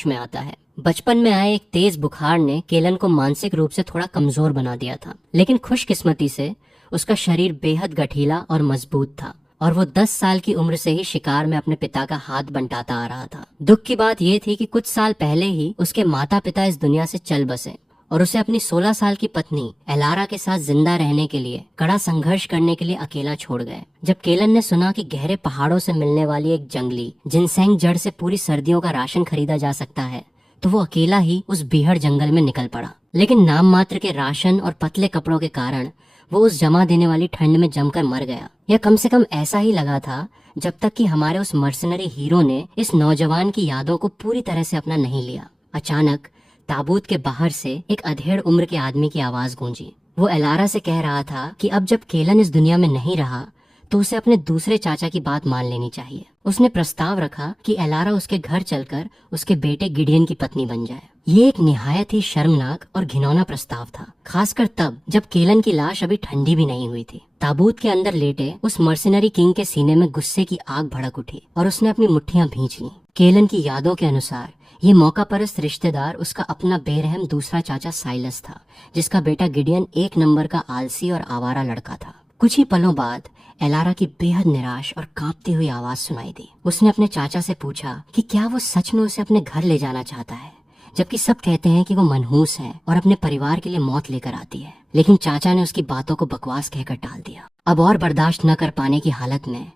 पक्ष में आता है। बचपन में आए एक तेज बुखार ने केलन को मानसिक रूप से थोड़ा कमजोर बना दिया था, लेकिन खुशकिस्मती से उसका शरीर बेहद गठीला और मजबूत था और वो 10 साल की उम्र से ही शिकार में अपने पिता का हाथ बंटाता आ रहा था। दुख की बात यह थी कि कुछ साल पहले ही उसके माता पिता इस दुनिया से चल बसे और उसे अपनी 16 साल की पत्नी एलारा के साथ जिंदा रहने के लिए कड़ा संघर्ष करने के लिए अकेला छोड़ गए। जब केलन ने सुना कि गहरे पहाड़ों से मिलने वाली एक जंगली जिनसेंग जड़ से पूरी सर्दियों का राशन खरीदा जा सकता है, तो वो अकेला ही उस बीहड़ जंगल में निकल पड़ा। लेकिन नाम मात्र के राशन और पतले कपड़ों के कारण वो उस जमा देने वाली ठंड में जमकर मर गया। या कम से कम ऐसा ही लगा था, जब तक कि हमारे उस मर्सनरी हीरो ने इस नौजवान की यादों को पूरी तरह से अपना नहीं लिया। अचानक ताबूत के बाहर से एक अधेड़ उम्र के आदमी की आवाज गूंजी। वो एलारा से कह रहा था कि अब जब केलन इस दुनिया में नहीं रहा तो उसे अपने दूसरे चाचा की बात मान लेनी चाहिए। उसने प्रस्ताव रखा कि एलारा उसके घर चलकर उसके बेटे गिडियन की पत्नी बन जाए। ये एक निहायत ही शर्मनाक और घिनौना प्रस्ताव था, खासकर तब जब केलन की लाश अभी ठंडी भी नहीं हुई थी। ताबूत के अंदर लेटे उस मर्सिनरी किंग के सीने में गुस्से की आग भड़क उठी और उसने अपनी मुट्ठियां भींच ली। केलन की यादों के अनुसार ये मौका परस्त रिश्तेदार उसका अपना बेरहम दूसरा चाचा साइलस था, जिसका बेटा गिडियन एक नंबर का आलसी और आवारा लड़का था। कुछ ही पलों बाद एलारा की बेहद निराश और कांपती हुई आवाज सुनाई दी। उसने अपने चाचा से पूछा कि क्या वो सच में उसे अपने घर ले जाना चाहता है, जबकि सब कहते हैं कि वो मनहूस है और अपने परिवार के लिए मौत लेकर आती है। लेकिन चाचा ने उसकी बातों को बकवास कहकर टाल दिया। अब और बर्दाश्त न कर पाने की हालत में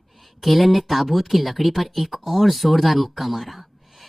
केलन ने ताबूत की लकड़ी पर एक और जोरदार मुक्का मारा,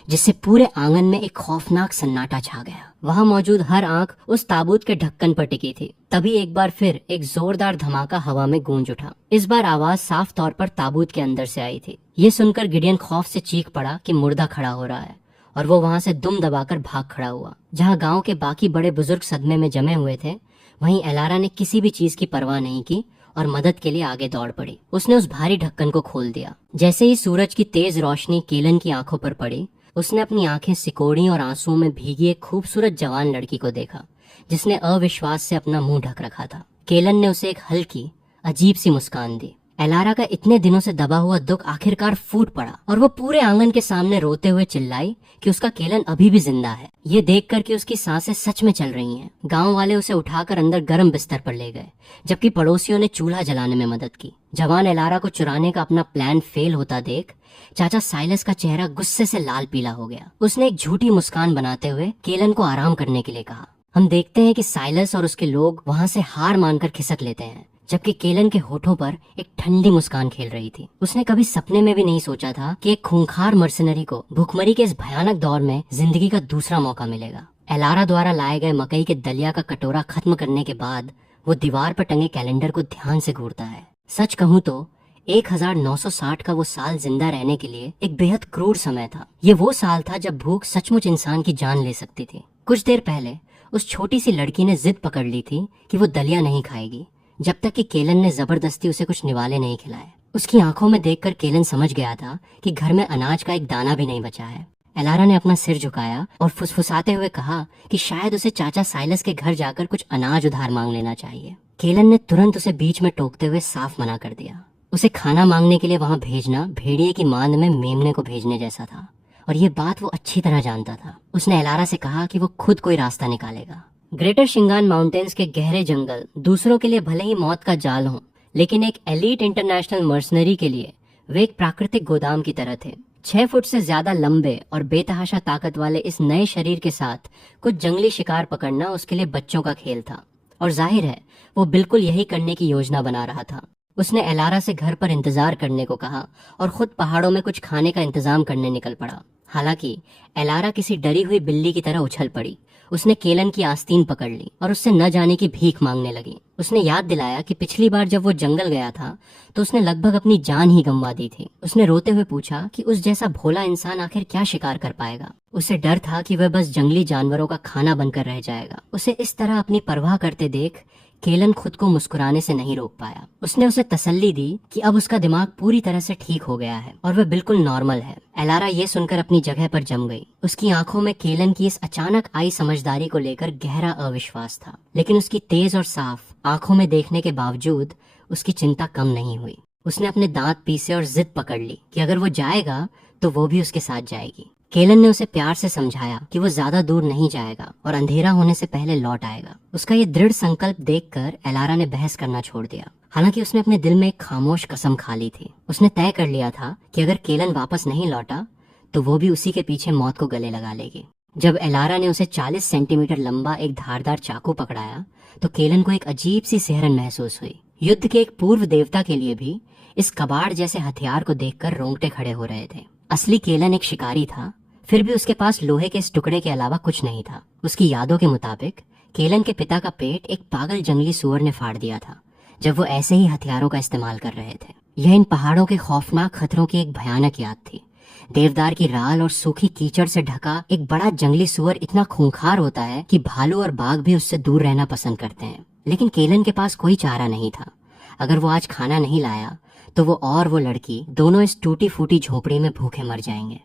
जिससे पूरे आंगन में एक खौफनाक सन्नाटा छा गया। वहां मौजूद हर आंख उस ताबूत के ढक्कन पर टिकी थी। तभी एक बार फिर एक जोरदार धमाका हवा में गूंज उठा। इस बार आवाज साफ तौर पर ताबूत के अंदर से आई थी। ये सुनकर गिडियन खौफ से चीख पड़ा कि मुर्दा खड़ा हो रहा है, और वो वहां से दुम दबाकर भाग खड़ा हुआ। जहां गांव के बाकी बड़े बुजुर्ग सदमे में जमे हुए थे, वहीं एलारा ने किसी भी चीज की परवाह नहीं की और मदद के लिए आगे दौड़ पड़ी। उसने उस भारी ढक्कन को खोल दिया। जैसे ही सूरज की तेज रोशनी केलन की आंखों पर पड़ी, उसने अपनी आंखें सिकोड़ी और आंसुओं में भीगी एक खूबसूरत जवान लड़की को देखा, जिसने अविश्वास से अपना मुंह ढक रखा था। केलन ने उसे एक हल्की अजीब सी मुस्कान दी। एलारा का इतने दिनों से दबा हुआ दुख आखिरकार फूट पड़ा और वो पूरे आंगन के सामने रोते हुए चिल्लाई कि उसका केलन अभी भी जिंदा है। ये देखकर कि उसकी सांसें सच में चल रही हैं, गांव वाले उसे उठाकर अंदर गर्म बिस्तर पर ले गए, जबकि पड़ोसियों ने चूल्हा जलाने में मदद की। जवान एलारा को चुराने का अपना प्लान फेल होता देख चाचा साइलस का चेहरा गुस्से से लाल पीला हो गया। उसने एक झूठी मुस्कान बनाते हुए केलन को आराम करने के लिए कहा। हम देखते हैं कि साइलस और उसके लोग वहां से हार मानकर खिसक लेते हैं, जबकि केलन के होठों पर एक ठंडी मुस्कान खेल रही थी। उसने कभी सपने में भी नहीं सोचा था कि एक खूंखार मर्सनरी को भूखमरी के इस भयानक दौर में जिंदगी का दूसरा मौका मिलेगा। एलारा द्वारा लाए गए मकई के दलिया का कटोरा खत्म करने के बाद वो दीवार पर टंगे कैलेंडर को ध्यान से घूरता है। सच कहूँ तो 1960 का वो साल जिंदा रहने के लिए एक बेहद क्रूर समय था। ये वो साल था जब भूख सचमुच इंसान की जान ले सकती थी। कुछ देर पहले उस छोटी सी लड़की ने जिद पकड़ ली थी कि वो दलिया नहीं खाएगी, जब तक कि केलन ने जबरदस्ती उसे कुछ निवाले नहीं खिलाए। उसकी आंखों में देखकर केलन समझ गया था कि घर में अनाज का एक दाना भी नहीं बचा है। एलारा ने अपना सिर झुकाया और फुसफुसाते हुए कहा कि शायद उसे चाचा साइलस के घर जाकर कुछ अनाज उधार मांग लेना चाहिए। केलन ने तुरंत उसे बीच में टोकते हुए साफ मना कर दिया। उसे खाना मांगने के लिए वहां भेजना भेड़िए की मांद में मेमने को भेजने जैसा था, और ये बात वो अच्छी तरह जानता था। उसने एलारा से कहा कि वो खुद कोई रास्ता निकालेगा। ग्रेटर शिंगान माउंटेन्स के गहरे जंगल दूसरों के लिए भले ही मौत का जाल हो, लेकिन एक एलीट इंटरनेशनल मर्सनरी के लिए वे एक प्राकृतिक गोदाम की तरह थे। 6 फुट से ज्यादा लंबे और बेतहाशा ताकत वाले इस नए शरीर के साथ कुछ जंगली शिकार पकड़ना उसके लिए बच्चों का खेल था, और जाहिर है वो बिल्कुल यही करने की योजना बना रहा था। उसने एलारा से घर पर इंतजार करने को कहा और खुद पहाड़ों में कुछ खाने का इंतजाम करने निकल पड़ा। हालांकि एलारा किसी डरी हुई बिल्ली की तरह उछल पड़ी। उसने केलन की आस्तीन पकड़ ली और उससे न जाने की भीख मांगने लगी। उसने याद दिलाया कि पिछली बार जब वो जंगल गया था तो उसने लगभग अपनी जान ही गंवा दी थी। उसने रोते हुए पूछा कि उस जैसा भोला इंसान आखिर क्या शिकार कर पाएगा। उसे डर था कि वह बस जंगली जानवरों का खाना बनकर रह जाएगा। उसे इस तरह अपनी परवाह करते देख केलन खुद को मुस्कुराने से नहीं रोक पाया। उसने उसे तसल्ली दी कि अब उसका दिमाग पूरी तरह से ठीक हो गया है और वह बिल्कुल नॉर्मल है। एलारा ये सुनकर अपनी जगह पर जम गई। उसकी आंखों में केलन की इस अचानक आई समझदारी को लेकर गहरा अविश्वास था, लेकिन उसकी तेज और साफ आंखों में देखने के बावजूद उसकी चिंता कम नहीं हुई। उसने अपने दांत पीसे और जिद पकड़ ली कि अगर वो जाएगा तो वो भी उसके साथ जाएगी। केलन ने उसे प्यार से समझाया कि वो ज्यादा दूर नहीं जाएगा और अंधेरा होने से पहले लौट आएगा। उसका ये दृढ़ संकल्प देखकर एलारा ने बहस करना छोड़ दिया। हालांकि उसने अपने दिल में एक खामोश कसम खा ली थी। उसने तय कर लिया था कि अगर केलन वापस नहीं लौटा तो वो भी उसी के पीछे मौत को गले लगा लेगी। जब एलारा ने उसे 40 सेंटीमीटर लंबा एक धारदार चाकू पकड़ाया तो केलन को एक अजीब सी सिहरन महसूस हुई। युद्ध के एक पूर्व देवता के लिए भी इस कबाड़ जैसे हथियार को देखकर रोंगटे खड़े हो रहे थे। असली केलन एक शिकारी था, फिर भी उसके पास लोहे के इस टुकड़े के अलावा कुछ नहीं था। उसकी यादों के मुताबिक केलन के पिता का पेट एक पागल जंगली सुअर ने फाड़ दिया था जब वो ऐसे ही हथियारों का इस्तेमाल कर रहे थे। यह इन पहाड़ों के खौफनाक खतरों की एक भयानक याद थी। देवदार की राल और सूखी कीचड़ से ढका एक बड़ा जंगली सुअर इतना खूंखार होता है कि भालू और बाघ भी उससे दूर रहना पसंद करते हैं। लेकिन केलन के पास कोई चारा नहीं था। अगर वो आज खाना नहीं लाया तो वो और वो लड़की दोनों इस टूटी फूटी झोपड़ी में भूखे मर जाएंगे।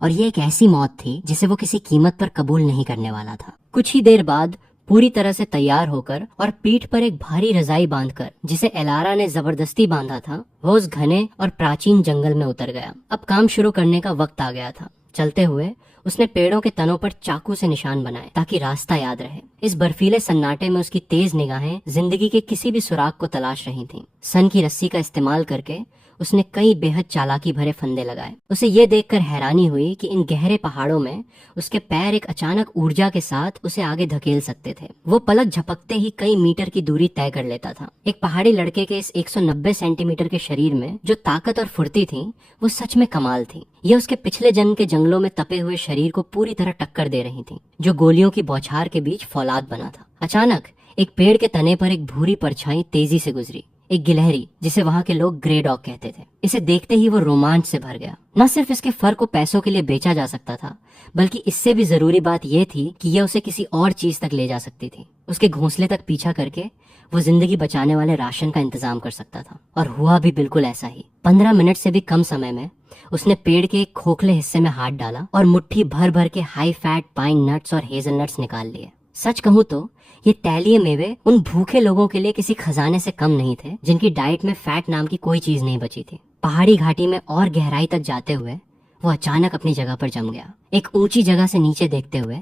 और ये एक ऐसी मौत थी जिसे वो किसी कीमत पर कबूल नहीं करने वाला था। कुछ ही देर बाद पूरी तरह से तैयार होकर और पीठ पर एक भारी रजाई बांधकर, जिसे एलारा ने जबरदस्ती बांधा था, वो उस घने और प्राचीन जंगल में उतर गया। अब काम शुरू करने का वक्त आ गया था। चलते हुए उसने पेड़ों के तनों पर चाकू से निशान बनाए ताकि रास्ता याद रहे। इस बर्फीले सन्नाटे में उसकी तेज निगाहें जिंदगी के किसी भी सुराग को तलाश रही थीं। सन की रस्सी का इस्तेमाल करके उसने कई बेहद चालाकी भरे फंदे लगाए। उसे ये देखकर हैरानी हुई कि इन गहरे पहाड़ों में उसके पैर एक अचानक ऊर्जा के साथ उसे आगे धकेल सकते थे। वो पलक झपकते ही कई मीटर की दूरी तय कर लेता था। एक पहाड़ी लड़के के इस 190 सेंटीमीटर के शरीर में जो ताकत और फुर्ती थी वो सच में कमाल थी। यह उसके पिछले जन्म के जंगलों में तपे हुए शरीर को पूरी तरह टक्कर दे रही थी, जो गोलियों की बौछार के बीच फौलाद बना था। अचानक एक पेड़ के तने पर एक भूरी परछाई तेजी से गुजरी, एक गिलहरी जिसे वहां के लोग ग्रे डॉग कहते थे। इसे देखते ही वो रोमांच से भर गया। न सिर्फ इसके फर को पैसों के लिए बेचा जा सकता था, बल्कि इससे भी जरूरी बात यह थी कि यह उसे किसी और चीज तक ले जा सकती थी। उसके घोंसले तक पीछा करके वो जिंदगी बचाने वाले राशन का इंतजाम कर सकता था। और हुआ भी बिल्कुल ऐसा ही। 15 मिनट से भी कम समय में उसने पेड़ के एक खोखले हिस्से में हाथ डाला और मुट्ठी भर भर के हाई फैट पाइन नट्स और हेजलनट्स निकाल लिए। सच कहूँ तो ये तैलीय मेवे उन भूखे लोगों के लिए किसी खजाने से कम नहीं थे जिनकी डाइट में फैट नाम की कोई चीज नहीं बची थी। पहाड़ी घाटी में और गहराई तक जाते हुए वो अचानक अपनी जगह पर जम गया। एक ऊंची जगह से नीचे देखते हुए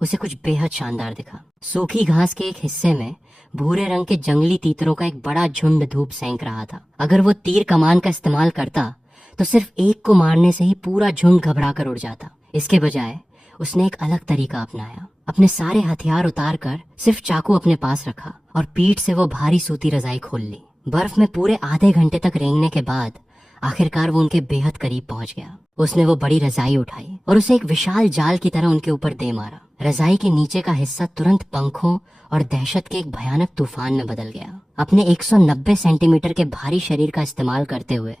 उसे कुछ बेहद शानदार दिखा। सूखी घास के एक हिस्से में भूरे रंग के जंगली तीतरों का एक बड़ा झुंड धूप सेंक रहा था। अगर वो तीर कमान का इस्तेमाल करता तो सिर्फ एक को मारने से ही पूरा झुंड घबरा कर उड़ जाता। इसके बजाय उसने एक अलग तरीका अपनाया। अपने सारे हथियार उतार कर सिर्फ चाकू अपने पास रखा और पीठ से वो भारी सूती रजाई खोल ली। बर्फ में पूरे आधे घंटे तक रेंगने के बाद आखिरकार वो उनके बेहद करीब पहुंच गया। उसने वो बड़ी रजाई उठाई और उसे एक विशाल जाल की तरह उनके ऊपर दे मारा। रजाई के नीचे का हिस्सा तुरंत पंखों और दहशत के एक भयानक तूफान में बदल गया। अपने 190 सेंटीमीटर के भारी शरीर का इस्तेमाल करते हुए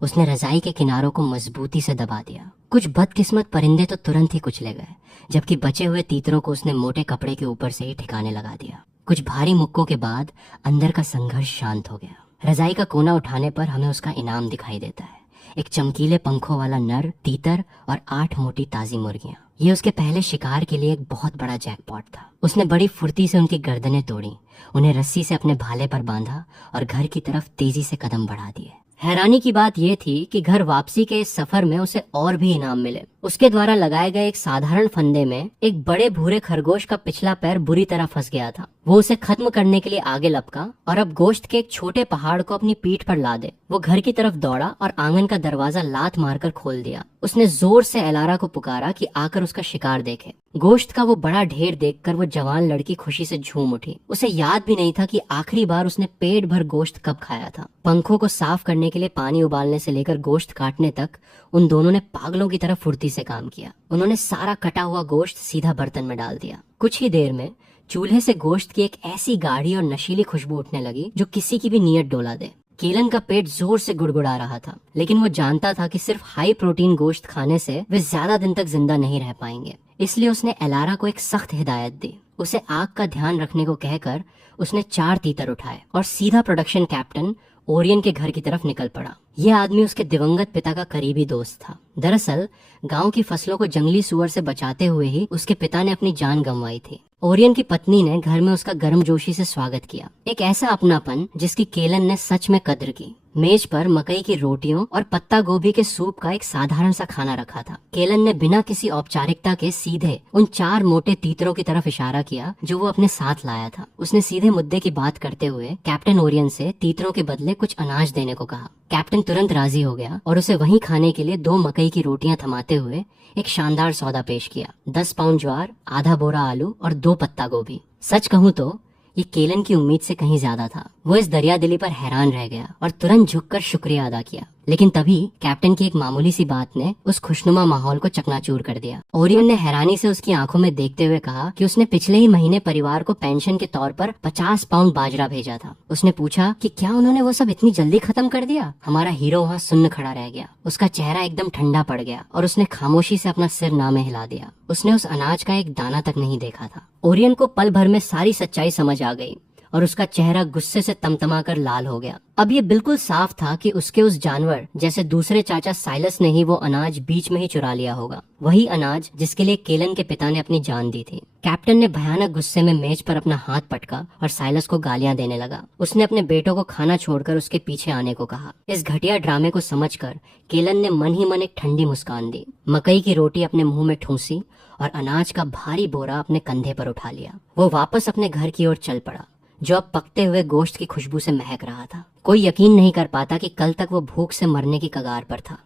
उसने रजाई के किनारों को मजबूती से दबा दिया। कुछ बदकिस्मत परिंदे तो तुरंत ही कुचले गए, जबकि बचे हुए तीतरों को उसने मोटे कपड़े के ऊपर से ही ठिकाने लगा दिया। कुछ भारी मुक्कों के बाद अंदर का संघर्ष शांत हो गया। रजाई का कोना उठाने पर हमें उसका इनाम दिखाई देता है, एक चमकीले पंखों वाला नर तीतर और 8 मोटी ताजी मुर्गियां। ये उसके पहले शिकार के लिए एक बहुत बड़ा जैकपॉट था। उसने बड़ी फुर्ती से उनकी गर्दनें तोड़ी, उन्हें रस्सी से अपने भाले पर बांधा और घर की तरफ तेजी से कदम बढ़ा दिए। हैरानी की बात यह थी कि घर वापसी के इस सफर में उसे और भी इनाम मिले। उसके द्वारा लगाए गए एक साधारण फंदे में एक बड़े भूरे खरगोश का पिछला पैर बुरी तरह फंस गया था। वो उसे खत्म करने के लिए आगे लपका और अब गोश्त के एक छोटे पहाड़ को अपनी पीठ पर लादे वो घर की तरफ दौड़ा और आंगन का दरवाजा लात मारकर खोल दिया। उसने जोर से एलारा को पुकारा कि आकर उसका शिकार देखे। गोश्त का वो बड़ा ढेर देखकर वो जवान लड़की खुशी से झूम उठी। उसे याद भी नहीं था कि आखिरी बार उसने पेट भर गोश्त कब खाया था। पंखों को साफ करने के लिए पानी उबालने से लेकर गोश्त काटने तक उन दोनों ने पागलों की तरह फुर्ती से काम किया। उन्होंने सारा कटा हुआ गोश्त सीधा बर्तन में डाल दिया। कुछ ही देर में चूल्हे से गोश्त की एक ऐसी गाढ़ी और नशीली खुशबू उठने लगी जो किसी की भी नीयत डोला दे। केलन का पेट जोर से गुड़गुड़ा रहा था, लेकिन वो जानता था कि सिर्फ हाई प्रोटीन गोश्त खाने से वे ज्यादा दिन तक जिंदा नहीं रह पाएंगे। इसलिए उसने एलारा को एक सख्त हिदायत दी। उसे आग का ध्यान रखने को कहकर उसने 4 तीतर उठाए और सीधा प्रोडक्शन कैप्टन ओरियन के घर की तरफ निकल पड़ा। यह आदमी उसके दिवंगत पिता का करीबी दोस्त था। दरअसल गांव की फसलों को जंगली सुअर से बचाते हुए ही उसके पिता ने अपनी जान गंवाई थी। ओरियन की पत्नी ने घर में उसका गर्मजोशी से स्वागत किया, एक ऐसा अपनापन जिसकी केलन ने सच में कद्र की। मेज पर मकई की रोटियों और पत्ता गोभी के सूप का एक साधारण सा खाना रखा था। केलन ने बिना किसी औपचारिकता के सीधे उन 4 मोटे तीतरों की तरफ इशारा किया जो वो अपने साथ लाया था। उसने सीधे मुद्दे की बात करते हुए कैप्टन ओरियन से तीतरों के बदले कुछ अनाज देने को कहा। कैप्टन तुरंत राजी हो गया और उसे वहीं खाने के लिए 2 मकई की रोटियां थमाते हुए एक शानदार सौदा पेश किया। 10 पाउंड ज्वार, आधा बोरा आलू और 2 पत्ता गोभी। सच कहूँ तो ये केलन की उम्मीद से कहीं ज्यादा था। वो इस दरियादिली पर हैरान रह गया और तुरंत झुककर शुक्रिया अदा किया। लेकिन तभी कैप्टन की एक मामूली सी बात ने उस खुशनुमा माहौल को चकनाचूर कर दिया। ओरियन ने हैरानी से उसकी आंखों में देखते हुए कहा कि उसने पिछले ही महीने परिवार को पेंशन के तौर पर 50 पाउंड बाजरा भेजा था। उसने पूछा कि क्या उन्होंने वो सब इतनी जल्दी खत्म कर दिया। हमारा हीरो वहाँ सुन्न खड़ा रह गया। उसका चेहरा एकदम ठंडा पड़ गया और उसने खामोशी से अपना सिर नामे हिला दिया। उसने उस अनाज का एक दाना तक नहीं देखा था। ओरियन को पल भर में सारी सच्चाई समझ आ गई और उसका चेहरा गुस्से से तमतमाकर लाल हो गया। अब ये बिल्कुल साफ था कि उसके उस जानवर जैसे दूसरे चाचा साइलस ने ही वो अनाज बीच में ही चुरा लिया होगा। वही अनाज जिसके लिए केलन के पिता ने अपनी जान दी थी। कैप्टन ने भयानक गुस्से में मेज पर अपना हाथ पटका और साइलस को गालियां देने लगा। उसने अपने बेटों को खाना छोड़कर उसके पीछे आने को कहा। इस घटिया ड्रामे को समझकर केलन ने मन ही मन एक ठंडी मुस्कान दी, मकई की रोटी अपने मुंह में ठूंसी और अनाज का भारी बोरा अपने कंधे पर उठा लिया। वो वापस अपने घर की ओर चल पड़ा जो अब पकते हुए गोश्त की खुशबू से महक रहा था। कोई यकीन नहीं कर पाता कि कल तक वो भूख से मरने की कगार पर था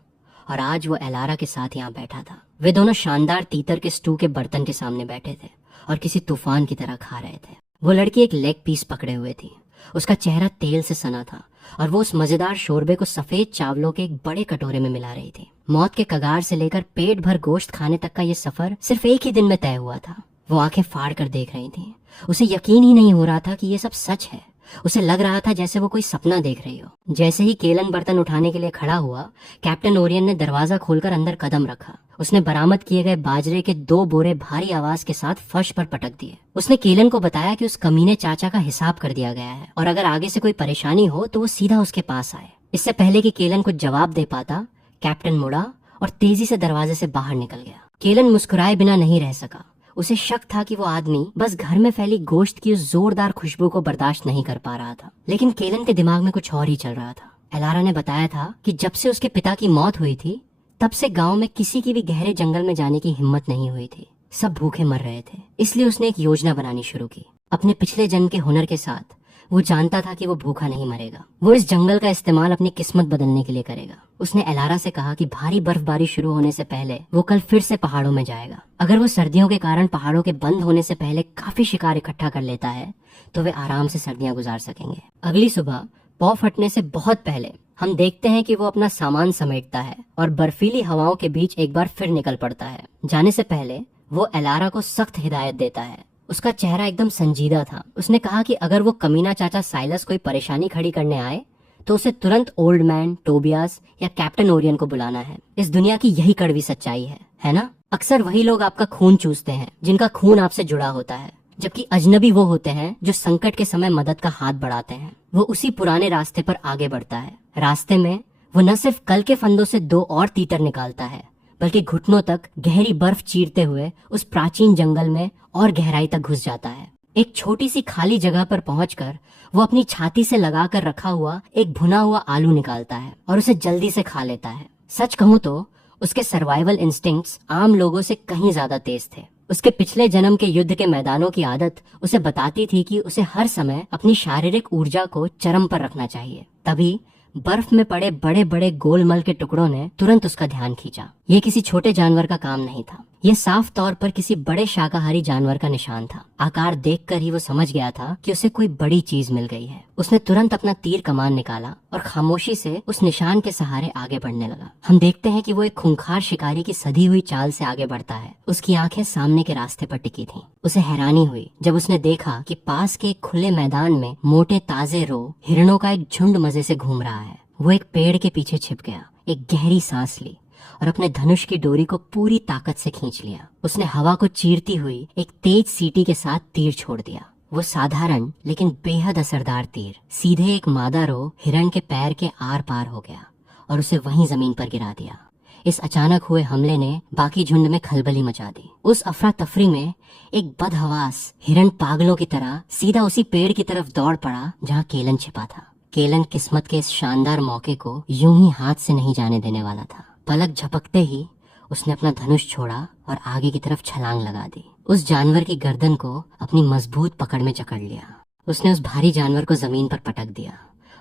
और आज वो एलारा के साथ यहाँ बैठा था। वे दोनों शानदार तीतर के स्टू के बर्तन के सामने बैठे थे और किसी तूफान की तरह खा रहे थे। वो लड़की एक लेग पीस पकड़े हुए थी। उसका चेहरा तेल से सना था और वो उस मजेदार शोरबे को सफेद चावलों के एक बड़े कटोरे में मिला रही थी। मौत के कगार से लेकर पेट भर गोश्त खाने तक का ये सफर सिर्फ एक ही दिन में तय हुआ था। वो आंखें फाड़ कर देख रही थी। उसे यकीन ही नहीं हो रहा था कि ये सब सच है। उसे लग रहा था जैसे वो कोई सपना देख रही हो। जैसे ही केलन बर्तन उठाने के लिए खड़ा हुआ, कैप्टन ओरियन ने दरवाजा खोलकर अंदर कदम रखा। उसने बरामद किए गए बाजरे के 2 बोरे भारी आवाज के साथ फर्श पर पटक दिए। उसने केलन को बताया कि उस कमीने चाचा का हिसाब कर दिया गया है और अगर आगे से कोई परेशानी हो तो वो सीधा उसके पास आए। इससे पहले कि केलन कुछ जवाब दे पाता, कैप्टन मुड़ा और तेजी से दरवाजे से बाहर निकल गया। केलन मुस्कुराए बिना नहीं रह सका। उसे शक था कि वो आदमी बस घर में फैली गोश्त की उस जोरदार खुशबू को बर्दाश्त नहीं कर पा रहा था। लेकिन केलन के दिमाग में कुछ और ही चल रहा था। एलारा ने बताया था कि जब से उसके पिता की मौत हुई थी तब से गांव में किसी की भी गहरे जंगल में जाने की हिम्मत नहीं हुई थी। सब भूखे मर रहे थे। इसलिए उसने एक योजना बनानी शुरू की। अपने पिछले जन्म के हुनर के साथ वो जानता था कि वो भूखा नहीं मरेगा। वो इस जंगल का इस्तेमाल अपनी किस्मत बदलने के लिए करेगा। उसने एलारा से कहा कि भारी बर्फबारी शुरू होने से पहले वो कल फिर से पहाड़ों में जाएगा। अगर वो सर्दियों के कारण पहाड़ों के बंद होने से पहले काफी शिकार इकट्ठा कर लेता है तो वे आराम से सर्दियां गुजार सकेंगे। अगली सुबह पौ फटने से बहुत पहले हम देखते हैं कि वो अपना सामान समेटता है और बर्फीली हवाओं के बीच एक बार फिर निकल पड़ता है। जाने से पहले वो एलारा को सख्त हिदायत देता है। उसका चेहरा एकदम संजीदा था। उसने कहा कि अगर वो कमीना चाचा साइलस कोई परेशानी खड़ी करने आए तो उसे तुरंत ओल्ड मैन, टोबियास या कैप्टन ओरियन को बुलाना है। इस दुनिया की यही कड़वी सच्चाई है ना? अक्सर वही लोग आपका खून चूसते हैं जिनका खून आपसे जुड़ा होता है, जबकि अजनबी वो होते हैं जो संकट के समय मदद का हाथ बढ़ाते हैं। वो उसी पुराने रास्ते पर आगे बढ़ता है। रास्ते में वो न सिर्फ कल के फंदों से 2 और तीतर निकालता है बल्कि घुटनों तक गहरी बर्फ चीरते हुए उस प्राचीन जंगल में और गहराई तक घुस जाता है। एक छोटी सी खाली जगह पर पहुंचकर वो अपनी छाती से लगाकर रखा हुआ एक भुना हुआ आलू निकालता है और उसे जल्दी से खा लेता है। सच कहूँ तो उसके सर्वाइवल इंस्टिंक्ट्स आम लोगों से कहीं ज्यादा तेज थे। उसके पिछले जन्म के युद्ध के मैदानों की आदत उसे बताती थी कि उसे हर समय अपनी शारीरिक ऊर्जा को चरम पर रखना चाहिए। तभी बर्फ में पड़े बड़े बड़े गोलमल के टुकड़ों ने तुरंत उसका ध्यान खींचा। ये किसी छोटे जानवर का काम नहीं था। ये साफ तौर पर किसी बड़े शाकाहारी जानवर का निशान था। आकार देखकर ही वो समझ गया था कि उसे कोई बड़ी चीज मिल गई है। उसने तुरंत अपना तीर कमान निकाला और खामोशी से उस निशान के सहारे आगे बढ़ने लगा। हम देखते हैं कि वो एक खूंखार शिकारी की सधी हुई चाल से आगे बढ़ता है। उसकी आंखें सामने के रास्ते पर टिकी थीं। उसे हैरानी हुई जब उसने देखा कि पास के एक खुले मैदान में मोटे ताजे रो हिरणों का एक झुंड मजे से घूम रहा है। वो एक पेड़ के पीछे छिप गया, एक गहरी सांस ली और अपने धनुष की डोरी को पूरी ताकत से खींच लिया। उसने हवा को चीरती हुई एक तेज सीटी के साथ तीर छोड़ दिया। वो साधारण लेकिन बेहद असरदार तीर सीधे एक मादा रो हिरण के पैर के आर पार हो गया और उसे वहीं जमीन पर गिरा दिया। इस अचानक हुए हमले ने बाकी झुंड में खलबली मचा दी। उस अफरा तफरी में एक बदहवास हिरण पागलों की तरह सीधा उसी पेड़ की तरफ दौड़ पड़ा जहाँ केलन छिपा था। केलन किस्मत के इस शानदार मौके को यूं ही हाथ से नहीं जाने देने वाला था। पलक झपकते ही उसने अपना धनुष छोड़ा और आगे की तरफ छलांग लगा दी। उस जानवर की गर्दन को अपनी मजबूत पकड़ में जकड़ लिया। उसने उस भारी जानवर को जमीन पर पटक दिया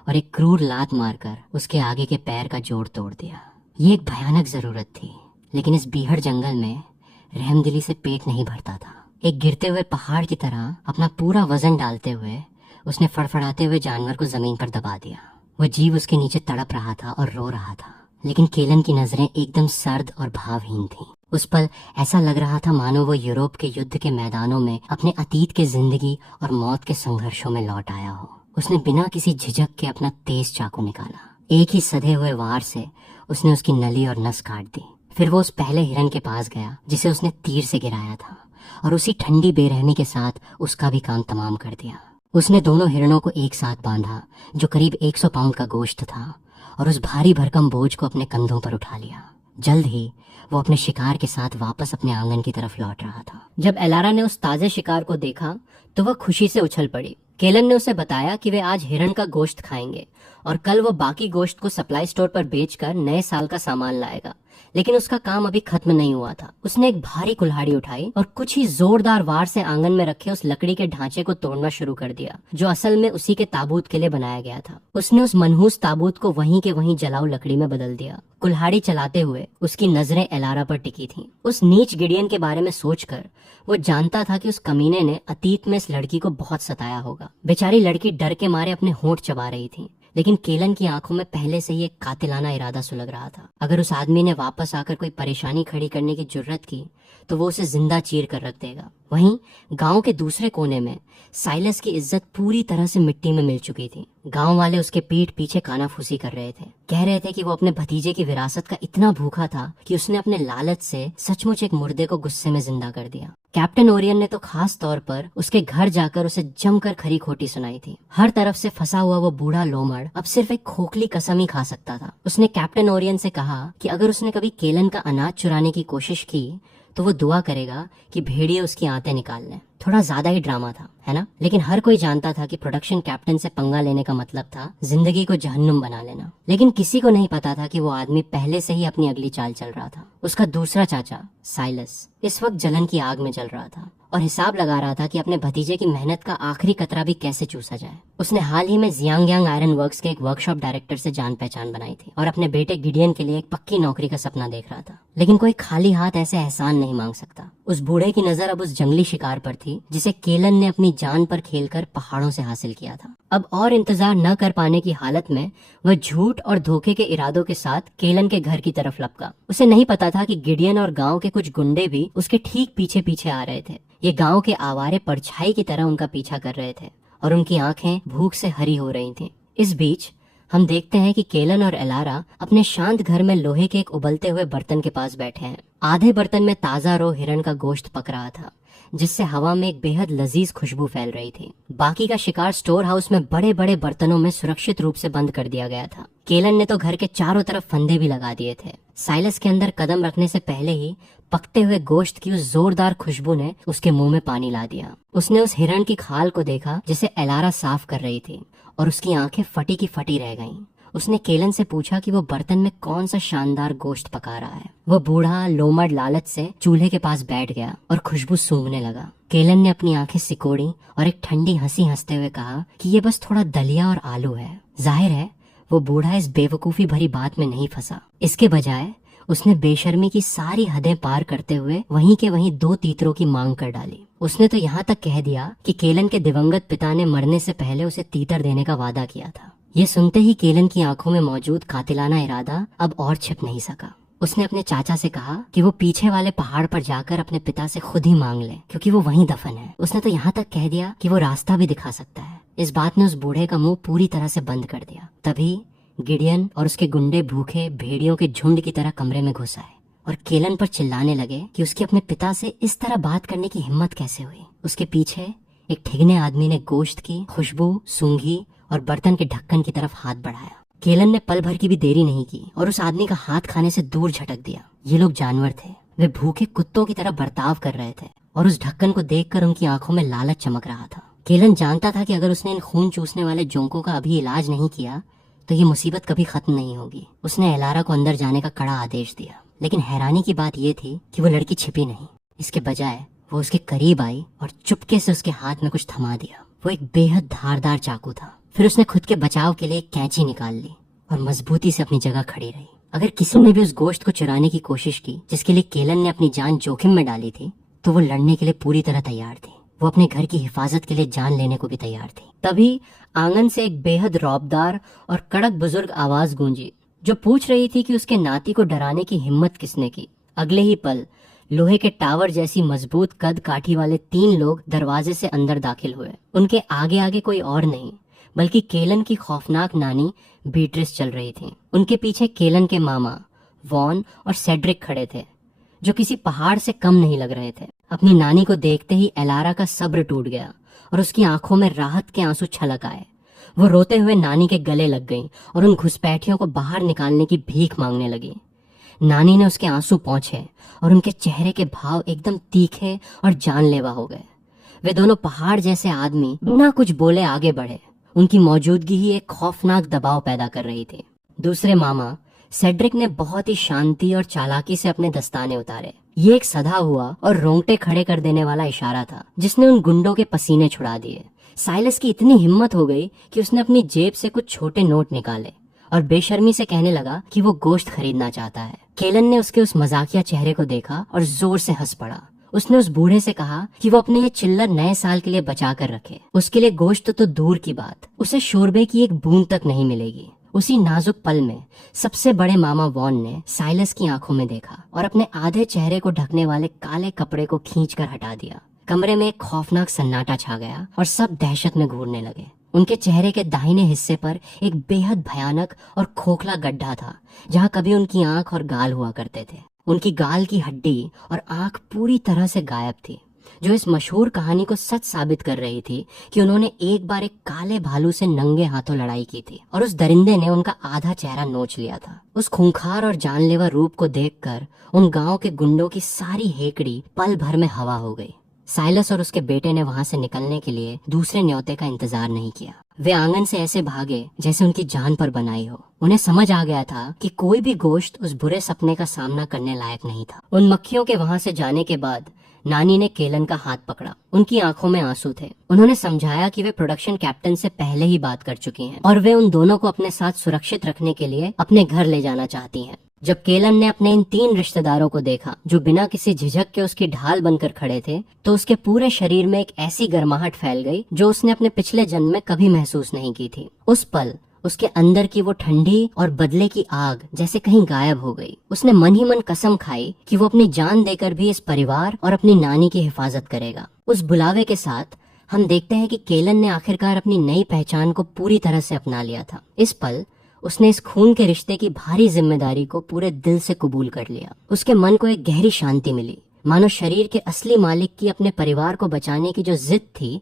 और एक क्रूर लात मारकर उसके आगे के पैर का जोड़ तोड़ दिया। ये एक भयानक जरूरत थी, लेकिन इस बीहड़ जंगल में रहमदिली से पेट नहीं भरता था। एक गिरते हुए पहाड़ की तरह अपना पूरा वजन डालते हुए उसने फड़फड़ाते हुए जानवर को जमीन पर दबा दिया। वह जीव उसके नीचे तड़प रहा था और रो रहा था, लेकिन केलन की नजरें एकदम सर्द और भावहीन थीं। उस पल ऐसा लग रहा था मानो वो यूरोप के युद्ध के मैदानों में अपने अतीत के जिंदगी और मौत के संघर्षों में लौट आया हो। उसने बिना किसी झिझक के अपना तेज चाकू निकाला। एक ही सधे हुए वार से उसने उसकी नली और नस काट दी। फिर वो उस पहले हिरन के पास गया जिसे उसने तीर से गिराया था और उसी ठंडी बेरहमी के साथ उसका भी काम तमाम कर दिया। उसने दोनों हिरणों को एक साथ बांधा, जो करीब 100 पाउंड का गोश्त था, और उस भारी भरकम बोझ को अपने कंधों पर उठा लिया। जल्द ही वो अपने शिकार के साथ वापस अपने आंगन की तरफ लौट रहा था। जब एलारा ने उस ताजे शिकार को देखा तो वह खुशी से उछल पड़ी। केलन ने उसे बताया कि वे आज हिरण का गोश्त खाएंगे और कल वो बाकी गोश्त को सप्लाई स्टोर पर बेचकर नए साल का सामान लाएगा। लेकिन उसका काम अभी खत्म नहीं हुआ था। उसने एक भारी कुल्हाड़ी उठाई और कुछ ही जोरदार वार से आंगन में रखे उस लकड़ी के ढांचे को तोड़ना शुरू कर दिया, जो असल में उसी के ताबूत के लिए बनाया गया था। उसने उस मनहूस ताबूत को वहीं के वहीं जलाऊ लकड़ी में बदल दिया। कुल्हाड़ी चलाते हुए उसकी नजरें एलारा पर टिकी थीं। उस नीच गिडियन के बारे में सोचकर वो जानता था कि उस कमीने ने अतीत में इस लड़की को बहुत सताया होगा। बेचारी लड़की डर के मारे अपने होंठ चबा रही थी, लेकिन केलन की आंखों में पहले से ही एक कातिलाना इरादा सुलग रहा था। अगर उस आदमी ने वापस आकर कोई परेशानी खड़ी करने की जुर्रत की तो वो उसे जिंदा चीर कर रख देगा। वहीं गांव के दूसरे कोने में साइलस की इज्जत पूरी तरह से मिट्टी में मिल चुकी थी। गांव वाले उसके पीठ पीछे कानाफूसी कर रहे थे। कह रहे थे कि वो अपने भतीजे की विरासत का इतना भूखा था कि उसने अपने लालच से सचमुच एक मुर्दे को गुस्से में जिंदा कर दिया। कैप्टन ओरियन ने तो खास तौर पर उसके घर जाकर उसे जमकर खरी खोटी सुनाई थी। हर तरफ से फंसा हुआ वो बूढ़ा लोमड़ अब सिर्फ एक खोखली कसम ही खा सकता था। उसने कैप्टन ओरियन से कहा कि अगर उसने कभी केलन का अनाज चुराने की कोशिश की तो वो दुआ करेगा कि भेड़िए उसकी आंतें निकाल लें। थोड़ा ज्यादा ही ड्रामा था, है ना? लेकिन हर कोई जानता था कि प्रोडक्शन कैप्टन से पंगा लेने का मतलब था जिंदगी को जहन्नुम बना लेना। लेकिन किसी को नहीं पता था कि वो आदमी पहले से ही अपनी अगली चाल चल रहा था। उसका दूसरा चाचा साइलस इस वक्त जलन की आग में जल रहा था और हिसाब लगा रहा था कि अपने भतीजे की मेहनत का आखिरी कतरा भी कैसे चूसा जाए। उसने हाल ही में जियांगयांग आयरन वर्क्स के एक वर्कशॉप डायरेक्टर से जान पहचान बनाई थी और अपने बेटे गिडियन के लिए एक पक्की नौकरी का सपना देख रहा था। लेकिन कोई खाली हाथ ऐसे एहसान नहीं मांग सकता। उस बूढ़े की नजर अब उस जंगली शिकार पर थी जिसे केलन ने अपनी जान पर खेलकर पहाड़ों से हासिल किया था। अब और इंतजार न कर पाने की हालत में वह झूठ और धोखे के इरादों के साथ केलन के घर की तरफ लपका। उसे नहीं पता था कि गिडियन और गांव के कुछ गुंडे भी उसके ठीक पीछे पीछे आ रहे थे। ये गांव के आवारे परछाई की तरह उनका पीछा कर रहे थे और उनकी आंखें भूख से हरी हो रही थीं। इस बीच हम देखते हैं कि केलन और एलारा अपने शांत घर में लोहे के एक उबलते हुए बर्तन के पास बैठे हैं। आधे बर्तन में ताजा रो हिरण का गोश्त पक रहा था, जिससे हवा में एक बेहद लजीज खुशबू फैल रही थी। बाकी का शिकार स्टोर हाउस में बड़े बड़े बर्तनों में सुरक्षित रूप से बंद कर दिया गया था। केलन ने तो घर के चारों तरफ फंदे भी लगा दिए थे। साइलस के अंदर कदम रखने से पहले ही पकते हुए गोश्त की उस जोरदार खुशबू ने उसके मुंह में पानी ला दिया। उसने उस हिरण की खाल को देखा जिसे एलारा साफ कर रही थी और उसकी आंखें फटी की फटी रह गईं। उसने केलन से पूछा कि वो बर्तन में कौन सा शानदार गोश्त पका रहा है। वो बूढ़ा लोमड़ लालच से चूल्हे के पास बैठ गया और खुशबू सूंघने लगा। केलन ने अपनी आंखें सिकोड़ी और एक ठंडी हंसी हंसते हुए कहा कि ये बस थोड़ा दलिया और आलू है। जाहिर है वो बूढ़ा इस बेवकूफी भरी बात में नहीं फंसा। इसके बजाय उसने बेशर्मी की सारी हदें पार करते हुए वहीं के वहीं 2 तीतरों की मांग कर डाली। उसने तो यहाँ तक कह दिया कि केलन के दिवंगत पिता ने मरने से पहले उसे तीतर देने का वादा किया था। ये सुनते ही केलन की आंखों में मौजूद कातिलाना इरादा अब और छिप नहीं सका। उसने अपने चाचा से कहा कि वो पीछे वाले पहाड़ पर जाकर अपने पिता से खुद ही मांग ले, क्योंकि वो वहीं दफन है। उसने तो यहाँ तक कह दिया कि वो रास्ता भी दिखा सकता है। इस बात ने उस बूढ़े का मुंह पूरी तरह से बंद कर दिया। तभी गिडियन और उसके गुंडे भूखे भेड़ियों के झुंड की तरह कमरे में घुस आए और केलन पर चिल्लाने लगे कि उसके अपने पिता से इस तरह बात करने की हिम्मत कैसे हुई। उसके पीछे एक ठिगने आदमी ने गोश्त की खुशबू सूंघी और बर्तन के ढक्कन की तरफ हाथ बढ़ाया। केलन ने पल भर की भी देरी नहीं की और उस आदमी का हाथ खाने से दूर झटक दिया। ये लोग जानवर थे। वे भूखे कुत्तों की तरह बर्ताव कर रहे थे और उस ढक्कन को देखकर उनकी आंखों में लालच चमक रहा था। केलन जानता था कि अगर उसने इन खून चूसने वाले जोंकों का अभी इलाज नहीं किया तो ये मुसीबत कभी खत्म नहीं होगी। उसने एलारा को अंदर जाने का कड़ा आदेश दिया, लेकिन हैरानी की बात यह थी कि वो लड़की छिपी नहीं। इसके बजाय वो उसके करीब आई और चुपके से उसके हाथ में कुछ थमा दिया। वो एक बेहद धारदार चाकू था। फिर उसने खुद के बचाव के लिए एक कैंची निकाल ली और मजबूती से अपनी जगह खड़ी रही। अगर किसी ने भी उस गोश्त को चुराने की कोशिश की जिसके लिए केलन ने अपनी जान जोखिम में डाली थी, तो वो लड़ने के लिए पूरी तरह तैयार थी। वो अपने घर की हिफाजत के लिए जान लेने को भी तैयार थी। तभी आंगन से एक बेहद रौबदार और कड़क बुजुर्ग आवाज गूंजी, जो पूछ रही थी कि उसके नाती को डराने की हिम्मत किसने की। अगले ही पल लोहे के टावर जैसी मजबूत कद काठी वाले 3 लोग दरवाजे से अंदर दाखिल हुए। उनके आगे आगे कोई और नहीं बल्कि केलन की खौफनाक नानी बीट्रिस चल रही थी। उनके पीछे केलन के मामा वॉन और सेड्रिक खड़े थे, जो किसी पहाड़ से कम नहीं लग रहे थे। अपनी नानी को देखते ही एलारा का सब्र टूट गया और उसकी आंखों में राहत के आंसू छलक आए। वो रोते हुए नानी के गले लग गई और उन घुसपैठियों को बाहर निकालने की भीख मांगने लगी। नानी ने उसके आंसू पोंछे और उनके चेहरे के भाव एकदम तीखे और जानलेवा हो गए। वे दोनों पहाड़ जैसे आदमी बिना कुछ बोले आगे बढ़े। उनकी मौजूदगी ही एक खौफनाक दबाव पैदा कर रही थी। दूसरे मामा सेड्रिक ने बहुत ही शांति और चालाकी से अपने दस्ताने उतारे। ये एक सधा हुआ और रोंगटे खड़े कर देने वाला इशारा था, जिसने उन गुंडों के पसीने छुड़ा दिए। साइलस की इतनी हिम्मत हो गई कि उसने अपनी जेब से कुछ छोटे नोट निकाले और बेशर्मी से कहने लगा कि वो गोश्त खरीदना चाहता है। केलन ने उसके उस मजाकिया चेहरे को देखा और जोर से हंस पड़ा। उसने उस बूढ़े से कहा कि वो अपने ये चिल्लर नए साल के लिए बचा कर रखे। उसके लिए गोश्त तो दूर की बात, उसे शोरबे की एक बूंद तक नहीं मिलेगी। उसी नाजुक पल में सबसे बड़े मामा वॉन ने साइलस की आंखों में देखा और अपने आधे चेहरे को ढकने वाले काले कपड़े को खींचकर हटा दिया। कमरे में एक खौफनाक सन्नाटा छा गया और सब दहशत में घूरने लगे। उनके चेहरे के दाहिने हिस्से पर एक बेहद भयानक और खोखला गड्ढा था, जहाँ कभी उनकी आंख और गाल हुआ करते थे। उनकी गाल की हड्डी और आंख पूरी तरह से गायब थी, जो इस मशहूर कहानी को सच साबित कर रही थी कि उन्होंने एक बार एक काले भालू से नंगे हाथों लड़ाई की थी और उस दरिंदे ने उनका आधा चेहरा नोच लिया था। उस खूंखार और जानलेवा रूप को देखकर उन गांव के गुंडों की सारी हेकड़ी पल भर में हवा हो गई। साइलस और उसके बेटे ने वहां से निकलने के लिए दूसरे न्योते का इंतजार नहीं किया। वे आंगन से ऐसे भागे जैसे उनकी जान पर बनाई हो। उन्हें समझ आ गया था कि कोई भी गोश्त उस बुरे सपने का सामना करने लायक नहीं था। उन मक्खियों के वहां से जाने के बाद नानी ने केलन का हाथ पकड़ा। उनकी आंखों में आंसू थे। उन्होंने समझाया कि वे प्रोडक्शन कैप्टन से पहले ही बात कर चुकी हैं और वे उन दोनों को अपने साथ सुरक्षित रखने के लिए अपने घर ले जाना चाहती हैं। जब केलन ने अपने इन 3 रिश्तेदारों को देखा जो बिना किसी झिझक के उसकी ढाल बनकर खड़े थे, तो उसके पूरे शरीर में एक ऐसी गर्माहट फैल गई जो उसने अपने पिछले जन्म में कभी महसूस नहीं की थी। उस पल उसके अंदर की वो ठंडी और बदले की आग जैसे कहीं गायब हो गई। उसने मन ही मन कसम खाई कि वो अपनी जान देकर भी इस परिवार और अपनी नानी की हिफाजत करेगा। उस बुलावे के साथ हम देखते हैं कि केलन ने आखिरकार अपनी नई पहचान को पूरी तरह से अपना लिया था। इस पल उसने इस खून के रिश्ते की भारी जिम्मेदारी को पूरे दिल से कबूल कर लिया। उसके मन को एक गहरी शांति मिली, मानो शरीर के असली मालिक की अपने परिवार को बचाने की जो जिद थी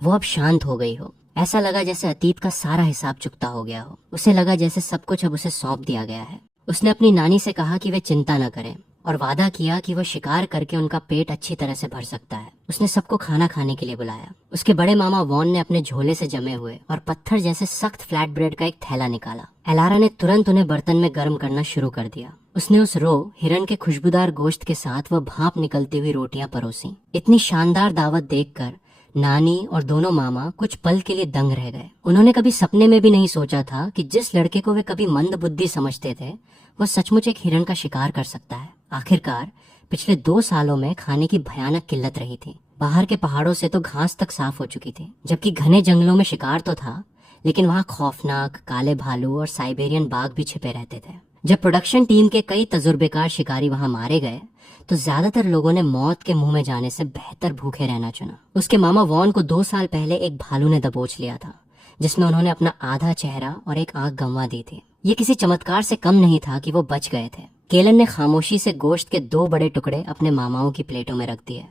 वो अब शांत हो गई हो। ऐसा लगा जैसे अतीत का सारा हिसाब चुकता हो गया हो। उसे लगा जैसे सब कुछ अब उसे सौंप दिया गया है। उसने अपनी नानी से कहा कि वे चिंता न करें और वादा किया कि वो शिकार करके उनका पेट अच्छी तरह से भर सकता है। उसने सबको खाना खाने के लिए बुलाया। उसके बड़े मामा वॉन ने अपने झोले से जमे हुए और पत्थर जैसे सख्त फ्लैट ब्रेड का एक थैला निकाला। एलारा ने तुरंत उन्हें बर्तन में गर्म करना शुरू कर दिया। उसने उस रो हिरन के खुशबूदार गोश्त के साथ वह भाप निकलती हुई रोटियां परोसी। इतनी शानदार दावत देखकर नानी और दोनों मामा कुछ पल के लिए दंग रह गए। उन्होंने कभी सपने में भी नहीं सोचा था कि जिस लड़के को वे कभी मंद बुद्धि समझते थे वो सचमुच एक हिरन का शिकार कर सकता है। आखिरकार पिछले 2 सालों में खाने की भयानक किल्लत रही थी। बाहर के पहाड़ों से तो घास तक साफ हो चुकी थी, जबकि घने जंगलों में शिकार तो था, लेकिन वहाँ खौफनाक काले भालू और साइबेरियन बाघ भी छिपे रहते थे। जब प्रोडक्शन टीम के कई तजुर्बेकार शिकारी वहाँ मारे गए तो ज्यादातर लोगों ने मौत के मुंह में जाने से बेहतर भूखे रहना चुना। उसके मामा वॉन को 2 साल पहले एक भालू ने दबोच लिया था, जिसमें उन्होंने अपना आधा चेहरा और एक आंख गंवा दी थी। ये किसी चमत्कार से कम नहीं था कि वो बच गए थे। केलन ने खामोशी से गोश्त के 2 बड़े टुकड़े अपने मामाओं की प्लेटों में रख दिए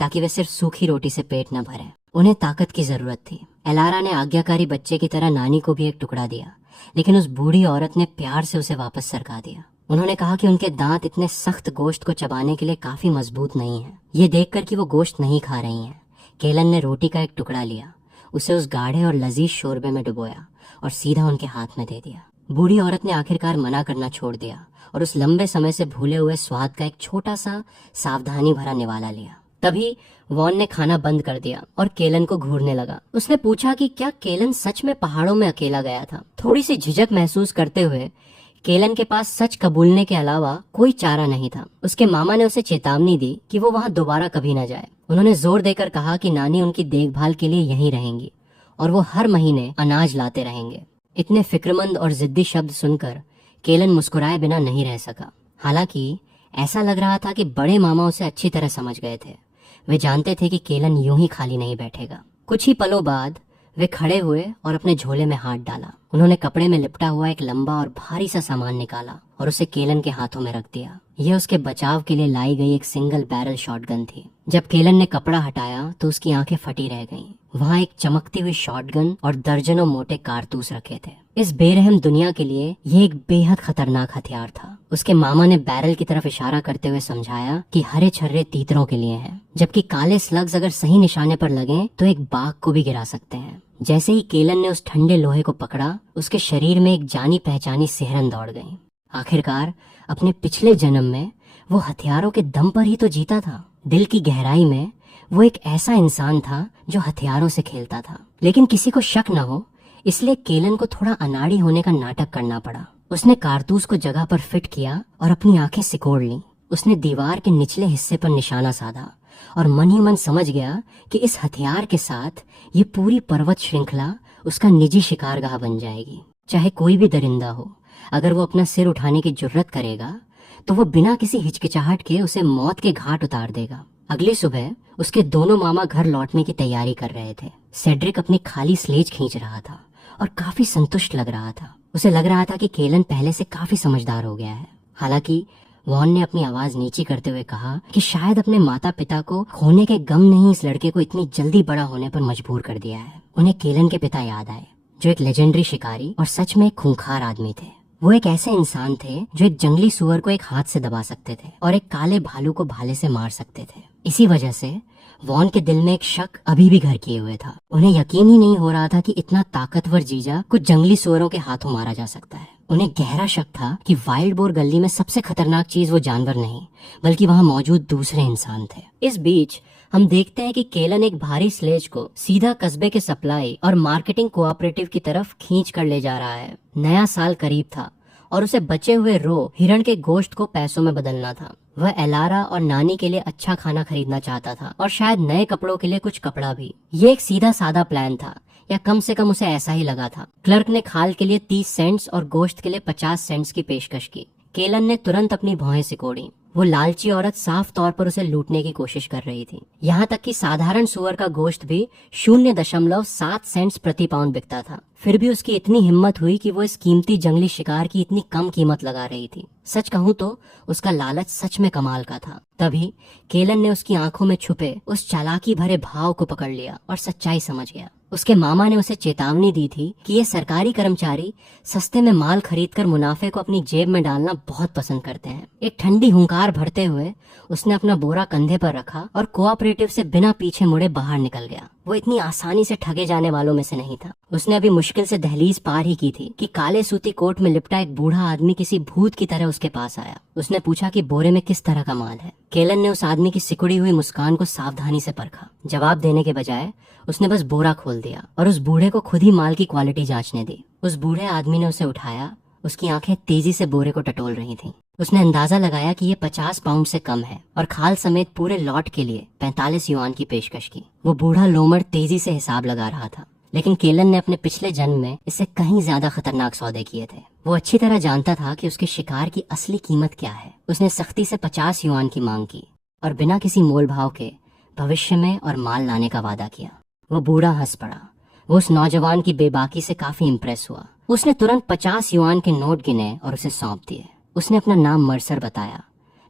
ताकि वे सिर्फ सूखी रोटी से पेट न भरें। उन्हें ताकत की जरूरत थी। एलारा ने आज्ञाकारी बच्चे की तरह नानी को भी एक टुकड़ा दिया, लेकिन उस बूढ़ी औरत ने प्यार से उसे वापस सरका दिया। उन्होंने कहा कि उनके दांत इतने सख्त गोश्त को चबाने के लिए काफी मजबूत नहीं है। ये देखकर कि वो गोश्त नहीं खा रही हैं, केलन ने रोटी का एक टुकड़ा लिया उसे उस गाढ़े और लजीज शोरबे में डुबोया और सीधा उनके हाथ में दे दिया। बूढ़ी औरत ने आखिरकार मना करना छोड़ दिया और उस लंबे समय से भूले हुए स्वाद का एक छोटा सा सावधानी भरा निवाला लिया। तभी वॉन ने खाना बंद कर दिया और केलन को घूरने लगा। उसने पूछा कि क्या केलन सच में पहाड़ों में अकेला गया था। थोड़ी सी झिझक महसूस करते हुए केलन के पास सच कबूलने के अलावा कोई चारा नहीं था। उसके मामा ने उसे चेतावनी दी कि वो वहां दोबारा कभी न जाए। उन्होंने जोर देकर कहा कि नानी उनकी देखभाल के लिए यहीं रहेंगी और वो हर महीने अनाज लाते रहेंगे। इतने फिक्रमंद और जिद्दी शब्द सुनकर केलन मुस्कुराए बिना नहीं रह सका। हालांकि ऐसा लग रहा था कि बड़े मामा उसे अच्छी तरह समझ गए थे। वे जानते थे कि केलन यूं ही खाली नहीं बैठेगा। कुछ ही पलों बाद वे खड़े हुए और अपने झोले में हाथ डाला। उन्होंने कपड़े में लिपटा हुआ एक लंबा और भारी सा सामान निकाला और उसे केलन के हाथों में रख दिया। यह उसके बचाव के लिए लाई गई एक सिंगल बैरल शॉटगन थी। जब केलन ने कपड़ा हटाया तो उसकी आंखें फटी रह गईं। वहां एक चमकती हुई शॉटगन और दर्जनों मोटे कारतूस रखे थे। इस बेरहम दुनिया के लिए यह एक बेहद खतरनाक हथियार था। उसके मामा ने बैरल की तरफ इशारा करते हुए समझाया कि हरे छर्रे तीतरों के लिए हैं, जबकि काले स्लग्स अगर सही निशाने पर लगे तो एक बाघ को भी गिरा सकते हैं। जैसे ही केलन ने उस ठंडे लोहे को पकड़ा, उसके शरीर में एक जानी पहचानी सिहरन दौड़ गई। आखिरकार अपने पिछले जन्म में वो हथियारों के दम पर ही तो जीता था। दिल की गहराई में वो एक ऐसा इंसान था जो हथियारों से खेलता था। लेकिन किसी को शक न हो इसलिए केलन को थोड़ा अनाड़ी होने का नाटक करना पड़ा। उसने कारतूस को जगह पर फिट किया और अपनी आंखें सिकोड़ लीं। उसने दीवार के निचले हिस्से पर निशाना साधा और मन ही मन समझ गया कि इस हथियार के साथ ये पूरी पर्वत श्रृंखला उसका निजी शिकारगाह बन जाएगी। चाहे कोई भी दरिंदा हो, अगर वो अपना सिर उठाने की जुर्रत करेगा तो वो बिना किसी हिचकिचाहट के उसे मौत के घाट उतार देगा। अगली सुबह उसके दोनों मामा घर लौटने की तैयारी कर रहे थे। सेड्रिक अपनी खाली स्लेज खींच रहा था और काफी संतुष्ट लग रहा था। उसे लग रहा था कि केलन पहले से काफी समझदार हो गया है। हालांकि वॉन ने अपनी आवाज नीची करते हुए कहा कि शायद अपने माता पिता को खोने के गम ने ही इस लड़के को इतनी जल्दी बड़ा होने पर मजबूर कर दिया है। उन्हें केलन के पिता याद आए, जो एक लेजेंडरी शिकारी और सच में एक खूंखार आदमी थे। वो एक ऐसे इंसान थे जो एक जंगली सुअर को एक हाथ से दबा सकते थे और एक काले भालू को भाले से मार सकते थे। इसी वजह से वॉन के दिल में एक शक अभी भी घर किए हुए था। उन्हें यकीन ही नहीं हो रहा था कि इतना ताकतवर जीजा कुछ जंगली सुअरों के हाथों मारा जा सकता है। उन्हें गहरा शक था कि वाइल्ड बोर गली में सबसे खतरनाक चीज वो जानवर नहीं बल्कि वहाँ मौजूद दूसरे इंसान थे। इस बीच हम देखते हैं कि केलन एक भारी स्लेज को सीधा कस्बे के सप्लाई और मार्केटिंग कोऑपरेटिव की तरफ खींच कर ले जा रहा है। नया साल करीब था और उसे बचे हुए रो हिरण के गोश्त को पैसों में बदलना था। वह एलारा और नानी के लिए अच्छा खाना खरीदना चाहता था और शायद नए कपड़ों के लिए कुछ कपड़ा भी। ये एक सीधा साधा प्लान था, या कम से कम उसे ऐसा ही लगा था। क्लर्क ने खाल के लिए 30 सेंट्स और गोश्त के लिए 50 सेंट्स की पेशकश की। केलन ने तुरंत अपनी भौहें सिकोड़ी। वो लालची औरत साफ तौर पर उसे लूटने की कोशिश कर रही थी। यहाँ तक कि साधारण सुअर का गोश्त भी 0.7 सेंट्स प्रति पाउंड बिकता था। फिर भी उसकी इतनी हिम्मत हुई कि वो इस कीमती जंगली शिकार की इतनी कम कीमत लगा रही थी। सच कहूँ तो उसका लालच सच में कमाल का था। तभी केलन ने उसकी आंखों में छुपे उस चालाकी भरे भाव को पकड़ लिया और सच्चाई समझ गया। उसके मामा ने उसे चेतावनी दी थी कि ये सरकारी कर्मचारी सस्ते में माल खरीदकर मुनाफे को अपनी जेब में डालना बहुत पसंद करते हैं। एक ठंडी हुंकार भरते हुए उसने अपना बोरा कंधे पर रखा और कोऑपरेटिव से बिना पीछे मुड़े बाहर निकल गया। वो इतनी आसानी से ठगे जाने वालों में से नहीं था। उसने अभी मुश्किल से दहलीज पार ही की थी कि काले सूती कोट में लिपटा एक बूढ़ा आदमी किसी भूत की तरह उसके पास आया। उसने पूछा कि बोरे में किस तरह का माल है। केलन ने उस आदमी की सिकुड़ी हुई मुस्कान को सावधानी से परखा। जवाब देने के बजाय उसने बस बोरा खोल दिया और उस बूढ़े को खुद ही माल की क्वालिटी जांचने दी। उस बूढ़े आदमी ने उसे उठाया। उसकी आंखें तेजी से बोरे को टटोल रही थीं। उसने अंदाजा लगाया कि ये 50 पाउंड से कम है और खाल समेत पूरे लॉट के लिए 45 युआन की पेशकश की। वो बूढ़ा लोमड़ तेजी से हिसाब लगा रहा था, लेकिन केलन ने अपने पिछले जन्म में इससे कहीं ज्यादा खतरनाक सौदे किए थे। वो अच्छी तरह जानता था कि उसके शिकार की असली कीमत क्या है। उसने सख्ती से 50 युआन की मांग की और बिना किसी मोल भाव के भविष्य में और माल लाने का वादा किया। वो बूढ़ा हंस पड़ा। वो उस नौजवान की बेबाकी से काफी इम्प्रेस हुआ। उसने तुरंत 50 युआन के नोट गिने और उसे सौंप दिए। उसने अपना नाम मर्सर बताया,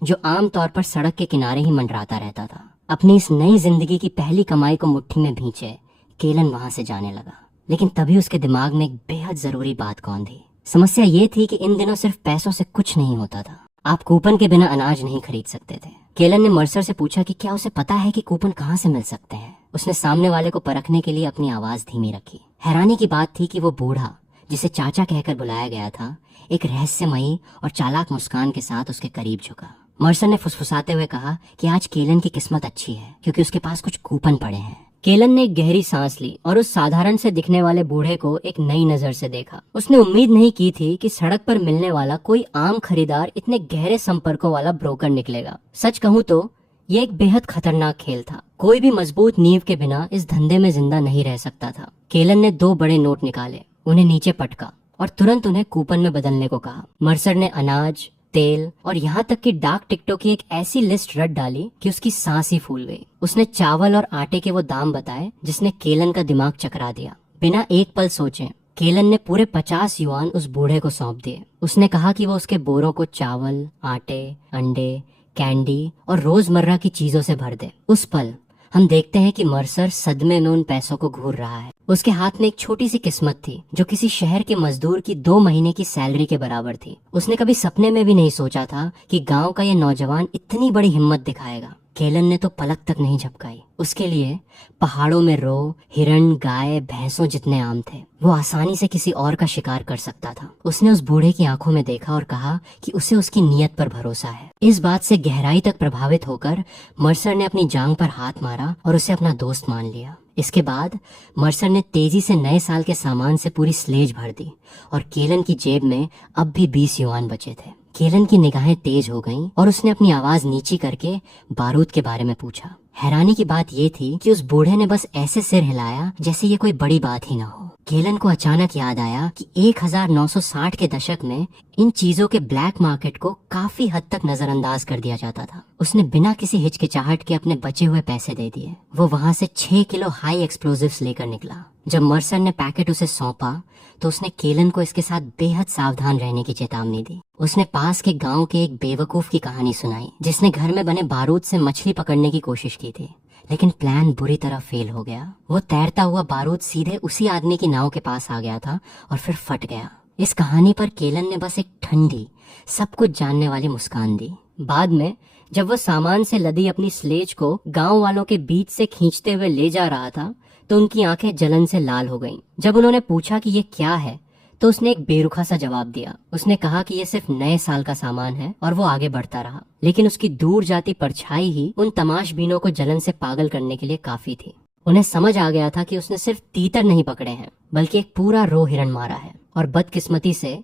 जो आमतौर पर सड़क के किनारे ही मंडराता रहता था। अपनी इस नई जिंदगी की पहली कमाई को मुट्ठी में भींचे केलन वहां से जाने लगा। लेकिन तभी उसके दिमाग में एक बेहद जरूरी बात कौंधी। समस्या ये थी कि इन दिनों सिर्फ पैसों से कुछ नहीं होता था। आप कूपन के बिना अनाज नहीं खरीद सकते थे। केलन ने मर्सर से पूछा कि क्या उसे पता है कि कूपन कहाँ से मिल सकते हैं। उसने सामने वाले को परखने के लिए अपनी आवाज धीमी रखी। हैरानी की बात थी कि वो बूढ़ा जिसे चाचा कहकर बुलाया गया था, एक रहस्यमयी और चालाक मुस्कान के साथ उसके करीब झुका। मर्सर ने फुसफुसाते हुए कहा कि आज केलन की किस्मत अच्छी है क्योंकि उसके पास कुछ कूपन पड़े हैं। केलन ने एक गहरी सांस ली और उस साधारण से दिखने वाले बूढ़े को एक नई नजर से देखा। उसने उम्मीद नहीं की थी कि सड़क पर मिलने वाला कोई आम खरीदार इतने गहरे संपर्कों वाला ब्रोकर निकलेगा। सच कहूँ तो ये एक बेहद खतरनाक खेल था। कोई भी मजबूत नींव के बिना इस धंधे में जिंदा नहीं रह सकता था। केलन ने 2 बड़े नोट निकाले, उन्हें नीचे पटका और तुरंत उन्हें कूपन में बदलने को कहा। मर्सर ने अनाज, तेल और यहाँ तक कि डाक टिकटों की एक ऐसी लिस्ट रट डाली कि उसकी सांस ही फूल गई। उसने चावल और आटे के वो दाम बताए जिसने केलन का दिमाग चकरा दिया। बिना एक पल सोचे केलन ने पूरे 50 युआन उस बूढ़े को सौंप दिए। उसने कहा कि वो उसके बोरों को चावल, आटे, अंडे, कैंडी और रोजमर्रा की चीजों से भर दे। उस पल हम देखते हैं कि मर्सर सदमे में उन पैसों को घूर रहा है। उसके हाथ में एक छोटी सी किस्मत थी जो किसी शहर के मजदूर की 2 महीने की सैलरी के बराबर थी। उसने कभी सपने में भी नहीं सोचा था कि गांव का ये नौजवान इतनी बड़ी हिम्मत दिखाएगा। केलन ने तो पलक तक नहीं झपकाई। उसके लिए पहाड़ों में रो, हिरण, गाय, भैंसों जितने आम थे। वो आसानी से किसी और का शिकार कर सकता था। उसने उस बूढ़े की आंखों में देखा और कहा कि उसे उसकी नीयत पर भरोसा है। इस बात से गहराई तक प्रभावित होकर मर्सर ने अपनी जांघ पर हाथ मारा और उसे अपना दोस्त मान लिया। इसके बाद मर्सर ने तेजी से नए साल के सामान से पूरी स्लेज भर दी और केलन की जेब में अब भी 20 युआन बचे थे। केलन की निगाहें तेज हो गईं और उसने अपनी आवाज नीची करके बारूद के बारे में पूछा। हैरानी की बात ये थी कि उस बूढ़े ने बस ऐसे सिर हिलाया जैसे ये कोई बड़ी बात ही ना हो। केलन को अचानक याद आया कि 1960 के दशक में इन चीजों के ब्लैक मार्केट को काफी हद तक नजरअंदाज कर दिया जाता था। उसने बिना किसी हिचकिचाहट के अपने बचे हुए पैसे दे दिए। वो वहाँ से 6 किलो हाई एक्सप्लोजिव्स लेकर निकला। जब मर्सर ने पैकेट उसे सौंपा तो उसने केलन को इसके साथ बेहद सावधान रहने की चेतावनी दी। उसने पास के गांव के एक बेवकूफ की कहानी सुनाई जिसने घर में बने बारूद से मछली पकड़ने की कोशिश की थी, लेकिन प्लान बुरी तरह फेल हो गया। वो तैरता हुआ बारूद सीधे उसी आदमी की नाव के पास आ गया था और फिर फट गया। इस कहानी पर केलन ने बस एक ठंडी, सब कुछ जानने वाली मुस्कान दी। बाद में जब वो सामान से लदी अपनी स्लेज को गांव वालों के बीच से खींचते हुए ले जा रहा था तो उनकी आंखें जलन से लाल हो गईं। जब उन्होंने पूछा कि ये क्या है तो उसने एक बेरुखा सा जवाब दिया। उसने कहा कि ये सिर्फ नए साल का सामान है और वो आगे बढ़ता रहा, लेकिन उसकी दूर जाती परछाई ही उन तमाशबीनों को जलन से पागल करने के लिए काफी थी। उन्हें समझ आ गया था कि उसने सिर्फ तीतर नहीं पकड़े हैं बल्कि एक पूरा रो हिरण मारा है। और बदकिस्मती से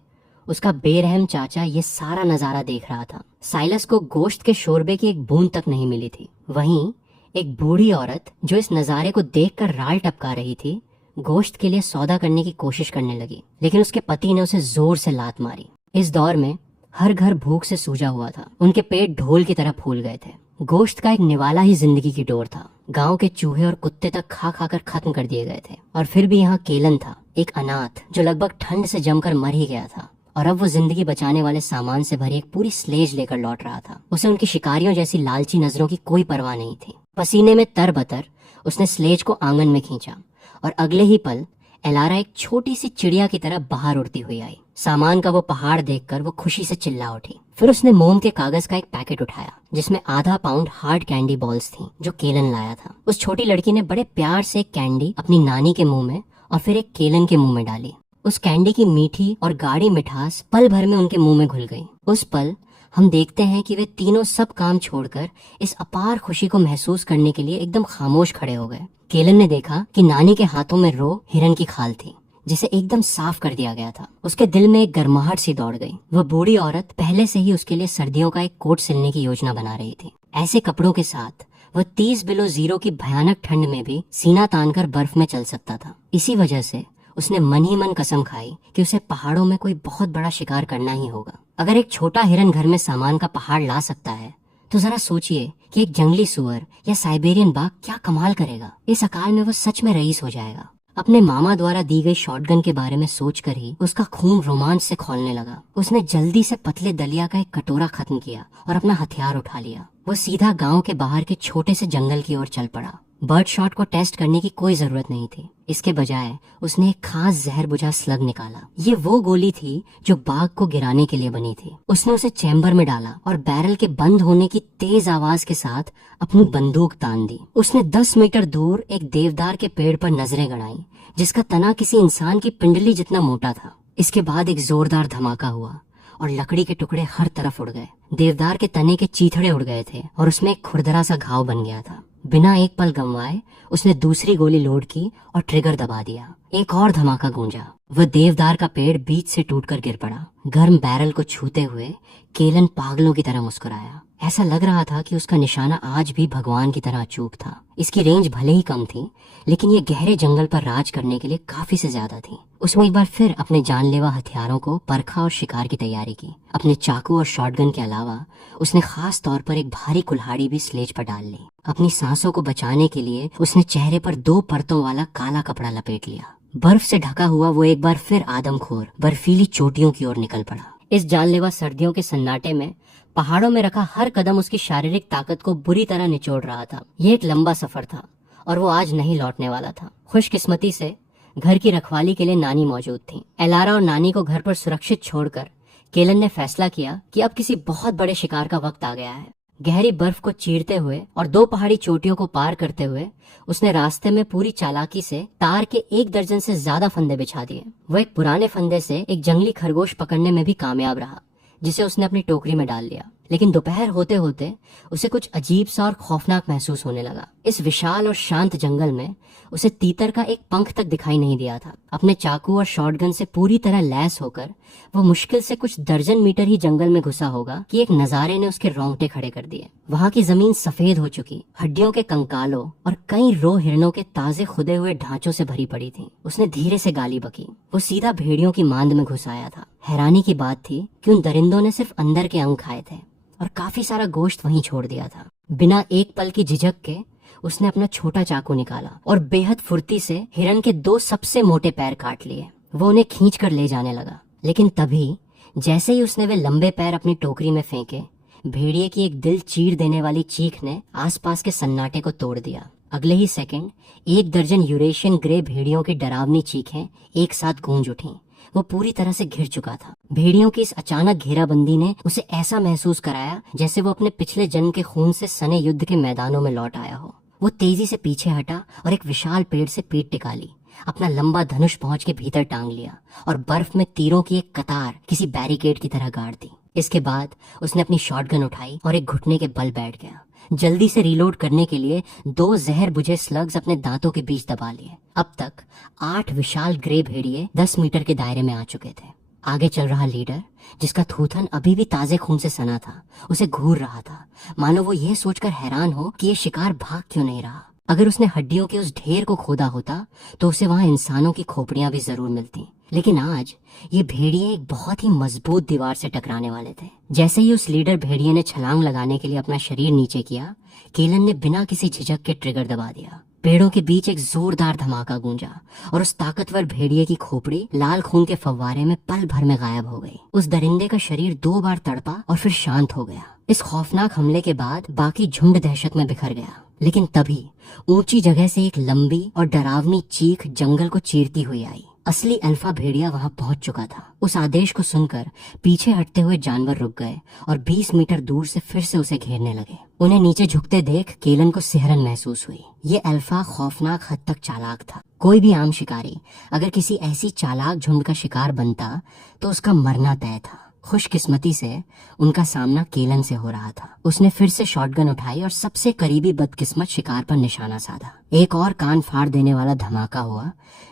उसका बेरहम चाचा ये सारा नजारा देख रहा था। साइलस को गोश्त के शोरबे की एक बूंद तक नहीं मिली थी। वहीं एक बूढ़ी औरत जो इस नजारे को देखकर राल टपका रही थी, गोश्त के लिए सौदा करने की कोशिश करने लगी, लेकिन उसके पति ने उसे जोर से लात मारी। इस दौर में हर घर भूख से सूजा हुआ था। उनके पेट ढोल की तरह फूल गए थे। गोश्त का एक निवाला ही जिंदगी की डोर था। गांव के चूहे और कुत्ते तक खा खाकर खत्म कर दिए गए थे। और फिर भी यहाँ केलन था, एक अनाथ जो लगभग ठंड से जमकर मर ही गया था। और अब वो जिंदगी बचाने वाले सामान से भरी एक पूरी स्लेज लेकर लौट रहा था। उसे उनकी शिकारियों जैसी लालची नजरों की कोई परवाह नहीं थी। पसीने में तरबतर उसने स्लेज को आंगन में खींचा और अगले ही पल एलारा एक छोटी सी चिड़िया की तरह बाहर उड़ती हुई आई। सामान का वो पहाड़ देखकर वो खुशी से चिल्ला उठी। फिर उसने मोम के कागज का एक पैकेट उठाया जिसमें आधा पाउंड हार्ड कैंडी बॉल्स थी जो केलन लाया था। उस छोटी लड़की ने बड़े प्यार से एक कैंडी अपनी नानी के मुंह में और फिर एक केलन के मुंह में डाली। उस कैंडी की मीठी और गाढ़ी मिठास पल भर में उनके मुंह में घुल गई। उस पल हम देखते हैं कि वे तीनों सब काम छोड़कर इस अपार खुशी को महसूस करने के लिए एकदम खामोश खड़े हो गए। केलन ने देखा कि नानी के हाथों में रो हिरन की खाल थी जिसे एकदम साफ कर दिया गया था। उसके दिल में एक गर्माहट सी दौड़ गई। वह बूढ़ी औरत पहले से ही उसके लिए सर्दियों का एक कोट सिलने की योजना बना रही थी। ऐसे कपड़ों के साथ वह 30 बिलो जीरो की भयानक ठंड में भी सीना तानकर बर्फ में चल सकता था। इसी वजह से उसने मन ही मन कसम खाई कि उसे पहाड़ों में कोई बहुत बड़ा शिकार करना ही होगा। अगर एक छोटा हिरन घर में सामान का पहाड़ ला सकता है तो जरा सोचिए कि एक जंगली सुअर या साइबेरियन बाघ क्या कमाल करेगा। इस आकार में वो सच में रईस हो जाएगा। अपने मामा द्वारा दी गई शॉटगन के बारे में सोचकर ही उसका खून रोमांच से खौलने लगा। उसने जल्दी से पतले दलिया का एक कटोरा खत्म किया और अपना हथियार उठा लिया। वो सीधा गांव के बाहर के छोटे से जंगल की ओर चल पड़ा। बर्ड शॉट को टेस्ट करने की कोई जरूरत नहीं थी। इसके बजाय उसने एक खास जहर बुझा स्लग निकाला। ये वो गोली थी जो बाघ को गिराने के लिए बनी थी। उसने उसे चैम्बर में डाला और बैरल के बंद होने की तेज आवाज के साथ अपनी बंदूक तान दी। उसने 10 मीटर दूर एक देवदार के पेड़ पर नजरें गड़ाई, जिसका तना किसी इंसान की पिंडली जितना मोटा था। इसके बाद एक जोरदार धमाका हुआ और लकड़ी के टुकड़े हर तरफ उड़ गए। देवदार के तने के चीथड़े उड़ गए थे और उसमें एक खुरदरा सा घाव बन गया था। बिना एक पल गंवाए उसने दूसरी गोली लोड की और ट्रिगर दबा दिया। एक और धमाका गूंजा। वह देवदार का पेड़ बीच से टूटकर गिर पड़ा। गर्म बैरल को छूते हुए केलन पागलों की तरह मुस्कुराया। ऐसा लग रहा था कि उसका निशाना आज भी भगवान की तरह अचूक था। इसकी रेंज भले ही कम थी, लेकिन ये गहरे जंगल पर राज करने के लिए काफी से ज्यादा थी। उसने एक बार फिर अपने जानलेवा हथियारों को परखा और शिकार की तैयारी की। अपने चाकू और शॉटगन के अलावा उसने खास तौर पर एक भारी कुल्हाड़ी भी स्लेज पर डाल ली। अपनी सांसों को बचाने के लिए उसने चेहरे पर 2 परतों वाला काला कपड़ा लपेट लिया। बर्फ से ढका हुआ वो एक बार फिर आदमखोर बर्फीली चोटियों की ओर निकल पड़ा। इस जानलेवा सर्दियों के सन्नाटे में पहाड़ों में रखा हर कदम उसकी शारीरिक ताकत को बुरी तरह निचोड़ रहा था। ये एक लंबा सफर था और वो आज नहीं लौटने वाला था। खुशकिस्मती से घर की रखवाली के लिए नानी मौजूद थी। एलारा और नानी को घर पर सुरक्षित छोड़कर केलन ने फैसला किया कि अब किसी बहुत बड़े शिकार का वक्त आ गया है। गहरी बर्फ को चीरते हुए और 2 पहाड़ी चोटियों को पार करते हुए उसने रास्ते में पूरी चालाकी से तार के 1 दर्जन से ज्यादा फंदे बिछा दिए। वो एक पुराने फंदे से एक जंगली खरगोश पकड़ने में भी कामयाब रहा, जिसे उसने अपनी टोकरी में डाल लिया। लेकिन दोपहर होते होते उसे कुछ अजीब सा और खौफनाक महसूस होने लगा। इस विशाल और शांत जंगल में उसे तीतर का एक पंख तक दिखाई नहीं दिया था। अपने चाकू और शॉटगन से पूरी तरह लैस होकर वो मुश्किल से कुछ दर्जन मीटर ही जंगल में घुसा होगा कि एक नजारे ने उसके रोंगटे खड़े कर दिए। वहाँ की जमीन सफेद हो चुकी, हड्डियों के कंकालों और कई रो हिरणों के ताजे खुदे हुए ढांचों से भरी पड़ी थी। उसने धीरे से गाली बकी। वो सीधा भेड़ियों की मांद में घुस आया था। हैरानी की बात थी कि उन दरिंदों ने सिर्फ अंदर के अंग खाए थे और काफी सारा गोश्त वहीं छोड़ दिया था। बिना एक पल की झिझक के उसने अपना छोटा चाकू निकाला और बेहद फुर्ती से हिरन के 2 सबसे मोटे पैर काट लिए। वो उन्हें खींच कर ले जाने लगा, लेकिन तभी जैसे ही उसने वे लंबे पैर अपनी टोकरी में फेंके, भेड़िए की एक दिल चीर देने वाली चीख ने आसपास के सन्नाटे को तोड़ दिया। अगले ही सेकंड 1 दर्जन यूरेशियन ग्रे भेड़ियों की डरावनी चीखें एक साथ गूंज उठीं। वो पूरी तरह से घिर चुका था। भेड़ियों की इस अचानक घेराबंदी ने उसे ऐसा महसूस कराया जैसे वो अपने पिछले जन्म के खून से सने युद्ध के मैदानों में लौट आया हो। वो तेजी से पीछे हटा और एक विशाल पेड़ से पीठ टिका ली। अपना लंबा धनुष पहुंच के भीतर टांग लिया और बर्फ में तीरों की एक कतार किसी बैरिकेड की तरह गाड़ दी। इसके बाद उसने अपनी शॉटगन उठाई और एक घुटने के बल बैठ गया। जल्दी से रीलोड करने के लिए 2 जहर बुझे स्लग्स अपने दांतों के बीच दबा लिए। अब तक 8 विशाल ग्रे भेड़िए 10 मीटर के दायरे में आ चुके थे। आगे चल रहा लीडर, जिसका थूथन अभी भी ताजे खून से सना था, उसे घूर रहा था, मानो वो ये सोचकर हैरान हो कि ये शिकार भाग क्यों नहीं रहा। अगर उसने हड्डियों के उस ढेर को खोदा होता तो उसे वहां इंसानों की खोपड़ियां भी जरूर मिलती, लेकिन आज ये भेड़िए एक बहुत ही मजबूत दीवार से टकराने वाले थे। जैसे ही उस लीडर भेड़िए ने छलांग लगाने के लिए अपना शरीर नीचे किया, केलन ने बिना किसी झिझक के ट्रिगर दबा दिया। पेड़ों के बीच एक जोरदार धमाका गूंजा और उस ताकतवर भेड़िए की खोपड़ी लाल खून के फव्वारे में पल भर में गायब हो गई। उस दरिंदे का शरीर 2 बार तड़पा और फिर शांत हो गया। इस खौफनाक हमले के बाद बाकी झुंड दहशत में बिखर गया, लेकिन तभी ऊंची जगह से एक लंबी और डरावनी चीख जंगल को चीरती हुई आई। असली अल्फा भेड़िया वहां पहुंच चुका था। उस आदेश को सुनकर पीछे हटते हुए जानवर रुक गए और 20 मीटर दूर से फिर से उसे घेरने लगे। उन्हें नीचे झुकते देख केलन को सिहरन महसूस हुई। ये अल्फा खौफनाक हद तक चालाक था। कोई भी आम शिकारी अगर किसी ऐसी चालाक झुंड का शिकार बनता तो उसका मरना तय था। खुशकिस्मती से उनका सामना केलन से हो रहा था। उसने फिर से शॉटगन उठाई और सबसे करीबी बदकिस्मत शिकार पर निशाना साधा। एक और कान फाड़ देने वाला धमाका हुआ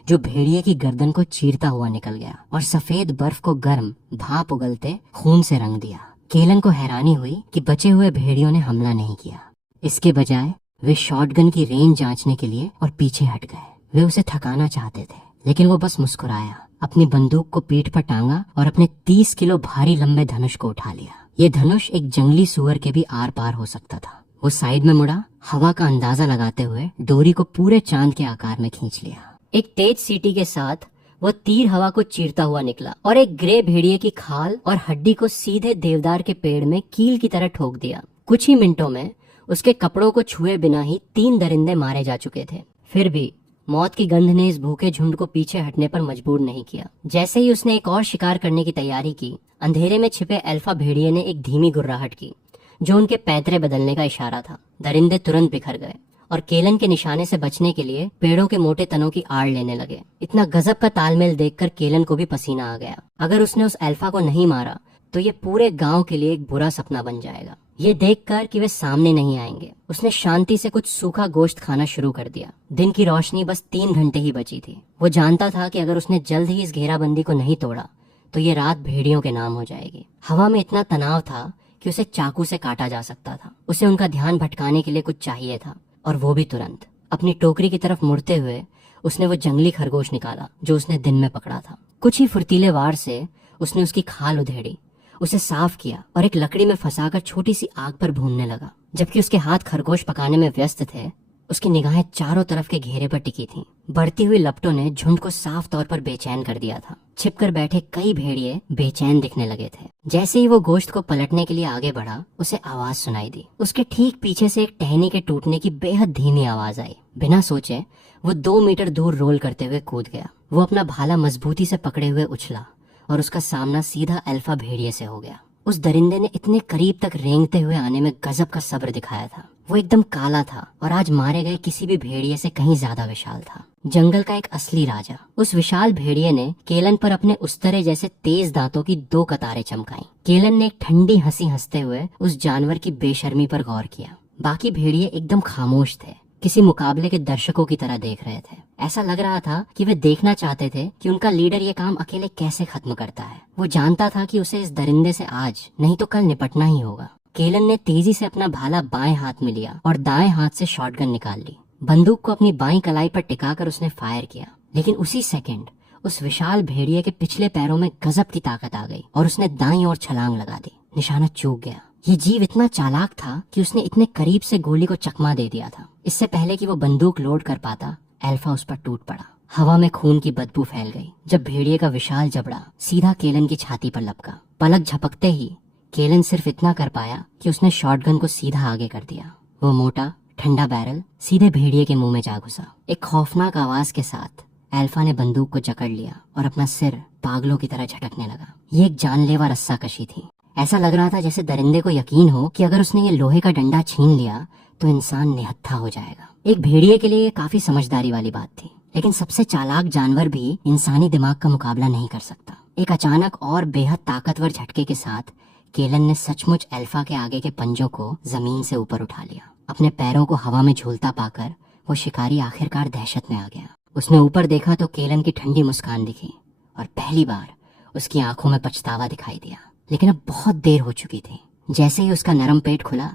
जो भेड़िए की गर्दन को चीरता हुआ निकल गया और सफेद बर्फ को गर्म भाप उगलते खून से रंग दिया। केलन को हैरानी हुई कि बचे हुए भेड़ियों ने हमला नहीं किया। इसके बजाय वे शॉटगन की रेंज जांचने के लिए और पीछे हट गए। वे उसे थकाना चाहते थे, लेकिन वो बस मुस्कुराया, अपनी बंदूक को पीठ पर टांगा और अपने 30 किलो भारी लंबे धनुष को उठा लिया। ये धनुष एक जंगली सुअर के भी आर पार हो सकता था। वो साइड में मुड़ा, हवा का अंदाजा लगाते हुए डोरी को पूरे चांद के आकार में खींच लिया। एक तेज सीटी के साथ वो तीर हवा को चीरता हुआ निकला और एक ग्रे भेड़िए की खाल और हड्डी को सीधे देवदार के पेड़ में कील की तरह ठोक दिया। कुछ ही मिनटों में उसके कपड़ों को छुए बिना ही 3 दरिंदे मारे जा चुके थे। फिर भी मौत की गंध ने इस भूखे झुंड को पीछे हटने पर मजबूर नहीं किया। जैसे ही उसने एक और शिकार करने की तैयारी की, अंधेरे में छिपे अल्फा भेड़िए ने एक धीमी गुर्राहट की, जो उनके पैतरे बदलने का इशारा था। दरिंदे तुरंत बिखर गए और केलन के निशाने से बचने के लिए पेड़ों के मोटे तनों की आड़ लेने लगे। इतना गजब का तालमेल देखकर केलन को भी पसीना आ गया। अगर उसने उस अल्फा को नहीं मारा तो ये पूरे गांव के लिए एक बुरा सपना बन जाएगा। ये देखकर कि वे सामने नहीं आएंगे, उसने शांति से कुछ सूखा गोश्त खाना शुरू कर दिया। दिन की रोशनी बस 3 घंटे ही बची थी। वो जानता था कि अगर उसने जल्द ही इस घेराबंदी को नहीं तोड़ा तो ये रात भेड़ियों के नाम हो जाएगी। हवा में इतना तनाव था कि उसे चाकू से काटा जा सकता था। उसे उनका ध्यान भटकाने के लिए कुछ चाहिए था, और वो भी तुरंत। अपनी टोकरी की तरफ मुड़ते हुए उसने वो जंगली खरगोश निकाला जो उसने दिन में पकड़ा था। कुछ ही फुर्तीले वार से उसने उसकी खाल उधेड़ी, उसे साफ किया और एक लकड़ी में फंसाकर छोटी सी आग पर भूनने लगा। जबकि उसके हाथ खरगोश पकाने में व्यस्त थे, उसकी निगाहें चारों तरफ के घेरे पर टिकी थीं। बढ़ती हुई लपटों ने झुंड को साफ तौर पर बेचैन कर दिया था। छिपकर बैठे कई भेड़िए बेचैन दिखने लगे थे। जैसे ही वो गोश्त को पलटने के लिए आगे बढ़ा, उसे आवाज सुनाई दी। उसके ठीक पीछे से एक टहनी के टूटने की बेहद धीमी आवाज आई। बिना सोचे वो 2 मीटर दूर रोल करते हुए कूद गया। वो अपना भाला मजबूती से पकड़े हुए उछला और उसका सामना सीधा अल्फा भेड़िए से हो गया। उस दरिंदे ने इतने करीब तक रेंगते हुए आने में गजब का सब्र दिखाया था। वो एकदम काला था और आज मारे गए किसी भी भेड़िए से कहीं ज्यादा विशाल था। जंगल का एक असली राजा। उस विशाल भेड़िए ने केलन पर अपने उस्तरे जैसे तेज दांतों की 2 कतारें चमकाई। केलन ने एक ठंडी हंसी हंसते हुए उस जानवर की बेशर्मी पर गौर किया। बाकी भेड़िए एकदम खामोश थे, किसी मुकाबले के दर्शकों की तरह देख रहे थे। ऐसा लग रहा था कि वे देखना चाहते थे कि उनका लीडर ये काम अकेले कैसे खत्म करता है। वो जानता था कि उसे इस दरिंदे से आज नहीं तो कल निपटना ही होगा। केलन ने तेजी से अपना भाला बाएं हाथ में लिया और दाएं हाथ से शॉटगन निकाल ली। बंदूक को अपनी बाईं कलाई पर टिकाकर उसने फायर किया, लेकिन उसी सेकंड उस विशाल भेड़िए के पिछले पैरों में गजब की ताकत आ गई और उसने दाईं ओर छलांग लगा दी। निशाना चूक गया। ये जीव इतना चालाक था कि उसने इतने करीब से गोली को चकमा दे दिया था। इससे पहले कि वो बंदूक लोड कर पाता, अल्फा उस पर टूट पड़ा। हवा में खून की बदबू फैल गई जब भेड़िए का विशाल जबड़ा सीधा केलन की छाती पर लपका। पलक झपकते ही केलन सिर्फ इतना कर पाया कि उसने शॉटगन को सीधा आगे कर दिया। वो मोटा ठंडा बैरल सीधे भेड़िए के मुंह में जा घुसा। एक खौफनाक आवाज के साथ अल्फा ने बंदूक को जकड़ लिया और अपना सिर पागलों की तरह झटकने लगा। ये एक जानलेवा रस्साकशी थी। ऐसा लग रहा था जैसे दरिंदे को यकीन हो कि अगर उसने ये लोहे का डंडा छीन लिया तो इंसान निहत्था हो जाएगा। एक भेड़िए के लिए ये काफी समझदारी वाली बात थी, लेकिन सबसे चालाक जानवर भी इंसानी दिमाग का मुकाबला नहीं कर सकता। एक अचानक और बेहद ताकतवर झटके के साथ केलन ने सचमुच अल्फा के आगे के पंजों को जमीन से ऊपर उठा लिया। अपने पैरों को हवा में झूलता पाकर वो शिकारी आखिरकार दहशत में आ गया। उसने ऊपर देखा तो केलन की ठंडी मुस्कान दिखी और पहली बार उसकी आंखों में पछतावा दिखाई दिया। लेकिन अब बहुत देर हो चुकी थी। जैसे ही उसका नरम पेट खुला,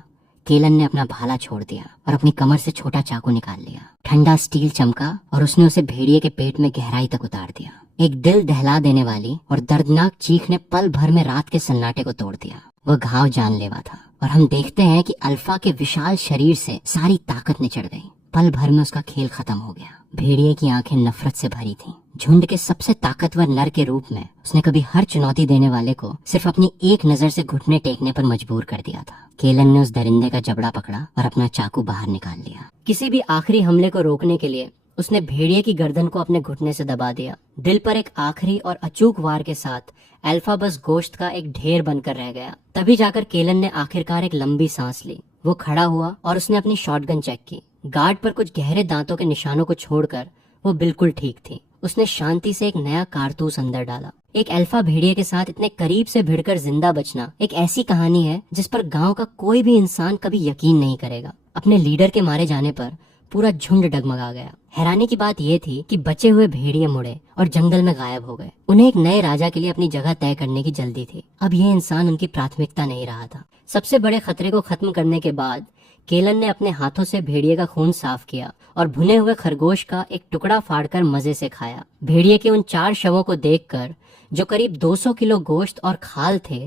केलन ने अपना भाला छोड़ दिया और अपनी कमर से छोटा चाकू निकाल लिया। ठंडा स्टील चमका और उसने उसे भेड़िए के पेट में गहराई तक उतार दिया। एक दिल दहला देने वाली और दर्दनाक चीख ने पल भर में रात के सन्नाटे को तोड़ दिया। वह घाव जानलेवा था और हम देखते हैं कि अल्फा के विशाल शरीर से सारी ताकत निचड़ गई। पल भर में उसका खेल खत्म हो गया। भेड़िए की आंखें नफरत से भरी थीं। झुंड के सबसे ताकतवर नर के रूप में उसने कभी हर चुनौती देने वाले को सिर्फ अपनी एक नजर से घुटने टेकने पर मजबूर कर दिया था। केलन ने उस दरिंदे का जबड़ा पकड़ा और अपना चाकू बाहर निकाल लिया। किसी भी आखिरी हमले को रोकने के लिए उसने भेड़िए की गर्दन को अपने घुटने से दबा दिया। दिल पर एक आखिरी और अचूक वार के साथ अल्फा बस गोश्त का एक ढेर बनकर रह गया। तभी जाकर केलन ने आखिरकार एक लंबी सांस ली। वो खड़ा हुआ और उसने अपनी शॉटगन चेक की। गार्ड पर कुछ गहरे दांतों के निशानों को छोड़कर वो बिल्कुल ठीक थी। उसने शांति से एक नया कारतूस अंदर डाला। एक अल्फा भेड़िए के साथ इतने करीब से भिड़कर जिंदा बचना एक ऐसी कहानी है जिस पर गांव का कोई भी इंसान कभी यकीन नहीं करेगा। अपने लीडर के मारे जाने पर पूरा झुंड डगमगा गया। हैरानी की बात यह थी कि बचे हुए भेड़िए मुड़े और जंगल में गायब हो गए। उन्हें एक नए राजा के लिए अपनी जगह तय करने की जल्दी थी। अब यह इंसान उनकी प्राथमिकता नहीं रहा था। सबसे बड़े खतरे को खत्म करने के बाद केलन ने अपने हाथों से भेड़िए का खून साफ किया और भुने हुए खरगोश का एक टुकड़ा फाड़कर मजे से खाया। भेड़िए के उन 4 शवों को देखकर, जो करीब 200 किलो गोश्त और खाल थे,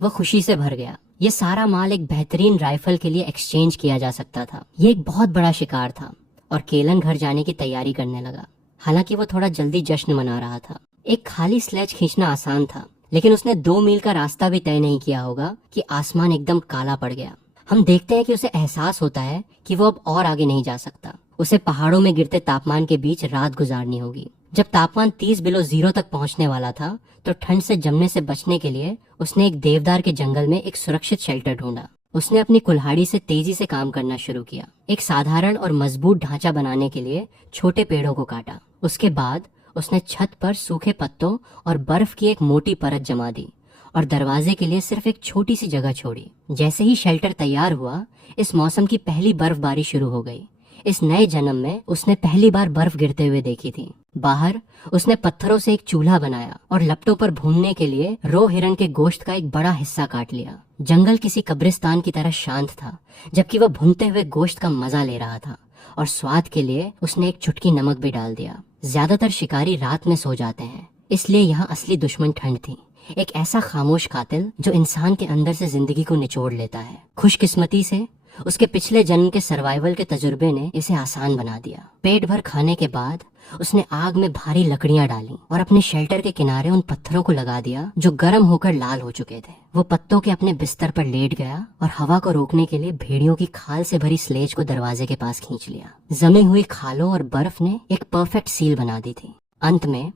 वह खुशी से भर गया। ये सारा माल एक बेहतरीन राइफल के लिए एक्सचेंज किया जा सकता था। ये एक बहुत बड़ा शिकार था और केलन घर जाने की तैयारी करने लगा। हालांकि वो थोड़ा जल्दी जश्न मना रहा था। एक खाली स्लेज खींचना आसान था, लेकिन उसने 2 मील का रास्ता भी तय नहीं किया होगा कि आसमान एकदम काला पड़ गया। हम देखते हैं कि उसे एहसास होता है कि वो अब और आगे नहीं जा सकता। उसे पहाड़ों में गिरते तापमान के बीच रात गुजारनी होगी। जब तापमान 30 बिलो जीरो तक पहुंचने वाला था तो ठंड से जमने से बचने के लिए उसने एक देवदार के जंगल में एक सुरक्षित शेल्टर ढूंढा। उसने अपनी कुल्हाड़ी से तेजी से काम करना शुरू किया। एक साधारण और मजबूत ढांचा बनाने के लिए छोटे पेड़ों को काटा। उसके बाद उसने छत पर सूखे पत्तों और बर्फ की एक मोटी परत जमा दी और दरवाजे के लिए सिर्फ एक छोटी सी जगह छोड़ी। जैसे ही शेल्टर तैयार हुआ, इस मौसम की पहली बर्फबारी शुरू हो गई। इस नए जन्म में उसने पहली बार बर्फ गिरते हुए देखी थी। बाहर उसने पत्थरों से एक चूल्हा बनाया और लपटों पर भूनने के लिए रो हिरण के गोश्त का एक बड़ा हिस्सा काट लिया। जंगल किसी कब्रिस्तान की तरह शांत था, जबकि वह भुनते हुए गोश्त का मजा ले रहा था और स्वाद के लिए उसने एक चुटकी नमक भी डाल दिया। ज्यादातर शिकारी रात में सो जाते हैं, इसलिए यहाँ असली दुश्मन ठंड थी। एक ऐसा खामोश कातिल जो इंसान के अंदर से जिंदगी को निचोड़ लेता है। खुशकिस्मती से उसके पिछले जन्म के सर्वाइवल के तजुर्बे ने इसे आसान बना दिया। पेट भर खाने के बाद उसने आग में भारी लकड़ियां डाली और अपने शेल्टर के किनारे उन पत्थरों को लगा दिया जो गर्म होकर लाल हो चुके थे। वो पत्तों के अपने बिस्तर पर लेट गया और हवा को रोकने के लिए भेड़ियों की खाल से भरी स्लेज को दरवाजे के पास खींच लिया। जमी हुई खालों और बर्फ ने एक परफेक्ट सील बना दी थी। अंत में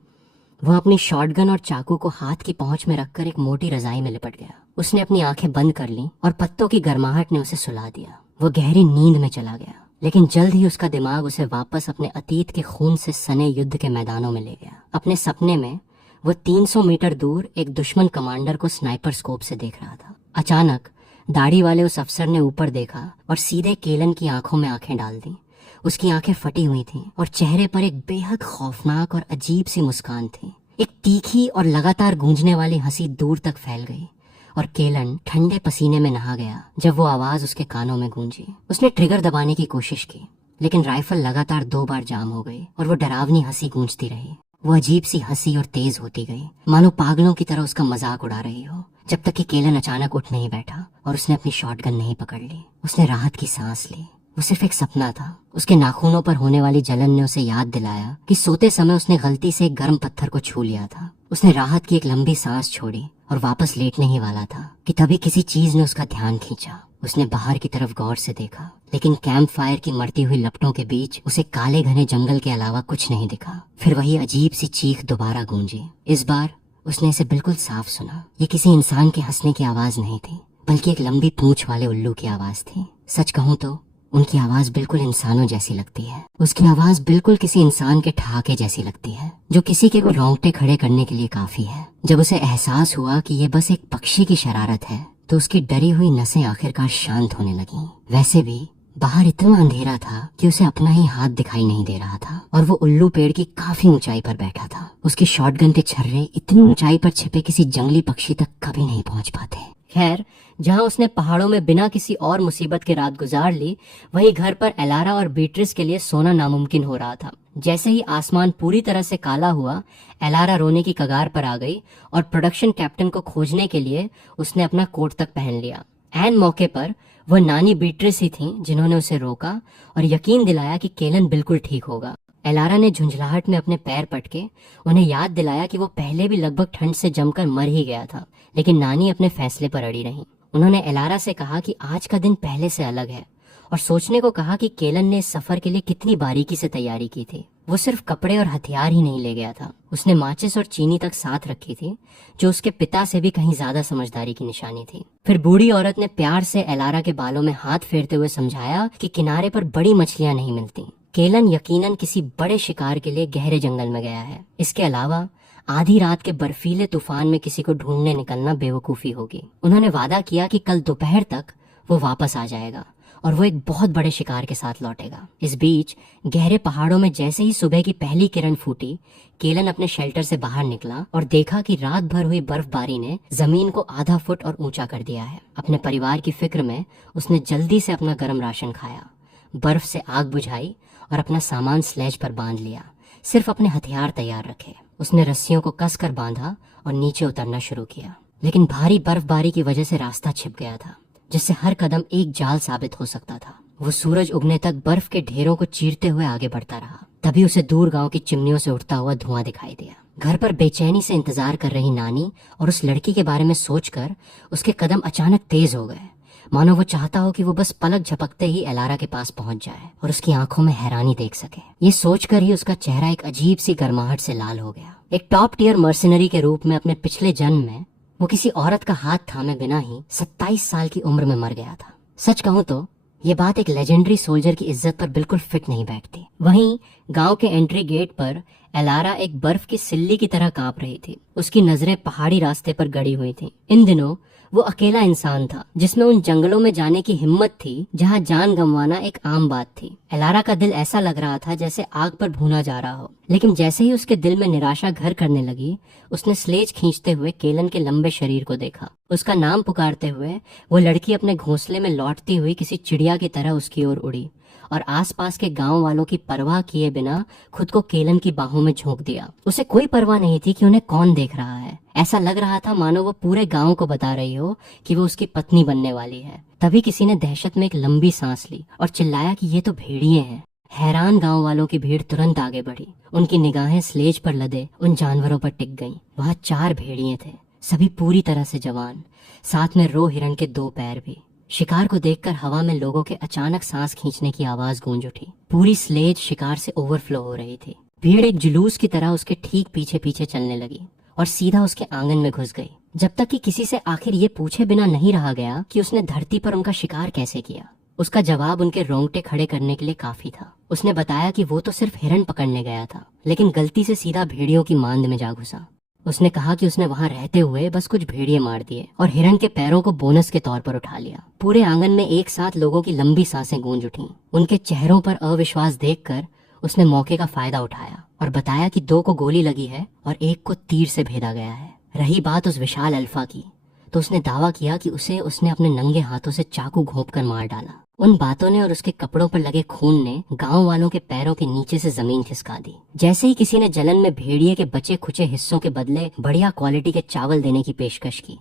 वह अपनी शॉटगन और चाकू को हाथ की पहुंच में रखकर एक मोटी रजाई में लिपट गया। उसने अपनी आंखें बंद कर ली और पत्तों की गर्माहट ने उसे सुला दिया। वो गहरी नींद में चला गया, लेकिन जल्द ही उसका दिमाग उसे वापस अपने अतीत के खून से सने युद्ध के मैदानों में ले गया। अपने सपने में वो 300 मीटर दूर एक दुश्मन कमांडर को स्नाइपर स्कोप से देख रहा था। अचानक दाढ़ी वाले उस अफसर ने ऊपर देखा और सीधे केलन की आंखों में आंखें डाल दी। उसकी आंखें फटी हुई थीं और चेहरे पर एक बेहद खौफनाक और अजीब सी मुस्कान थी। एक तीखी और लगातार गूंजने वाली हंसी दूर तक फैल गई और केलन ठंडे पसीने में नहा गया जब वो आवाज उसके कानों में गूंजी। उसने ट्रिगर दबाने की कोशिश की, लेकिन राइफल लगातार 2 बार जाम हो गई और वो डरावनी हंसी गूंजती रही। वो अजीब सी हंसी और तेज होती गई, मानो पागलों की तरह उसका मजाक उड़ा रही हो, जब तक कि केलन अचानक उठ नहीं बैठा और उसने अपनी शॉटगन नहीं पकड़ ली। उसने राहत की सांस ली। वो सिर्फ एक सपना था। उसके नाखूनों पर होने वाली जलन ने उसे याद दिलाया कि सोते समय उसने गलती से एक गर्म पत्थर को छू लिया था। उसने राहत की एक लंबी सांस छोड़ी और वापस लेटने ही वाला था कि तभी किसी चीज ने उसका ध्यान खींचा। उसने बाहर की तरफ गौर से देखा, लेकिन कैंप फायर की मरती हुई लपटों के बीच उसे काले घने जंगल के अलावा कुछ नहीं दिखा। फिर वही अजीब सी चीख दोबारा गूंजी। इस बार उसने इसे बिल्कुल साफ सुना। ये किसी इंसान के हंसने की आवाज नहीं थी, बल्कि एक लंबी पूंछ वाले उल्लू की आवाज थी। सच कहूं तो उनकी आवाज बिल्कुल इंसानों जैसी लगती है। उसकी आवाज बिल्कुल किसी इंसान के ठहाके जैसी लगती है, जो किसी के को रोंगटे खड़े करने के लिए काफी है। जब उसे एहसास हुआ कि ये बस एक पक्षी की शरारत है, तो उसकी डरी हुई नसें आखिरकार शांत होने लगीं। वैसे भी बाहर इतना अंधेरा था कि उसे अपना ही हाथ दिखाई नहीं दे रहा था और वो उल्लू पेड़ की काफी ऊंचाई पर बैठा था। उसकी शॉटगन के छर्रे इतनी ऊंचाई पर छिपे किसी जंगली पक्षी तक कभी नहीं पहुंच पाते। खैर, जहां उसने पहाड़ों में बिना किसी और मुसीबत के रात गुजार ली, वहीं घर पर एलारा और बीट्रिस के लिए सोना नामुमकिन हो रहा था। जैसे ही आसमान पूरी तरह से काला हुआ, एलारा रोने की कगार पर आ गई और प्रोडक्शन कैप्टन को खोजने के लिए उसने अपना कोट तक पहन लिया। ऐन मौके पर वह नानी बीट्रिस ही थीं जिन्होंने उसे रोका और यकीन दिलाया कि केलन बिल्कुल ठीक होगा। एलारा ने झुंझलाहट में अपने पैर पटके उन्हें याद दिलाया कि वो पहले भी लगभग ठंड से जमकर मर ही गया था, लेकिन नानी अपने फैसले पर अड़ी रही। उन्होंने एलारा से कहा कि आज का दिन पहले से अलग है और सोचने को कहा कि केलन ने इस सफर के लिए कितनी बारीकी से तैयारी की थी। वो सिर्फ कपड़े और हथियार ही नहीं ले गया था, उसने माचिस और चीनी तक साथ रखी थी, जो उसके पिता से भी कहीं ज्यादा समझदारी की निशानी थी। फिर बूढ़ी औरत ने प्यार से एलारा के बालों में हाथ फेरते हुए समझाया कि किनारे पर बड़ी मछलियां नहीं मिलती। केलन यकीनन किसी बड़े शिकार के लिए गहरे जंगल में गया है। इसके अलावा आधी रात के बर्फीले तूफान में किसी को ढूंढने निकलना बेवकूफी होगी। उन्होंने वादा किया कि कल दोपहर तक वो वापस आ जाएगा और वो एक बहुत बड़े शिकार के साथ लौटेगा। इस बीच गहरे पहाड़ों में जैसे ही सुबह की पहली किरण फूटी, केलन अपने शेल्टर से बाहर निकला और देखा कि रात भर हुई बर्फबारी ने जमीन को आधा फुट और ऊंचा कर दिया है। अपने परिवार की फिक्र में उसने जल्दी से अपना गर्म राशन खाया, बर्फ से आग बुझाई और अपना सामान स्लेज पर बांध लिया। सिर्फ अपने हथियार तैयार रखे। उसने रस्सियों को कसकर बांधा और नीचे उतरना शुरू किया, लेकिन भारी बर्फबारी की वजह से रास्ता छिप गया था, जिससे हर कदम एक जाल साबित हो सकता था। वो सूरज उगने तक बर्फ के ढेरों को चीरते हुए आगे बढ़ता रहा। तभी उसे दूर गांव की चिमनियों से उठता हुआ धुआं दिखाई दिया। घर पर बेचैनी से इंतजार कर रही नानी और उस लड़की के बारे में सोचकर उसके कदम अचानक तेज हो गए, मानो वो चाहता हो कि वो बस पलक झपकते ही एलारा के पास पहुंच जाए और उसकी आंखों में हैरानी देख सके। ये सोचकर ही उसका चेहरा एक अजीब सी गर्माहट से लाल हो गया। एक टॉप टियर मर्सिनरी के रूप में अपने पिछले जन्म में वो किसी औरत का हाथ थामे बिना ही 27 साल की उम्र में मर गया था। सच कहूं तो ये बात एक लेजेंडरी सोल्जर की इज्जत पर बिल्कुल फिट नहीं बैठती। वहीं गांव के एंट्री गेट पर एलारा एक बर्फ की सिल्ली की तरह कांप रही थी। उसकी नजरें पहाड़ी रास्ते पर गड़ी हुई थीं। इन दिनों वो अकेला इंसान था जिसमें उन जंगलों में जाने की हिम्मत थी जहां जान गंवाना एक आम बात थी। एलारा का दिल ऐसा लग रहा था जैसे आग पर भूना जा रहा हो। लेकिन जैसे ही उसके दिल में निराशा घर करने लगी, उसने स्लेज खींचते हुए केलन के लंबे शरीर को देखा। उसका नाम पुकारते हुए वो लड़की अपने घोंसले में लौटती हुई किसी चिड़िया की तरह उसकी ओर उड़ी और आसपास के गांव वालों की परवाह किए बिना खुद को केलन की बाहों में झोंक दिया। उसे कोई परवाह नहीं थी कि उन्हें कौन देख रहा है। ऐसा लग रहा था मानो वो पूरे गांव को बता रही हो कि वो उसकी पत्नी बनने वाली है। तभी किसी ने दहशत में एक लंबी सांस ली और चिल्लाया कि ये तो भेड़िए हैं। हैरान गांव वालों की भीड़ तुरंत आगे बढ़ी। उनकी निगाहें स्लेज पर लदे उन जानवरों पर टिक गईं। वहां 4 भेड़िए थे, सभी पूरी तरह से जवान, साथ में रो हिरण के 2 पैर भी। शिकार को देखकर हवा में लोगों के अचानक सांस खींचने की आवाज गूंज उठी। पूरी स्लेज शिकार से ओवरफ्लो हो रही थी। भीड़ एक जुलूस की तरह उसके ठीक पीछे पीछे चलने लगी और सीधा उसके आंगन में घुस गई, जब तक कि किसी से आखिर ये पूछे बिना नहीं रहा गया कि उसने धरती पर उनका शिकार कैसे किया। उसका जवाब उनके रोंगटे खड़े करने के लिए काफी था। उसने बताया कि वो तो सिर्फ हिरण पकड़ने गया था, लेकिन गलती से सीधा भेड़ियों की मांद में जा घुसा। उसने कहा कि उसने वहां रहते हुए बस कुछ भेड़िए मार दिए और हिरण के पैरों को बोनस के तौर पर उठा लिया। पूरे आंगन में एक साथ लोगों की लंबी सांसें गूंज उठीं। उनके चेहरों पर अविश्वास देखकर उसने मौके का फायदा उठाया और बताया कि 2 को गोली लगी है और 1 को तीर से भेदा गया है। रही बात उस विशाल अल्फा की, तो उसने दावा किया कि उसने अपने नंगे हाथों से चाकू घोंपकर मार डाला। उन बातों ने और उसके कपड़ों पर लगे खून ने गांव वालों के पैरों के नीचे से जमीन खिसका दी। जैसे ही किसी ने जलन में भेड़िए के बचे खुचे हिस्सों के बदले बढ़िया क्वालिटी के चावल देने की पेशकश की,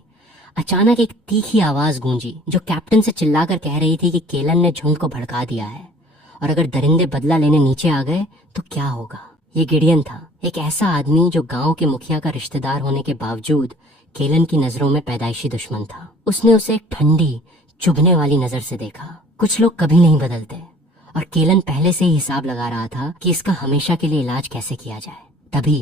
अचानक एक तीखी आवाज गूंजी जो कैप्टन से चिल्लाकर कह रही थी कि केलन ने झुंड को भड़का दिया है और अगर दरिंदे बदला लेने नीचे आ गए तो क्या होगा। ये गिडियन था, एक ऐसा आदमी जो गांव के मुखिया का रिश्तेदार होने के बावजूद केलन की नजरों में पैदाइशी दुश्मन था। उसने उसे एक ठंडी चुभने वाली नजर से देखा। कुछ लोग कभी नहीं बदलते और केलन पहले से ही हिसाब लगा रहा था कि इसका हमेशा के लिए इलाज कैसे किया जाए। तभी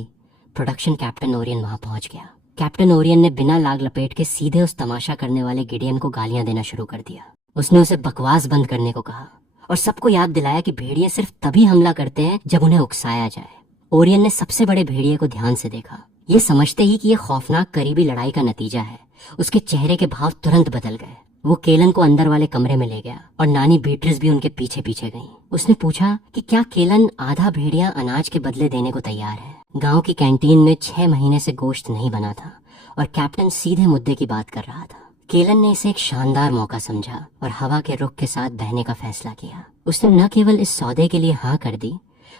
प्रोडक्शन कैप्टन ओरियन वहां पहुंच गया। कैप्टन ओरियन ने बिना लाग लपेट के सीधे उस तमाशा करने वाले गिडियन को गालियां देना शुरू कर दिया। उसने उसे बकवास बंद करने को कहा और सबको याद दिलाया कि भेड़िए सिर्फ तभी हमला करते हैं जब उन्हें उकसाया जाए। ओरियन ने सबसे बड़े भेड़िए को ध्यान से देखा। ये समझते ही कि यह खौफनाक करीबी लड़ाई का नतीजा है, उसके चेहरे के भाव तुरंत बदल गए। वो केलन को अंदर वाले कमरे में ले गया और नानी बीट्रिस भी उनके पीछे पीछे गई। उसने पूछा कि क्या केलन आधा भेड़िया अनाज के बदले देने को तैयार है। गांव की कैंटीन में 6 महीने से गोश्त नहीं बना था और कैप्टन सीधे मुद्दे की बात कर रहा था। केलन ने इसे एक शानदार मौका समझा और हवा के रुख के साथ बहने का फैसला किया। उसने न केवल इस सौदे के लिए हाँ कर दी,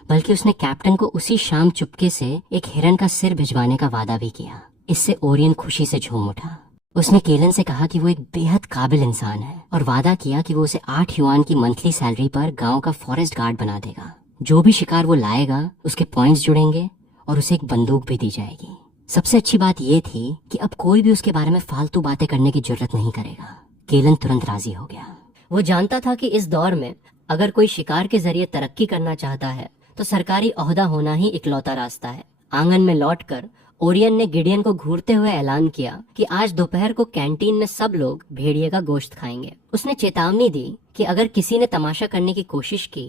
बल्कि उसने कैप्टन को उसी शाम चुपके से एक हिरन का सिर भिजवाने का वादा भी किया। इससे ओरियन खुशी से झूम उठा। उसने केलन से कहा कि वो एक बेहद काबिल इंसान है और वादा किया कि वो उसे 8 युआन की मंथली सैलरी पर गांव का फॉरेस्ट गार्ड बना देगा। जो भी शिकार वो लाएगा उसके पॉइंट्स जुड़ेंगे और उसे एक बंदूक भी दी जाएगी। सबसे अच्छी बात ये थी कि अब कोई भी उसके बारे में फालतू बातें करने की जरूरत नहीं करेगा। केलन तुरंत राजी हो गया। वो जानता था कि इस दौर में अगर कोई शिकार के जरिए तरक्की करना चाहता है तो सरकारी ओहदा होना ही इकलौता रास्ता है। आंगन में लौटकर ओरियन ने गिडियन को घूरते हुए ऐलान किया कि आज दोपहर को कैंटीन में सब लोग भेड़िए का गोश्त खाएंगे। उसने चेतावनी दी कि अगर किसी ने तमाशा करने की कोशिश की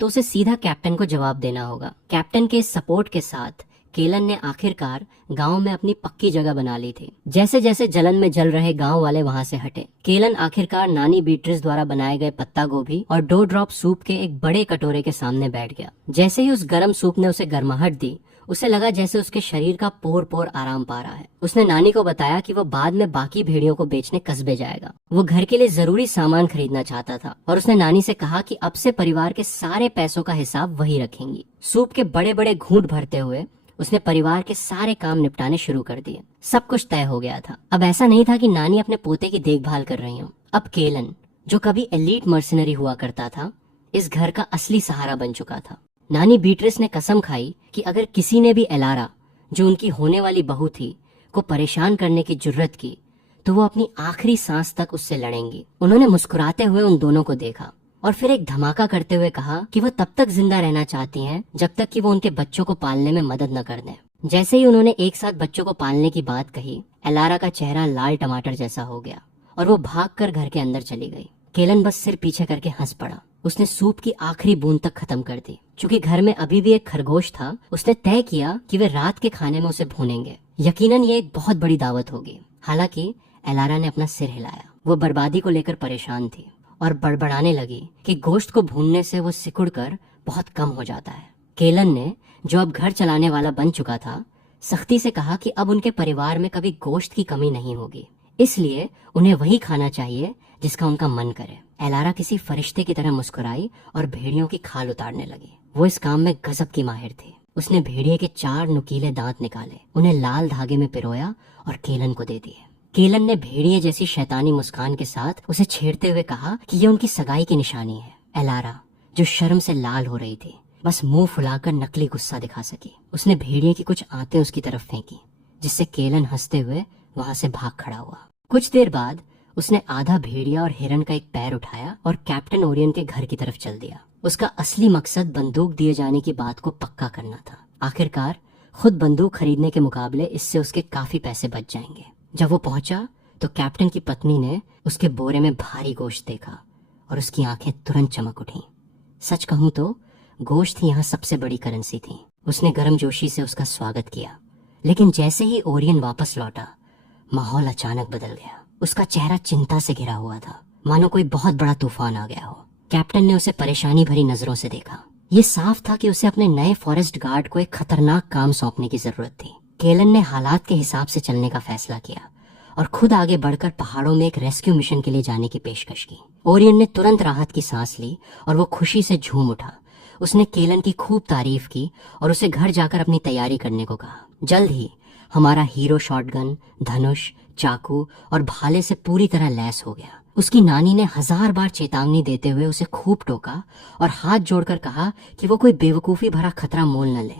तो उसे सीधा कैप्टन को जवाब देना होगा। कैप्टन के सपोर्ट के साथ केलन ने आखिरकार गांव में अपनी पक्की जगह बना ली थी। जैसे जैसे जलन में जल रहे गांव वाले वहां से हटे, केलन आखिरकार नानी बीट्रिस द्वारा बनाए गए पत्ता गोभी और 2 ड्रॉप सूप के एक बड़े कटोरे के सामने बैठ गया। जैसे ही उस गर्म सूप ने उसे गर्माहट दी, उसे लगा जैसे उसके शरीर का पोर पोर आराम पा रहा है। उसने नानी को बताया कि वो बाद में बाकी भेड़ियों को बेचने कस्बे जाएगा। वो घर के लिए जरूरी सामान खरीदना चाहता था और उसने नानी से कहा कि अब से परिवार के सारे पैसों का हिसाब वही रखेंगी। सूप के बड़े बड़े घूंट भरते हुए उसने परिवार के सारे काम निपटाने शुरू कर दिए। सब कुछ तय हो गया था। अब ऐसा नहीं था कि नानी अपने पोते की देखभाल कर रही हो। अब केलन, जो कभी एलीट मर्सिनरी हुआ करता था, इस घर का असली सहारा बन चुका था। नानी बीट्रिस ने कसम खाई कि अगर किसी ने भी एलारा, जो उनकी होने वाली बहू थी, को परेशान करने की जुर्रत की तो वो अपनी आखिरी सांस तक उससे लड़ेंगी। उन्होंने मुस्कुराते हुए उन दोनों को देखा और फिर एक धमाका करते हुए कहा कि वो तब तक जिंदा रहना चाहती हैं जब तक कि वो उनके बच्चों को पालने में मदद न कर दें। जैसे ही उन्होंने एक साथ बच्चों को पालने की बात कही, एलारा का चेहरा लाल टमाटर जैसा हो गया और वो भागकर घर के अंदर चली गई। केलन बस सिर पीछे करके हंस पड़ा। उसने सूप की आखिरी बूंद तक खत्म कर दी। चूंकि घर में अभी भी एक खरगोश था, उसने तय किया कि वे रात के खाने में उसे भूनेंगे। यकीनन ये एक बहुत बड़ी दावत होगी। हालांकि एलारा ने अपना सिर हिलाया। वो बर्बादी को लेकर परेशान थी और बड़बड़ाने लगी कि गोश्त को भूनने से वो सिकुड़कर बहुत कम हो जाता है। केलन ने, जो अब घर चलाने वाला बन चुका था, सख्ती से कहा कि अब उनके परिवार में कभी गोश्त की कमी नहीं होगी, इसलिए उन्हें वही खाना चाहिए जिसका उनका मन करे। एलारा किसी फरिश्ते की तरह मुस्कुराई और भेड़ियों की खाल उतारने लगी। वो इस काम में गजब की माहिर थी। उसने भेड़िए के 4 नुकीले दांत निकाले, उन्हें लाल धागे में पिरोया और केलन को दे दिए। केलन ने भेड़िए जैसी शैतानी मुस्कान के साथ उसे छेड़ते हुए कहा कि यह उनकी सगाई की निशानी है। एलारा, जो शर्म से लाल हो रही थी, बस मुंह फुलाकर नकली गुस्सा दिखा सकी। उसने भेड़िए की कुछ आंतें उसकी तरफ फेंकी, जिससे केलन हंसते हुए वहां से भाग खड़ा हुआ। कुछ देर बाद उसने आधा भेड़िया और हिरन का एक पैर उठाया और कैप्टन ओरियन के घर की तरफ चल दिया। उसका असली मकसद बंदूक दिए जाने की बात को पक्का करना था। आखिरकार खुद बंदूक खरीदने के मुकाबले इससे उसके काफी पैसे बच जाएंगे। जब वो पहुंचा तो कैप्टन की पत्नी ने उसके बोरे में भारी गोश्त देखा और उसकी आंखें तुरंत चमक उठीं। सच कहूं तो गोश्त ही यहाँ सबसे बड़ी करेंसी थी। उसने गर्मजोशी से उसका स्वागत किया, लेकिन जैसे ही ओरियन वापस लौटा, माहौल अचानक बदल गया। उसका चेहरा चिंता से घिरा हुआ था, मानो कोई बहुत बड़ा तूफान आ गया हो। कैप्टन ने उसे परेशानी भरी नजरों से देखा। ये साफ था कि उसे अपने नए फॉरेस्ट गार्ड को एक खतरनाक काम सौंपने की जरूरत थी। केलन ने हालात के हिसाब से चलने का फैसला किया और खुद आगे बढ़कर पहाड़ों में एक रेस्क्यू मिशन के लिए जाने की पेशकश की। ओरियन ने तुरंत राहत की सांस ली और वो खुशी से झूम उठा। उसने केलन की खूब तारीफ की और उसे घर जाकर अपनी तैयारी करने को कहा। जल्द ही हमारा हीरो शॉटगन, धनुष, चाकू और भाले से पूरी तरह लैस हो गया। उसकी नानी ने 1000 बार चेतावनी देते हुए उसे खूब टोका और हाथ जोड़कर कहा कि वो कोई बेवकूफी भरा खतरा मोल न ले।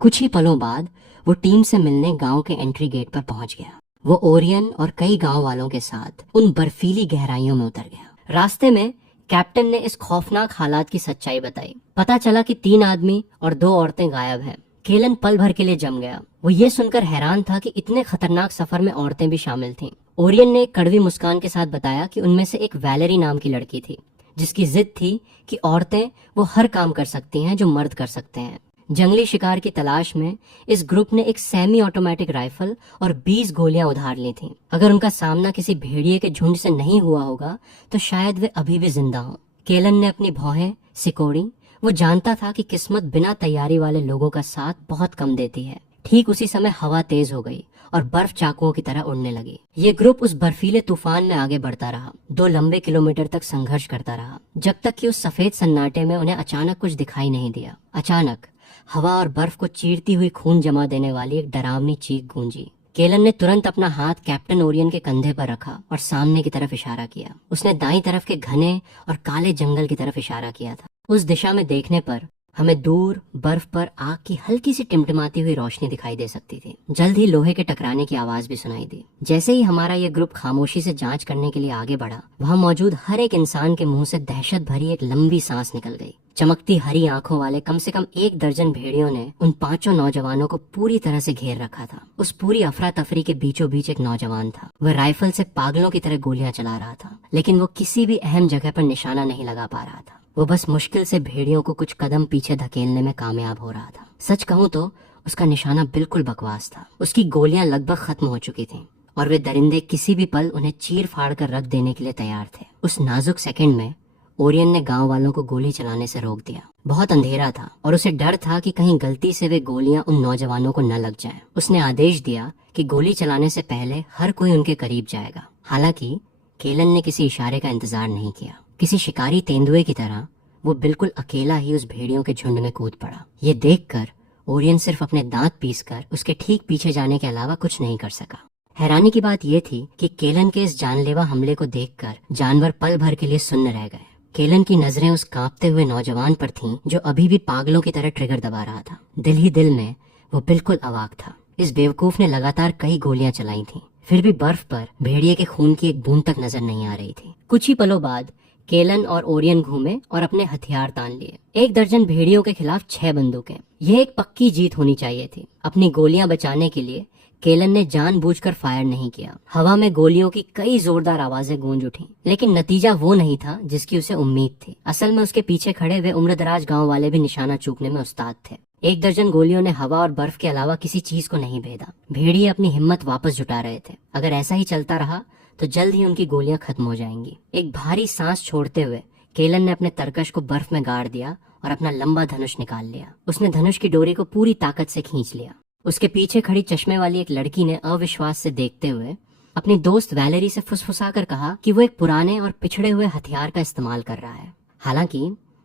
कुछ ही पलों बाद वो टीम से मिलने गांव के एंट्री गेट पर पहुंच गया। वो ओरियन और कई गांव वालों के साथ उन बर्फीली गहराइयों में उतर गया। रास्ते में कैप्टन ने इस खौफनाक हालात की सच्चाई बताई। पता चला कि 3 आदमी और 2 औरतें गायब हैं। केलन पल भर के लिए जम गया। वो ये सुनकर हैरान था कि इतने खतरनाक सफर में औरतें भी शामिल थीं। ओरियन ने एक कड़वी मुस्कान के साथ बताया कि उनमें से एक वैलेरी नाम की लड़की थी, जिसकी जिद थी कि औरतें वो हर काम कर सकती हैं जो मर्द कर सकते हैं। जंगली शिकार की तलाश में इस ग्रुप ने एक सेमी ऑटोमेटिक राइफल और 20 गोलियां उधार ली थीं। अगर उनका सामना किसी भेड़िए के झुंड से नहीं हुआ होगा तो शायद वे अभी भी जिंदा हों। केलन ने अपनी भौहें सिकोड़ी। वो जानता था कि किस्मत बिना तैयारी वाले लोगों का साथ बहुत कम देती है। ठीक उसी समय हवा तेज हो गई और बर्फ चाकुओं की तरह उड़ने लगी। ये ग्रुप उस बर्फीले तूफान में आगे बढ़ता रहा। 2 लंबे किलोमीटर तक संघर्ष करता रहा, जब तक कि उस सफेद सन्नाटे में उन्हें अचानक कुछ दिखाई नहीं दिया। अचानक हवा और बर्फ को चीरती हुई खून जमा देने वाली एक डरावनी चीख गूंजी। केलन ने तुरंत अपना हाथ कैप्टन ओरियन के कंधे पर रखा और सामने की तरफ इशारा किया। उसने दाईं तरफ के घने और काले जंगल की तरफ इशारा किया था। उस दिशा में देखने पर हमें दूर बर्फ पर आग की हल्की सी टिमटिमाती हुई रोशनी दिखाई दे सकती थी। जल्द ही लोहे के टकराने की आवाज भी सुनाई दी। जैसे ही हमारा ये ग्रुप खामोशी से जांच करने के लिए आगे बढ़ा, वहाँ मौजूद हर एक इंसान के मुंह से दहशत भरी एक लंबी सांस निकल गई। चमकती हरी आंखों वाले कम से कम 1 दर्जन भेड़ियों ने उन 5 नौजवानों को पूरी तरह से घेर रखा था। उस पूरी अफरा तफरी के बीचों बीच एक नौजवान था। वह राइफल से पागलों की तरह गोलियां चला रहा था, लेकिन वो किसी भी अहम जगह पर निशाना नहीं लगा पा रहा था। वो बस मुश्किल से भेड़ियों को कुछ कदम पीछे धकेलने में कामयाब हो रहा था। सच कहूं तो उसका निशाना बिल्कुल बकवास था। उसकी गोलियां लगभग खत्म हो चुकी थीं और वे दरिंदे किसी भी पल उन्हें चीर फाड़ कर रख देने के लिए तैयार थे। उस नाजुक सेकंड में ओरियन ने गांव वालों को गोली चलाने से रोक दिया। बहुत अंधेरा था और उसे डर था कि कहीं गलती से वे गोलियां उन नौजवानों को न लग जाएं। उसने आदेश दिया कि गोली चलाने से पहले हर कोई उनके करीब जाएगा। हालांकि केलन ने किसी इशारे का इंतजार नहीं किया। किसी शिकारी तेंदुए की तरह वो बिल्कुल अकेला ही उस भेड़ियों के झुंड में कूद पड़ा। ये देखकर ओरियन सिर्फ अपने दांत पीसकर उसके ठीक पीछे जाने के अलावा कुछ नहीं कर सका। हैरानी की बात यह थी कि केलन के इस जानलेवा हमले को देखकर जानवर पल भर के लिए सुन्न रह गए। केलन की नजरें उस कांपते हुए नौजवान पर थीं, जो अभी भी पागलों की तरह ट्रिगर दबा रहा था। दिल ही दिल में वो बिल्कुल अवाक था। इस बेवकूफ ने लगातार कई गोलियां चलाई थीं, फिर भी बर्फ पर भेड़िए के खून की एक बूंद तक नजर नहीं आ रही थी। कुछ ही पलों बाद केलन और ओरियन घूमे और अपने हथियार तान लिए। 1 दर्जन भेड़ियों के खिलाफ 6 बंदूकें। यह एक पक्की जीत होनी चाहिए थी। अपनी गोलियां बचाने के लिए केलन ने जानबूझकर फायर नहीं किया। हवा में गोलियों की कई जोरदार आवाजें गूंज उठी, लेकिन नतीजा वो नहीं था जिसकी उसे उम्मीद थी। असल में उसके पीछे खड़े हुए उम्रदराज गांव वाले भी निशाना चूकने में उस्ताद थे। 1 दर्जन गोलियों ने हवा और बर्फ के अलावा किसी चीज को नहीं भेदा। भेड़िए अपनी हिम्मत वापस जुटा रहे थे। अगर ऐसा ही चलता रहा तो जल्द ही उनकी गोलियां खत्म हो जाएंगी। एक भारी सांस छोड़ते हुए केलन ने अपने तरकश को बर्फ में गाड़ दिया और अपना लंबा धनुष निकाल लिया। उसने धनुष की डोरी को पूरी ताकत से खींच लिया। उसके पीछे खड़ी चश्मे वाली एक लड़की ने अविश्वास से देखते हुए अपनी दोस्त वैलेरी से फुसफुसाकर कहा कि वो एक पुराने और पिछड़े हुए हथियार का इस्तेमाल कर रहा है। हालांकि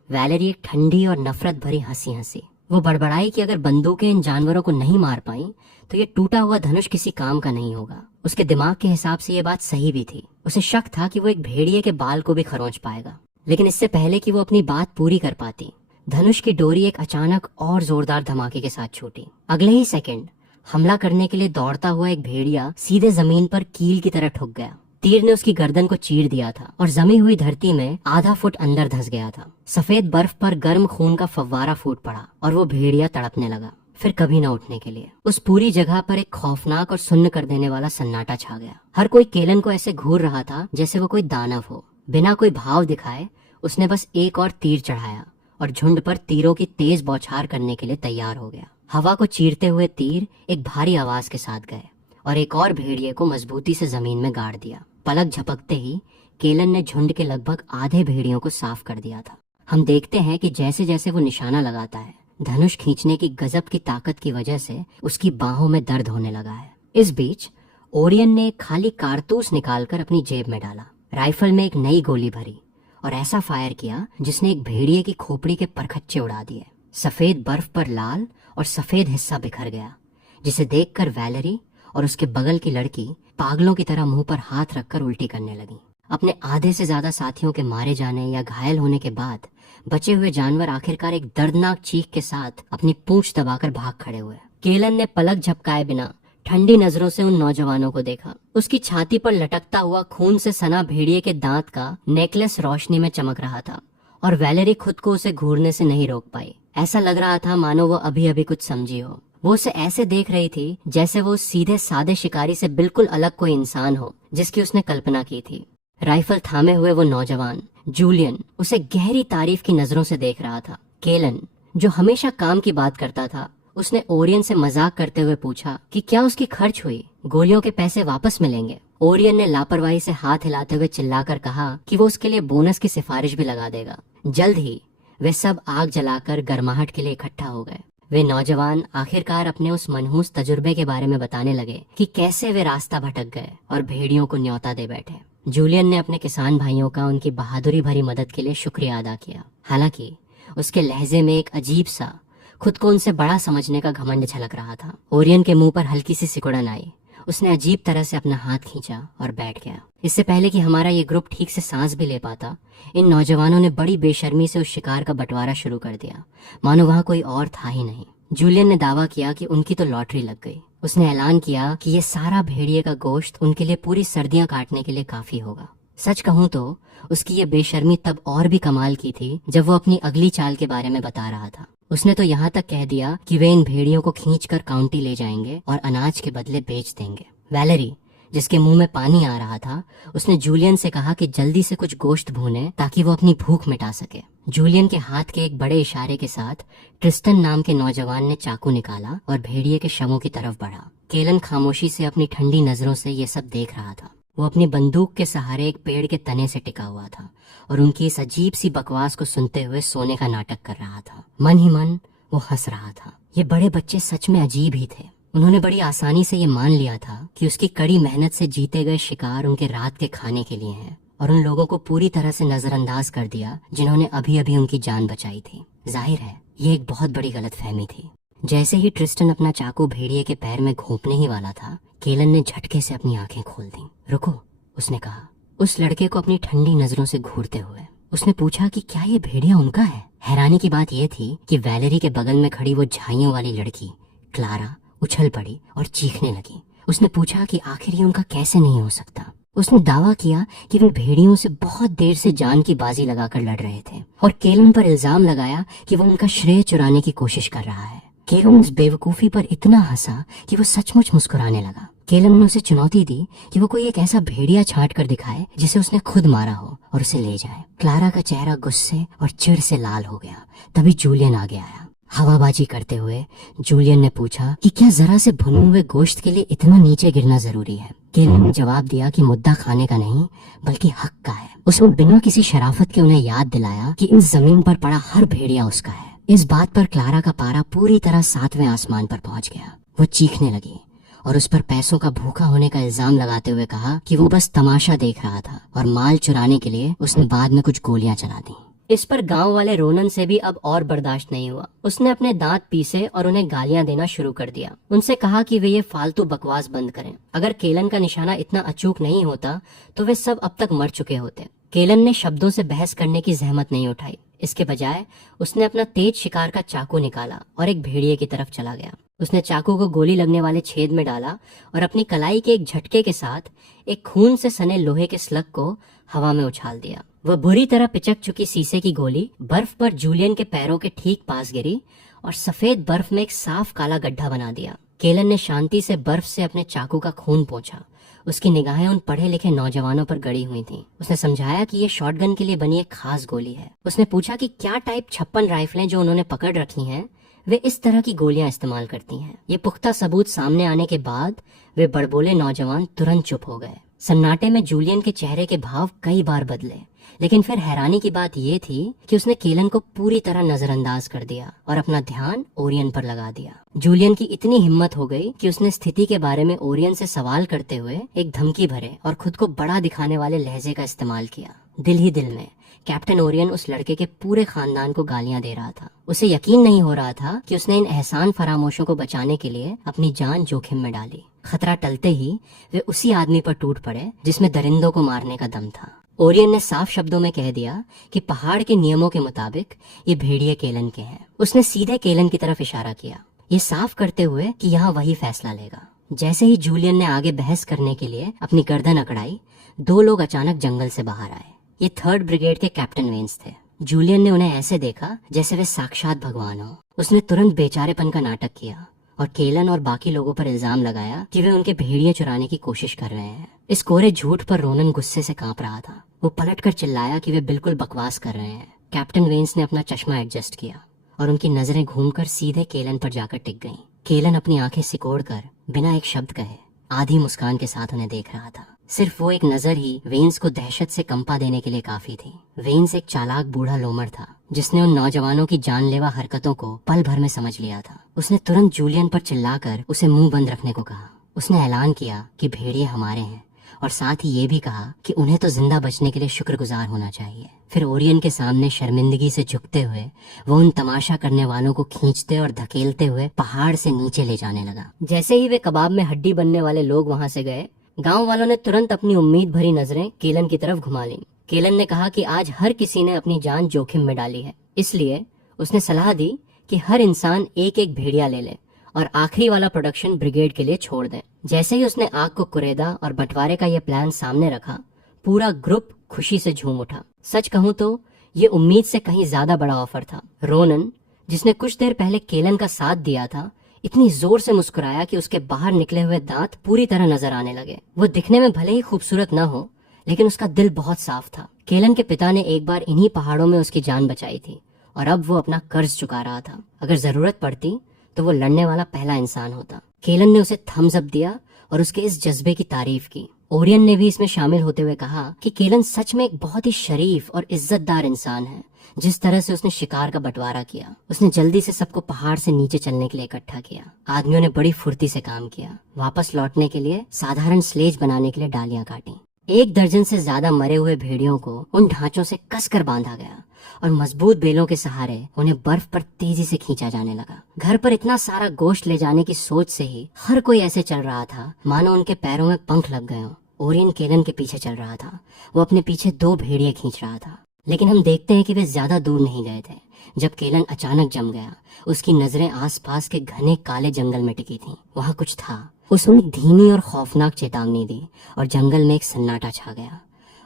वैलेरी एक ठंडी और नफरत भरी हंसी हंसी। वो बड़बड़ाई कि अगर बंदूकें इन जानवरों को नहीं मार पाई तो ये टूटा हुआ धनुष किसी काम का नहीं होगा। उसके दिमाग के हिसाब से ये बात सही भी थी। उसे शक था कि वो एक भेड़िए के बाल को भी खरोंच पाएगा। लेकिन इससे पहले कि वो अपनी बात पूरी कर पाती, धनुष की डोरी एक अचानक और जोरदार धमाके के साथ छूटी। अगले ही सेकंड हमला करने के लिए दौड़ता हुआ एक भेड़िया सीधे जमीन पर कील की तरह ठुक गया। तीर ने उसकी गर्दन को चीर दिया था और जमी हुई धरती में आधा फुट अंदर धंस गया था। सफेद बर्फ पर गर्म खून का फव्वारा फूट पड़ा और वो भेड़िया तड़पने लगा, फिर कभी न उठने के लिए। उस पूरी जगह पर एक खौफनाक और सुन्न कर देने वाला सन्नाटा छा गया। हर कोई केलन को ऐसे घूर रहा था जैसे वो कोई दानव हो। बिना कोई भाव दिखाए उसने बस एक और तीर चढ़ाया और झुंड पर तीरों की तेज बौछार करने के लिए तैयार हो गया। हवा को चीरते हुए तीर एक भारी आवाज के साथ गए और एक और भेड़िए को मजबूती से जमीन में गाड़ दिया। पलक झपकते ही केलन ने झुंड के लगभग आधे भेड़ियों को साफ कर दिया था। हम देखते हैं कि जैसे जैसे वो निशाना लगाता है, धनुष खींचने की गजब की ताकत की वजह से उसकी बाहों में दर्द होने लगा है। इस बीच ओरियन ने एक खाली कारतूस निकालकर अपनी जेब में डाला, राइफल में एक नई गोली भरी और ऐसा फायर किया जिसने एक भेड़िए की खोपड़ी के परखच्चे उड़ा दिए। सफेद बर्फ पर लाल और सफेद हिस्सा बिखर गया, जिसे देखकर वैलेरी और उसके बगल की लड़की पागलों की तरह मुंह पर हाथ रखकर उल्टी करने लगी। अपने आधे से ज्यादा साथियों के मारे जाने या घायल होने के बाद बचे हुए जानवर आखिरकार एक दर्दनाक चीख के साथ अपनी पूंछ दबाकर भाग खड़े हुए। केलन ने पलक झपकाए बिना ठंडी नजरों से उन नौजवानों को देखा। उसकी छाती पर लटकता हुआ खून से सना भेड़िए के दांत का नेकलेस रोशनी में चमक रहा था और वैलेरी खुद को उसे घूरने से नहीं रोक पाई। ऐसा लग रहा था मानो वो अभी अभी कुछ समझी हो। वो उसे ऐसे देख रही थी जैसे वो सीधे सादे शिकारी से बिल्कुल अलग कोई इंसान हो जिसकी उसने कल्पना की थी। राइफल थामे हुए वो नौजवान जूलियन उसे गहरी तारीफ की नजरों से देख रहा था। केलन, जो हमेशा काम की बात करता था, उसने ओरियन से मजाक करते हुए पूछा कि क्या उसकी खर्च हुई गोलियों के पैसे वापस मिलेंगे। ओरियन ने लापरवाही से हाथ हिलाते हुए चिल्लाकर कहा कि वो उसके लिए बोनस की सिफारिश भी लगा देगा। जल्द ही वे सब आग जलाकर गर्माहट के लिए इकट्ठा हो गए। वे नौजवान आखिरकार अपने उस मनहूस तजुर्बे के बारे में बताने लगे कि कैसे वे रास्ता भटक गए और भेड़ियों को न्योता दे बैठे। जूलियन ने अपने किसान भाइयों का उनकी बहादुरी भरी मदद के लिए शुक्रिया अदा किया। हालांकि उसके लहजे में एक अजीब सा खुद को उनसे बड़ा समझने का घमंड झलक रहा था। ओरियन के मुंह पर हल्की सी सिकुड़न आई। उसने अजीब तरह से अपना हाथ खींचा और बैठ गया। इससे पहले कि हमारा ये ग्रुप ठीक से सांस भी ले पाता, इन नौजवानों ने बड़ी बेशर्मी से उस शिकार का बंटवारा शुरू कर दिया, मानो वहाँ कोई और था ही नहीं। जूलियन ने दावा किया कि उनकी तो लॉटरी लग गई। उसने ऐलान किया कि ये सारा भेड़िए का गोश्त उनके लिए पूरी सर्दियां काटने के लिए काफी होगा। सच कहूँ तो उसकी ये बेशर्मी तब और भी कमाल की थी जब वो अपनी अगली चाल के बारे में बता रहा था। उसने तो यहाँ तक कह दिया कि वे इन भेड़ियों को खींचकर काउंटी ले जाएंगे और अनाज के बदले बेच देंगे। वैलेरी, जिसके मुंह में पानी आ रहा था, उसने जूलियन से कहा कि जल्दी से कुछ गोश्त भूने ताकि वो अपनी भूख मिटा सके। जूलियन के हाथ के एक बड़े इशारे के साथ ट्रिस्टन नाम के नौजवान ने चाकू निकाला और भेड़िए के शवों की तरफ बढ़ा। केलन खामोशी से अपनी ठंडी नजरों से ये सब देख रहा था। वो अपनी बंदूक के सहारे एक पेड़ के तने से टिका हुआ था और उनकी इस अजीब सी बकवास को सुनते हुए सोने का नाटक कर रहा था। मन ही मन वो हंस रहा था। ये बड़े बच्चे सच में अजीब ही थे। उन्होंने बड़ी आसानी से ये मान लिया था कि उसकी कड़ी मेहनत से जीते गए शिकार उनके रात के खाने के लिए हैं, और उन लोगों को पूरी तरह से नजरअंदाज कर दिया जिन्होंने अभी अभी उनकी जान बचाई थी। जाहिर है ये एक बहुत बड़ी गलतफहमी थी। जैसे ही ट्रिस्टन अपना चाकू भेड़िए के पैर में घोंपने ही वाला था, केलन ने झटके से अपनी आंखें खोल दी। रुको, उसने कहा, उस लड़के को अपनी ठंडी नजरों से घूरते हुए। उसने पूछा कि क्या ये भेड़िया उनका है। हैरानी की बात यह थी कि वैलेरी के बगल में खड़ी वो झाइयों वाली लड़की क्लारा उछल पड़ी और चीखने लगी उसने पूछा कि आखिर ये उनका कैसे नहीं हो सकता। उसने दावा किया कि वे भेड़ियों से बहुत देर से जान की बाजी लगाकर लड़ रहे थे और केलन पर इल्जाम लगाया कि वो उनका श्रेय चुराने की कोशिश कर रहा है। केलन इस बेवकूफी पर इतना हंसा कि वो सचमुच मुस्कुराने लगा। केलन ने उसे चुनौती दी कि वो कोई एक ऐसा भेड़िया छांट कर दिखाए जिसे उसने खुद मारा हो और उसे ले जाए। क्लारा का चेहरा गुस्से और चिढ़ से लाल हो गया। तभी जूलियन आगे आया। हवाबाजी करते हुए जूलियन ने पूछा कि क्या जरा से भुने हुए गोश्त के लिए इतना नीचे गिरना जरूरी है। केलन ने जवाब दिया कि मुद्दा खाने का नहीं बल्कि हक का है। उसने बिना किसी शराफत के उन्हें याद दिलाया कि इस जमीन पर पड़ा हर भेड़िया उसका है। इस बात पर क्लारा का पारा पूरी तरह 7वें आसमान पर पहुंच गया। वो चीखने लगी और उस पर पैसों का भूखा होने का इल्जाम लगाते हुए कहा कि वो बस तमाशा देख रहा था और माल चुराने के लिए उसने बाद में कुछ गोलियां चला दी। इस पर गांव वाले रोनन से भी अब और बर्दाश्त नहीं हुआ। उसने अपने दांत पीसे और उन्हें गालियां देना शुरू कर दिया। उनसे कहा कि वे ये फालतू बकवास बंद करें। अगर केलन का निशाना इतना अचूक नहीं होता तो वे सब अब तक मर चुके होते। केलन ने शब्दों से बहस करने की जहमत नहीं उठाई। इसके बजाय उसने अपना तेज शिकार का चाकू निकाला और एक भेड़िए की तरफ चला गया। उसने चाकू को गोली लगने वाले छेद में डाला और अपनी कलाई के एक झटके के साथ एक खून से सने लोहे के स्लग को हवा में उछाल दिया। वह बुरी तरह पिचक चुकी शीशे की गोली बर्फ पर जूलियन के पैरों के ठीक पास गिरी और सफेद बर्फ में एक साफ काला गड्ढा बना दिया। केलन ने शांति से बर्फ से अपने चाकू का खून पोंछा। उसकी निगाहें उन पढ़े लिखे नौजवानों पर गड़ी हुई थीं। उसने समझाया कि ये शॉटगन के लिए बनी एक खास गोली है। उसने पूछा कि क्या टाइप 56 राइफलें जो उन्होंने पकड़ रखी हैं वे इस तरह की गोलियां इस्तेमाल करती हैं। ये पुख्ता सबूत सामने आने के बाद वे बड़बोले नौजवान तुरंत चुप हो गए। सन्नाटे में जूलियन के चेहरे के भाव कई बार बदले, लेकिन फिर हैरानी की बात यह थी कि उसने केलन को पूरी तरह नजरअंदाज कर दिया और अपना ध्यान ओरियन पर लगा दिया। जूलियन की इतनी हिम्मत हो गई कि उसने स्थिति के बारे में ओरियन से सवाल करते हुए एक धमकी भरे और खुद को बड़ा दिखाने वाले लहजे का इस्तेमाल किया। दिल ही दिल में कैप्टन ओरियन उस लड़के के पूरे खानदान को गालियां दे रहा था। उसे यकीन नहीं हो रहा था कि उसने इन एहसान फरामोशों को बचाने के लिए अपनी जान जोखिम में डाली। खतरा टलते ही वे उसी आदमी पर टूट पड़े जिसमें दरिंदों को मारने का दम था। ओरियन ने साफ शब्दों में कह दिया कि पहाड़ के नियमों के मुताबिक ये भेड़िए केलन के हैं। उसने सीधे केलन की तरफ इशारा किया, ये साफ करते हुए कि यहाँ वही फैसला लेगा। जैसे ही जूलियन ने आगे बहस करने के लिए अपनी गर्दन अकड़ाई, 2 लोग अचानक जंगल से बाहर आए। ये 3rd ब्रिगेड के कैप्टन वेन्स थे। जूलियन ने उन्हें ऐसे देखा जैसे वे साक्षात भगवान हो। उसने तुरंत बेचारेपन का नाटक किया और केलन और बाकी लोगों पर इल्जाम लगाया कि वे उनके भेड़िए चुराने की कोशिश कर रहे हैं। इस कोरे झूठ पर रोनन गुस्से से कांप रहा था। वो पलटकर चिल्लाया कि वे बिल्कुल बकवास कर रहे हैं। कैप्टन वेन्स ने अपना चश्मा एडजस्ट किया और उनकी नजरें घूमकर सीधे केलन पर जाकर टिक गईं। केलन अपनी आंखें सिकोड़कर बिना एक शब्द कहे आधी मुस्कान के साथ उन्हें देख रहा था। सिर्फ वो एक नजर ही वेन्स को दहशत से कंपा देने के लिए काफी थी। वेन्स एक चालाक बूढ़ा लोमड़ था जिसने उन नौजवानों की जानलेवा हरकतों को पल भर में समझ लिया था। उसने तुरंत जूलियन पर चिल्लाकर उसे मुंह बंद रखने को कहा। उसने ऐलान किया कि भेड़िए हमारे हैं और साथ ही ये भी कहा कि उन्हें तो जिंदा बचने के लिए शुक्रगुजार होना चाहिए। फिर ओरियन के सामने शर्मिंदगी से झुकते हुए वो उन तमाशा करने वालों को खींचते और धकेलते हुए पहाड़ से नीचे ले जाने लगा। जैसे ही वे कबाब में हड्डी बनने वाले लोग वहां से गए, गांव वालों ने तुरंत अपनी उम्मीद भरी नजरें केलन की तरफ घुमा ली। केलन ने कहा कि आज हर किसी ने अपनी जान जोखिम में डाली है, इसलिए उसने सलाह दी कि हर इंसान एक एक भेड़िया ले ले और आखिरी वाला प्रोडक्शन ब्रिगेड के लिए छोड़ दें। जैसे ही उसने आग को कुरेदा और बंटवारे का ये प्लान सामने रखा, पूरा ग्रुप खुशी से झूम उठा। सच कहूं तो ये उम्मीद से कहीं ज्यादा बड़ा ऑफर था। रोनन, जिसने कुछ देर पहले केलन का साथ दिया था, इतनी जोर से मुस्कुराया कि उसके बाहर निकले हुए दांत पूरी तरह नजर आने लगे। वो दिखने में भले ही खूबसूरत न हो, लेकिन उसका दिल बहुत साफ था। केलन के पिता ने एक बार इन्हीं पहाड़ों में उसकी जान बचाई थी और अब वो अपना कर्ज चुका रहा था। अगर जरूरत पड़ती तो वो लड़ने वाला पहला इंसान होता। केलन ने उसे थम्स अप दिया और उसके इस जज्बे की तारीफ की। ओरियन ने भी इसमें शामिल होते हुए कहा कि केलन सच में एक बहुत ही शरीफ और इज्जतदार इंसान है। जिस तरह से उसने शिकार का बंटवारा किया, उसने जल्दी से सबको पहाड़ से नीचे चलने के लिए इकट्ठा किया। आदमियों ने बड़ी फुर्ती से काम किया। वापस लौटने के लिए साधारण स्लेज बनाने के लिए डालियां काटी। 1 दर्जन से ज्यादा मरे हुए भेड़ियों को उन ढांचों से कसकर बांधा गया और मजबूत बेलों के सहारे उन्हें बर्फ पर तेजी से खींचा जाने लगा। घर पर इतना सारा गोश्त ले जाने की सोच से ही हर कोई ऐसे चल रहा था मानो उनके पैरों में पंख लग गए हों। ओरियन केलन के पीछे चल रहा था। वो अपने पीछे 2 भेड़िए खींच रहा था, लेकिन हम देखते हैं कि वे ज्यादा दूर नहीं गए थे जब केलन अचानक जम गया। उसकी नजरें आसपास के घने काले जंगल में टिकी थीं। वहाँ कुछ था उसने धीमी और खौफनाक चेतावनी दी और जंगल में एक सन्नाटा छा गया।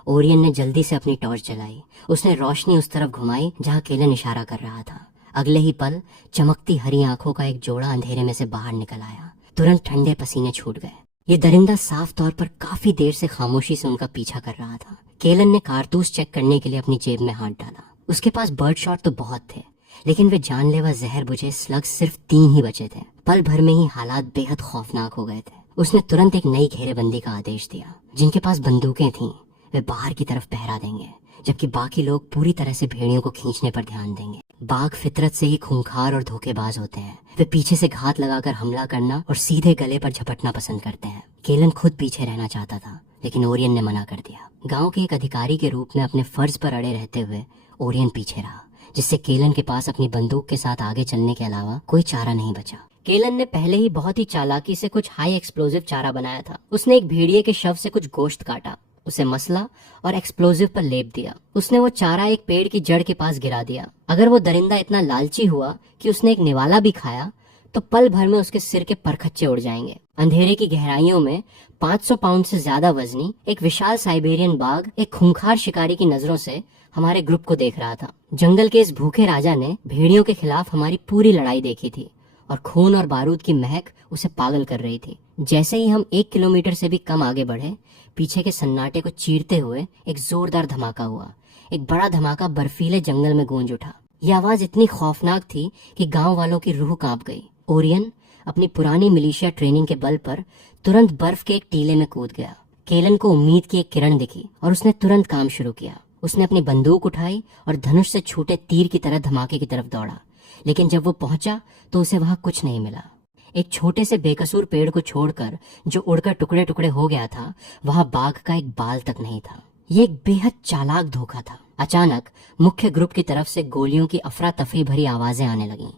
ओरियन ने जल्दी से अपनी टॉर्च जलाई। उसने रोशनी उस तरफ घुमाई जहां केलन इशारा कर रहा था। अगले ही पल चमकती हरी आंखों का एक जोड़ा अंधेरे में से बाहर निकल आया। तुरंत ठंडे पसीने छूट गए। ये दरिंदा साफ तौर पर काफी देर से खामोशी से उनका पीछा कर रहा था। केलन ने कारतूस चेक करने के लिए अपनी जेब में हाथ डाला। उसके पास बर्ड शॉट तो बहुत थे, लेकिन वे जानलेवा जहर बुझे स्लग सिर्फ 3 ही बचे थे। पल भर में ही हालात बेहद खौफनाक हो गए थे। उसने तुरंत एक नई घेरेबंदी का आदेश दिया। जिनके पास बंदूकें थीं वे बाहर की तरफ पहरा देंगे, जबकि बाकी लोग पूरी तरह से भेड़ियों को खींचने पर ध्यान देंगे। बाघ फितरत से ही खूंखार और धोखेबाज होते हैं। वे पीछे से घात लगाकर हमला करना और सीधे गले पर झपटना पसंद करते हैं। केलन खुद पीछे रहना चाहता था, लेकिन ओरियन ने मना कर दिया। गांव के एक अधिकारी के रूप में अपने फर्ज पर अड़े रहते हुए ओरियन पीछे रहा, जिससे केलन के पास अपनी बंदूक के साथ आगे चलने के अलावा कोई चारा नहीं बचा। केलन ने पहले ही बहुत ही चालाकी से कुछ हाई एक्सप्लोजिव चारा बनाया था। उसने एक भेड़िए के शव से कुछ गोश्त काटा, उसे मसला और एक्सप्लोजिव पर लेप दिया। उसने वो चारा एक पेड़ की जड़ के पास गिरा दिया। अगर वो दरिंदा इतना लालची हुआ कि उसने एक निवाला भी खाया तो पल भर में उसके सिर के परखच्चे उड़ जाएंगे। अंधेरे की गहराइयों में 500 पाउंड से ज्यादा वजनी एक विशाल साइबेरियन बाघ एक खूंखार शिकारी की नजरों से हमारे ग्रुप को देख रहा था। जंगल के इस भूखे राजा ने भेड़ियों के खिलाफ हमारी पूरी लड़ाई देखी थी और खून और बारूद की महक उसे पागल कर रही थी। जैसे ही हम 1 किलोमीटर से भी कम आगे बढ़े, पीछे के सन्नाटे को चीरते हुए एक जोरदार धमाका हुआ। एक बड़ा धमाका बर्फीले जंगल में गूंज उठा। यह आवाज इतनी खौफनाक थी कि गांव वालों की रूह कांप गई। ओरियन अपनी पुरानी मिलिशिया ट्रेनिंग के बल पर तुरंत बर्फ के एक टीले में कूद गया। केलन को उम्मीद की एक किरण दिखी और उसने तुरंत काम शुरू किया। उसने अपनी बंदूक उठाई और धनुष से छूटे तीर की तरह धमाके की तरफ दौड़ा, लेकिन जब वो पहुंचा तो उसे वहां कुछ नहीं मिला। एक छोटे से बेकसूर पेड़ को छोड़कर जो उड़कर टुकड़े टुकड़े हो गया था, वहां बाघ का एक बाल तक नहीं था। ये एक बेहद चालाक धोखा था। अचानक मुख्य ग्रुप की तरफ से गोलियों की अफरा तफरी भरी आवाजें आने लगीं।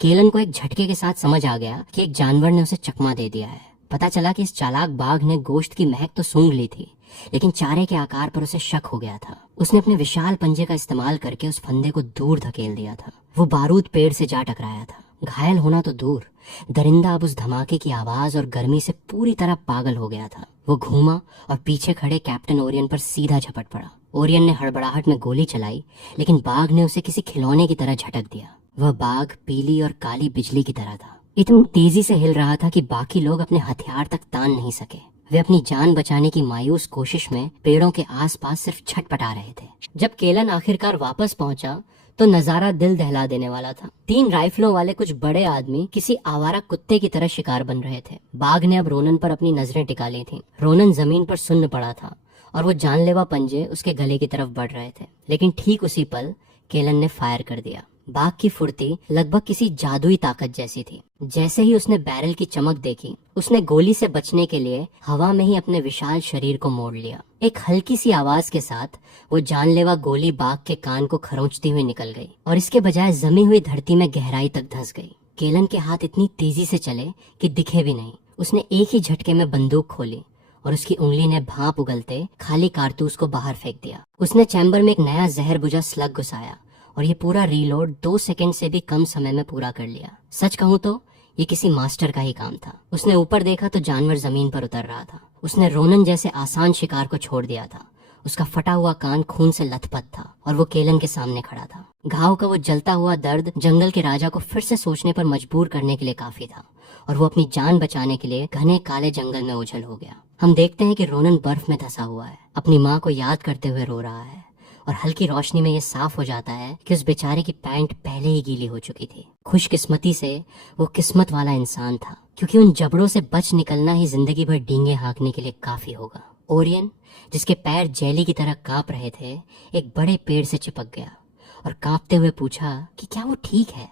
केलन को एक झटके के साथ समझ आ गया कि एक जानवर ने उसे चकमा दे दिया है। पता चला कि इस चालाक बाघ ने गोश्त की महक तो सूंघ ली थी, लेकिन चारे के आकार पर उसे शक हो गया था। उसने अपने विशाल पंजे का इस्तेमाल करके उस फंदे को दूर धकेल दिया था। वो बारूद पेड़ से जा टकराया था। घायल होना तो दूर, दरिंदा अब उस धमाके की आवाज और गर्मी से पूरी तरह पागल हो गया था। वो घूमा और पीछे खड़े कैप्टन ओरियन पर सीधा झपट पड़ा। ओरियन ने हड़बड़ाहट में गोली चलाई, लेकिन बाघ ने उसे किसी खिलौने की तरह झटक दिया। वह बाघ पीली और काली बिजली की तरह था। इतनी तेजी से हिल रहा था कि बाकी लोग अपने हथियार तक तान नहीं सके। वे अपनी जान बचाने की मायूस कोशिश में पेड़ों के आसपास सिर्फ छटपटा रहे थे। जब केलन आखिरकार वापस पहुंचा तो नजारा दिल दहला देने वाला था। 3 राइफलों वाले कुछ बड़े आदमी किसी आवारा कुत्ते की तरह शिकार बन रहे थे। बाघ ने अब रोनन पर अपनी नजरें टिका ली थीं। रोनन जमीन पर सुन्न पड़ा था और वो जानलेवा पंजे उसके गले की तरफ बढ़ रहे थे, लेकिन ठीक उसी पल केलन ने फायर कर दिया। बाघ की फुर्ती लगभग किसी जादुई ताकत जैसी थी। जैसे ही उसने बैरल की चमक देखी, उसने गोली से बचने के लिए हवा में ही अपने विशाल शरीर को मोड़ लिया। एक हल्की सी आवाज के साथ वो जानलेवा गोली बाघ के कान को खरोंचती हुई निकल गई और इसके बजाय जमी हुई धरती में गहराई तक धंस गई। केलन के हाथ इतनी तेजी से चले कि दिखे भी नहीं। उसने एक ही झटके में बंदूक खोली और उसकी उंगली ने भाप उगलते खाली कारतूस को बाहर फेंक दिया। उसने चैम्बर में एक नया जहर बुझा स्लग घुसाया और ये पूरा रीलोड 2 सेकंड से भी कम समय में पूरा कर लिया। सच कहूँ तो ये किसी मास्टर का ही काम था। उसने ऊपर देखा तो जानवर जमीन पर उतर रहा था। उसने रोनन जैसे आसान शिकार को छोड़ दिया था। उसका फटा हुआ कान खून से लथपथ था और वो केलन के सामने खड़ा था। घाव का वो जलता हुआ दर्द जंगल के राजा को फिर से सोचने पर मजबूर करने के लिए काफी था और वो अपनी जान बचाने के लिए घने काले जंगल में उछल हो गया। हम देखते हैं कि रोनन बर्फ में धंसा हुआ है, अपनी माँ को याद करते हुए रो रहा है और हल्की रोशनी में ये साफ हो जाता है कि उस बेचारे की पैंट पहले ही गीली हो चुकी थी। खुशकिस्मती से वो किस्मत वाला इंसान था, क्योंकि उन जबड़ों से बच निकलना ही जिंदगी भर डींगे हाँकने के लिए काफी होगा। ओरियन, जिसके पैर जेली की तरह कांप रहे थे, एक बड़े पेड़ से चिपक गया और कांपते हुए पूछा कि क्या वो ठीक है।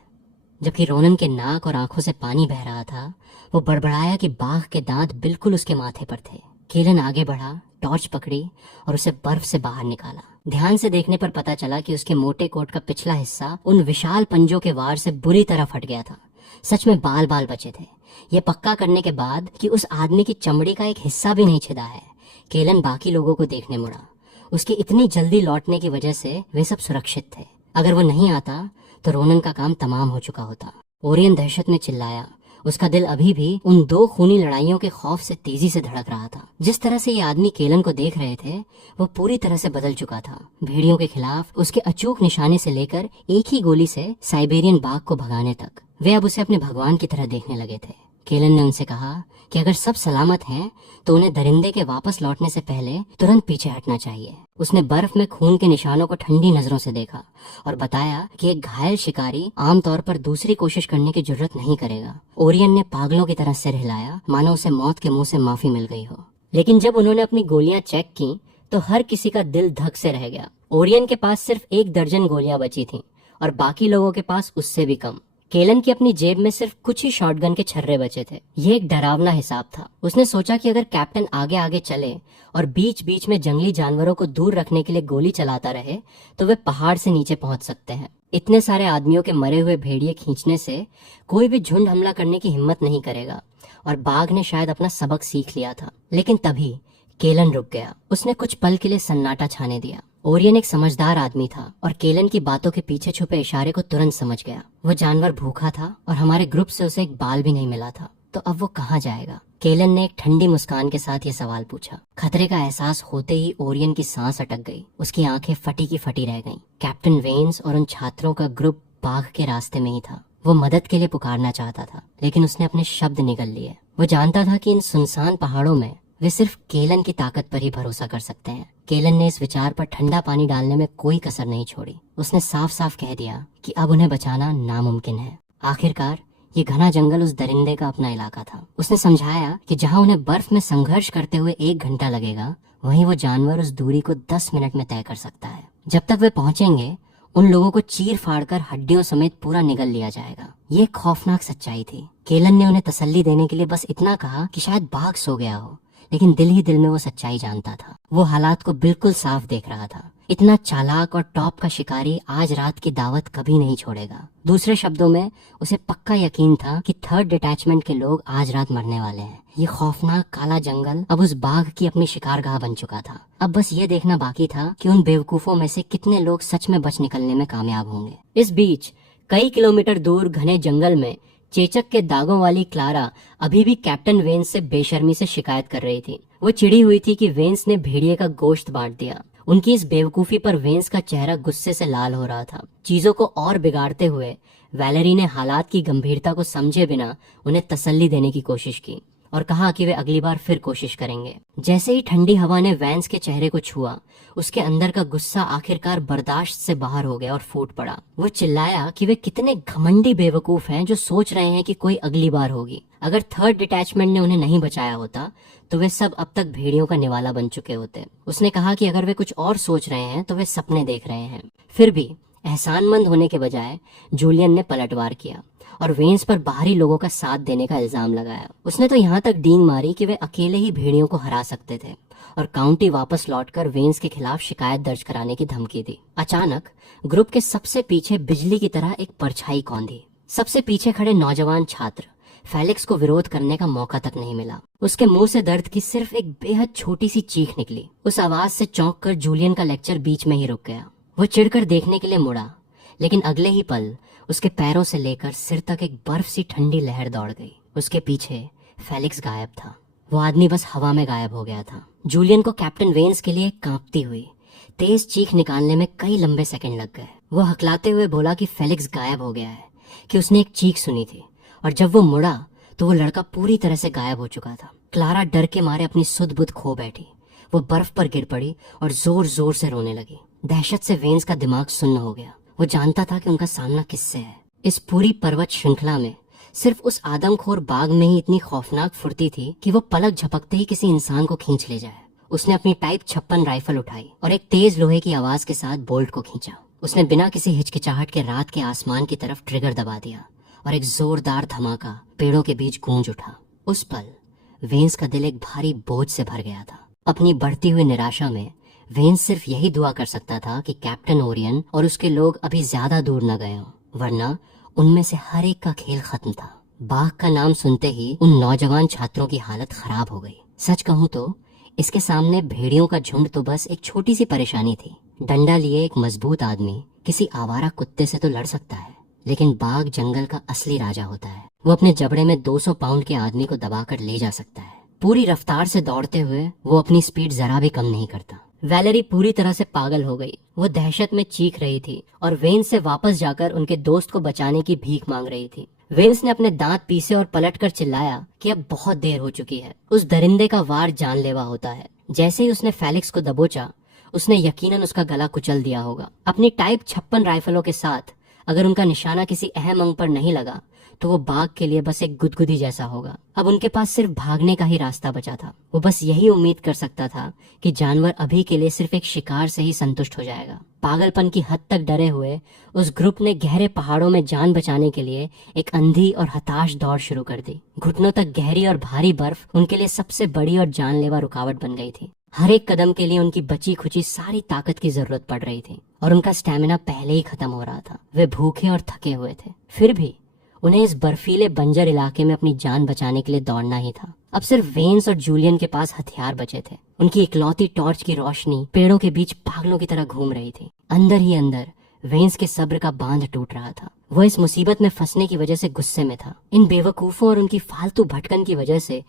जबकि रोनन के नाक और आंखों से पानी बह रहा था, वो बड़बड़ाया कि बाघ के दांत बिल्कुल उसके माथे पर थे। केलन आगे बढ़ा, टॉर्च पकड़ी और उसे बर्फ से बाहर निकाला। ध्यान से देखने पर पता चला कि उसके मोटे कोट का पिछला हिस्सा उन विशाल पंजों के वार से बुरी तरह फट गया था। सच में बाल बाल बचे थे। ये पक्का करने के बाद कि उस आदमी की चमड़ी का एक हिस्सा भी नहीं छिदा है, केलन बाकी लोगों को देखने मुड़ा। उसकी इतनी जल्दी लौटने की वजह से वे सब सुरक्षित थे। अगर वो नहीं आता तो रोनन का काम तमाम हो चुका होता। ओरियन दहशत में चिल्लाया उसका दिल अभी भी उन 2 खूनी लड़ाइयों के खौफ से तेजी से धड़क रहा था। जिस तरह से ये आदमी केलन को देख रहे थे वो पूरी तरह से बदल चुका था। भेड़ियों के खिलाफ उसके अचूक निशाने से लेकर एक ही गोली से साइबेरियन बाघ को भगाने तक वे अब उसे अपने भगवान की तरह देखने लगे थे। केलन ने उनसे कहा कि अगर सब सलामत हैं तो उन्हें दरिंदे के वापस लौटने से पहले तुरंत पीछे हटना चाहिए। उसने बर्फ में खून के निशानों को ठंडी नजरों से देखा और बताया कि एक घायल शिकारी आमतौर पर दूसरी कोशिश करने की जरूरत नहीं करेगा। ओरियन ने पागलों की तरह सिर हिलाया मानो उसे मौत के मुंह से माफी मिल गई हो। लेकिन जब उन्होंने अपनी गोलियां चेक की तो हर किसी का दिल धक से रह गया। ओरियन के पास सिर्फ 1 दर्जन गोलियां बची थीं और बाकी लोगों के पास उससे भी कम। केलन की अपनी जेब में सिर्फ कुछ ही शॉटगन के छर्रे बचे थे। ये एक डरावना हिसाब था। उसने सोचा कि अगर कैप्टन आगे आगे चले और बीच बीच में जंगली जानवरों को दूर रखने के लिए गोली चलाता रहे तो वे पहाड़ से नीचे पहुंच सकते हैं। इतने सारे आदमियों के मरे हुए भेड़िए खींचने से कोई भी झुंड हमला करने की हिम्मत नहीं करेगा और बाघ ने शायद अपना सबक सीख लिया था। लेकिन तभी केलन रुक गया। उसने कुछ पल के लिए सन्नाटा छाने दिया। ओरियन एक समझदार आदमी था और केलन की बातों के पीछे छुपे इशारे को तुरंत समझ गया। वो जानवर भूखा था और हमारे ग्रुप से उसे एक बाल भी नहीं मिला था, तो अब वो कहाँ जाएगा? केलन ने एक ठंडी मुस्कान के साथ ये सवाल पूछा। खतरे का एहसास होते ही ओरियन की सांस अटक गई। उसकी आंखें फटी की फटी रह गईं। कैप्टन वेन्स और उन छात्रों का ग्रुप बाघ के रास्ते में ही था। वो मदद के लिए पुकारना चाहता था लेकिन उसने अपने शब्द निगल लिए। वो जानता था कि इन सुनसान पहाड़ों में वे सिर्फ केलन की ताकत पर ही भरोसा कर सकते हैं। केलन ने इस विचार पर ठंडा पानी डालने में कोई कसर नहीं छोड़ी। उसने साफ साफ कह दिया कि अब उन्हें बचाना नामुमकिन है। आखिरकार ये घना जंगल उस दरिंदे का अपना इलाका था। उसने समझाया कि जहां उन्हें बर्फ में संघर्ष करते हुए 1 घंटा लगेगा, वहीं वो जानवर उस दूरी को 10 मिनट में तय कर सकता है। जब तक वे पहुंचेंगे उन लोगों को चीर फाड़ कर हड्डियों समेत पूरा निगल लिया जाएगा। ये खौफनाक सच्चाई थी। केलन ने उन्हें तसल्ली देने के लिए बस इतना कहा कि शायद बाघ सो गया हो, लेकिन दिल ही दिल में वो सच्चाई जानता था। वो हालात को बिल्कुल साफ देख रहा था। इतना चालाक और टॉप का शिकारी आज रात की दावत कभी नहीं छोड़ेगा। दूसरे शब्दों में उसे पक्का यकीन था कि 3rd डिटैचमेंट के लोग आज रात मरने वाले हैं। ये खौफनाक काला जंगल अब उस बाघ की अपनी शिकारगाह बन चुका था। अब बस ये देखना बाकी था कि उन बेवकूफों में से कितने लोग सच में बच निकलने में कामयाब होंगे। इस बीच कई किलोमीटर दूर घने जंगल में चेचक के दागों वाली क्लारा अभी भी कैप्टन वेन्स से बेशर्मी से शिकायत कर रही थी। वो चिढ़ी हुई थी कि वेन्स ने भेड़िए का गोश्त बांट दिया। उनकी इस बेवकूफी पर वेन्स का चेहरा गुस्से से लाल हो रहा था। चीजों को और बिगाड़ते हुए वैलेरी ने हालात की गंभीरता को समझे बिना उन्हें तसल्ली देने की कोशिश की और कहा कि वे अगली बार फिर कोशिश करेंगे। जैसे ही ठंडी हवा ने वेन्स के चेहरे को छुआ, उसके अंदर का गुस्सा आखिरकार बर्दाश्त से बाहर हो गया और फूट पड़ा। वो चिल्लाया कि वे कितने घमंडी बेवकूफ हैं जो सोच रहे हैं कि कोई अगली बार होगी। अगर 3rd डिटैचमेंट ने उन्हें नहीं बचाया होता तो वे सब अब तक भेड़ियों का निवाला बन चुके होते। उसने कहा कि अगर वे कुछ और सोच रहे हैं तो वे सपने देख रहे हैं। फिर भी एहसानमंद होने के बजाय जूलियन ने पलटवार किया और वेन्स पर बाहरी लोगों का साथ देने का इल्जाम लगाया। उसने तो यहाँ तक डींग मारी कि वे अकेले ही भेड़ियों को हरा सकते थे और काउंटी वापस लौटकर वेन्स के खिलाफ शिकायत दर्ज कराने की धमकी दी। अचानक ग्रुप के सबसे पीछे बिजली की तरह एक परछाई कौंधी। सबसे पीछे खड़े नौजवान छात्र फेलिक्स को विरोध करने का मौका तक नहीं मिला। उसके मुंह से दर्द की सिर्फ एक बेहद छोटी सी चीख निकली। उस आवाज से चौंक कर जूलियन का लेक्चर बीच में ही रुक गया। वो चिढ़कर देखने के लिए मुड़ा, लेकिन अगले ही पल उसके पैरों से लेकर सिर तक एक बर्फ सी ठंडी लहर दौड़ गई। उसके पीछे फेलिक्स गायब था। वो आदमी बस हवा में गायब हो गया था। जूलियन को कैप्टन वेन्स के लिए कांपती हुई तेज चीख निकालने में कई लंबे सेकंड लग गए। वो हकलाते हुए बोला कि फेलिक्स गायब हो गया है, कि उसने एक चीख सुनी थी, और जब वो मुड़ा तो वो लड़का पूरी तरह से गायब हो चुका था। क्लारा डर के मारे अपनी सुध बुध खो बैठी। वो बर्फ पर गिर पड़ी और जोर जोर से रोने लगी। दहशत से वेन्स का दिमाग सुन्न हो गया। वो जानता था कि उनका सामना किससे है। इस पूरी पर्वत श्रृंखला में सिर्फ उस आदमखोर बाघ में ही इतनी खौफनाक फुर्ती थी कि वो पलक झपकते ही किसी इंसान को खींच ले जाए। उसने अपनी टाइप 56 राइफल उठाई और एक तेज लोहे की आवाज के साथ बोल्ट को खींचा। उसने बिना किसी हिचकिचाहट के रात के आसमान की तरफ ट्रिगर दबा दिया और एक जोरदार धमाका पेड़ों के बीच गूंज उठा। उस पल वेन्स का दिल एक भारी बोझ से भर गया था। अपनी बढ़ती हुई निराशा में वेन्स सिर्फ यही दुआ कर सकता था कि कैप्टन ओरियन और उसके लोग अभी ज्यादा दूर न गए हों, वरना उनमें से हर एक का खेल खत्म था। बाघ का नाम सुनते ही उन नौजवान छात्रों की हालत खराब हो गई। सच कहूं तो इसके सामने भेड़ियों का झुंड तो बस एक छोटी सी परेशानी थी। डंडा लिए एक मजबूत आदमी किसी आवारा कुत्ते से तो लड़ सकता है, लेकिन बाघ जंगल का असली राजा होता है। वो अपने जबड़े में 200 पाउंड के आदमी को दबाकर ले जा सकता है। पूरी रफ्तार से दौड़ते हुए वो अपनी स्पीड जरा भी कम नहीं करता। वैलेरी पूरी तरह से पागल हो गई। वो दहशत में चीख रही थी और वेन्स से वापस जाकर उनके दोस्त को बचाने की भीख मांग रही थी। वेन्स ने अपने दांत पीसे और पलटकर चिल्लाया कि अब बहुत देर हो चुकी है। उस दरिंदे का वार जानलेवा होता है। जैसे ही उसने फेलिक्स को दबोचा, उसने यकीनन उसका गला कुचल दिया होगा। अपनी टाइप 56 राइफलों के साथ अगर उनका निशाना किसी अहम अंग पर नहीं लगा तो वो बाघ के लिए बस एक गुदगुदी जैसा होगा। अब उनके पास सिर्फ भागने का ही रास्ता बचा था। वो बस यही उम्मीद कर सकता था कि जानवर अभी के लिए सिर्फ एक शिकार से ही संतुष्ट हो जाएगा। पागलपन की हद तक डरे हुए उस ग्रुप ने गहरे पहाड़ों में जान बचाने के लिए एक अंधी और हताश दौड़ शुरू कर दी। घुटनों तक गहरी और भारी बर्फ उनके लिए सबसे बड़ी और जानलेवा रुकावट बन गई थी। हर एक कदम के लिए उनकी बची खुची सारी ताकत की जरूरत पड़ रही थी और उनका स्टेमिना पहले ही खत्म हो रहा था। वे भूखे और थके हुए थे, फिर भी उन्हें इस बर्फीले बंजर इलाके में अपनी जान बचाने के लिए दौड़ना ही था। अब सिर्फ वेन्स और जूलियन के पास हथियार बचे थे। उनकी इकलौती टॉर्च की रोशनी पेड़ों के बीच पागलों की तरह घूम रही थी। अंदर ही अंदर वेन्स के सब्र का बांध टूट रहा था। वह इस मुसीबत में फंसने की वजह से गुस्से में था। इन बेवकूफों और उनकी फालतू भटकन की वजह से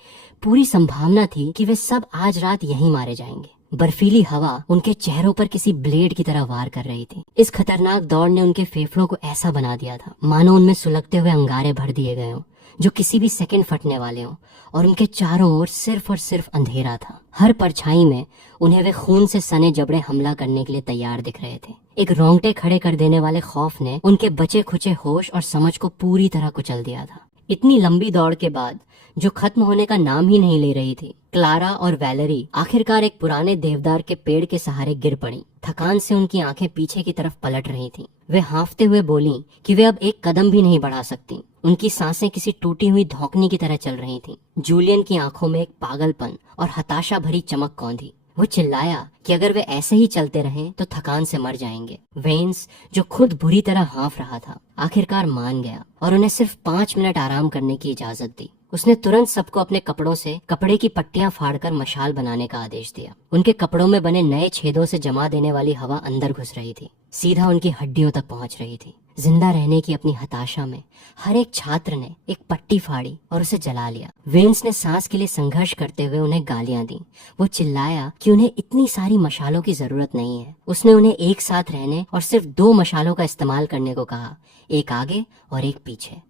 पूरी संभावना थी कि वे सब आज रात यहीं मारे जाएंगे। बर्फीली हवा उनके चेहरों पर किसी ब्लेड की तरह वार कर रही थी। इस खतरनाक दौड़ ने उनके फेफड़ों को ऐसा बना दिया था मानो उनमें सुलगते हुए अंगारे भर दिए गए हों जो किसी भी सेकंड फटने वाले हों, और उनके चारों ओर सिर्फ और सिर्फ अंधेरा था। हर परछाई में उन्हें वे खून से सने जबड़े हमला करने के लिए तैयार दिख रहे थे। एक रोंगटे खड़े कर देने वाले खौफ ने उनके बचे खुचे होश और समझ को पूरी तरह कुचल दिया था। इतनी लंबी दौड़ के बाद, जो खत्म होने का नाम ही नहीं ले रही थी, क्लारा और वैलेरी आखिरकार एक पुराने देवदार के पेड़ के सहारे गिर पड़ी। थकान से उनकी आंखें पीछे की तरफ पलट रही थीं। वे हांफते हुए बोलीं कि वे अब एक कदम भी नहीं बढ़ा सकती। उनकी सांसें किसी टूटी हुई धौंकनी की तरह चल रही थीं। जूलियन की आंखों में एक पागलपन और हताशा भरी चमक कौंधी। वो चिल्लाया कि अगर वे ऐसे ही चलते रहें तो थकान से मर जाएंगे। वेन्स, जो खुद बुरी तरह हाँफ रहा था, आखिरकार मान गया और उन्हें सिर्फ 5 मिनट आराम करने की इजाजत दी। उसने तुरंत सबको अपने कपड़ों से कपड़े की पट्टियां फाड़कर मशाल बनाने का आदेश दिया। उनके कपड़ों में बने नए छेदों से जमा देने वाली हवा अंदर घुस रही थी, सीधा उनकी हड्डियों तक पहुंच रही थी। जिंदा रहने की अपनी हताशा में हर एक छात्र ने एक पट्टी फाड़ी और उसे जला लिया। वेन्स ने सांस के लिए संघर्ष करते हुए उन्हें गालियां दी। वो चिल्लाया कि उन्हें इतनी सारी मशालों की जरूरत नहीं है। उसने उन्हें एक साथ रहने और सिर्फ 2 मशालों का इस्तेमाल करने को कहा, एक आगे और एक पीछे।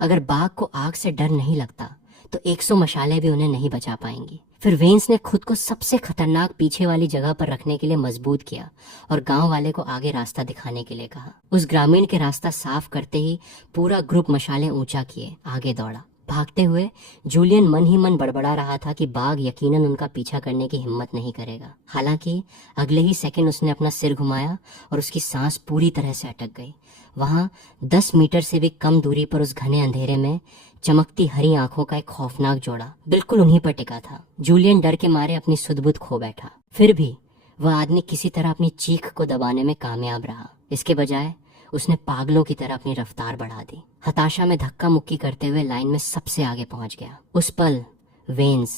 अगर बाघ को आग से डर नहीं लगता तो 100 मशालें भी उन्हें नहीं बचा पाएंगी। फिर वेन्स ने खुद को सबसे खतरनाक पीछे वाली जगह पर रखने के लिए मजबूत किया और गांव वाले को आगे रास्ता दिखाने के लिए कहा। उस ग्रामीण के रास्ता साफ करते ही पूरा ग्रुप मशालें ऊंचा किए आगे दौड़ा। भागते हुए जूलियन मन ही मन बड़बड़ा रहा था कि बाघ यकीनन उनका पीछा करने की हिम्मत नहीं करेगा। हालांकि अगले ही सेकंड उसने अपना सिर घुमाया और उसकी सांस पूरी तरह से अटक गई। वहां 10 मीटर से भी कम दूरी पर उस घने अंधेरे में चमकती हरी आंखों का एक खौफनाक जोड़ा बिल्कुल उन्हीं पर टिका था। जूलियन डर के मारे अपनी सुध-बुध खो बैठा। फिर भी वह आदमी किसी तरह अपनी चीख को दबाने में कामयाब रहा। इसके बजाय उसने पागलों की तरह अपनी रफ्तार बढ़ा दी। हताशा में धक्का मुक्की करते हुए लाइन में सबसे आगे पहुंच गया। उस पल वेन्स,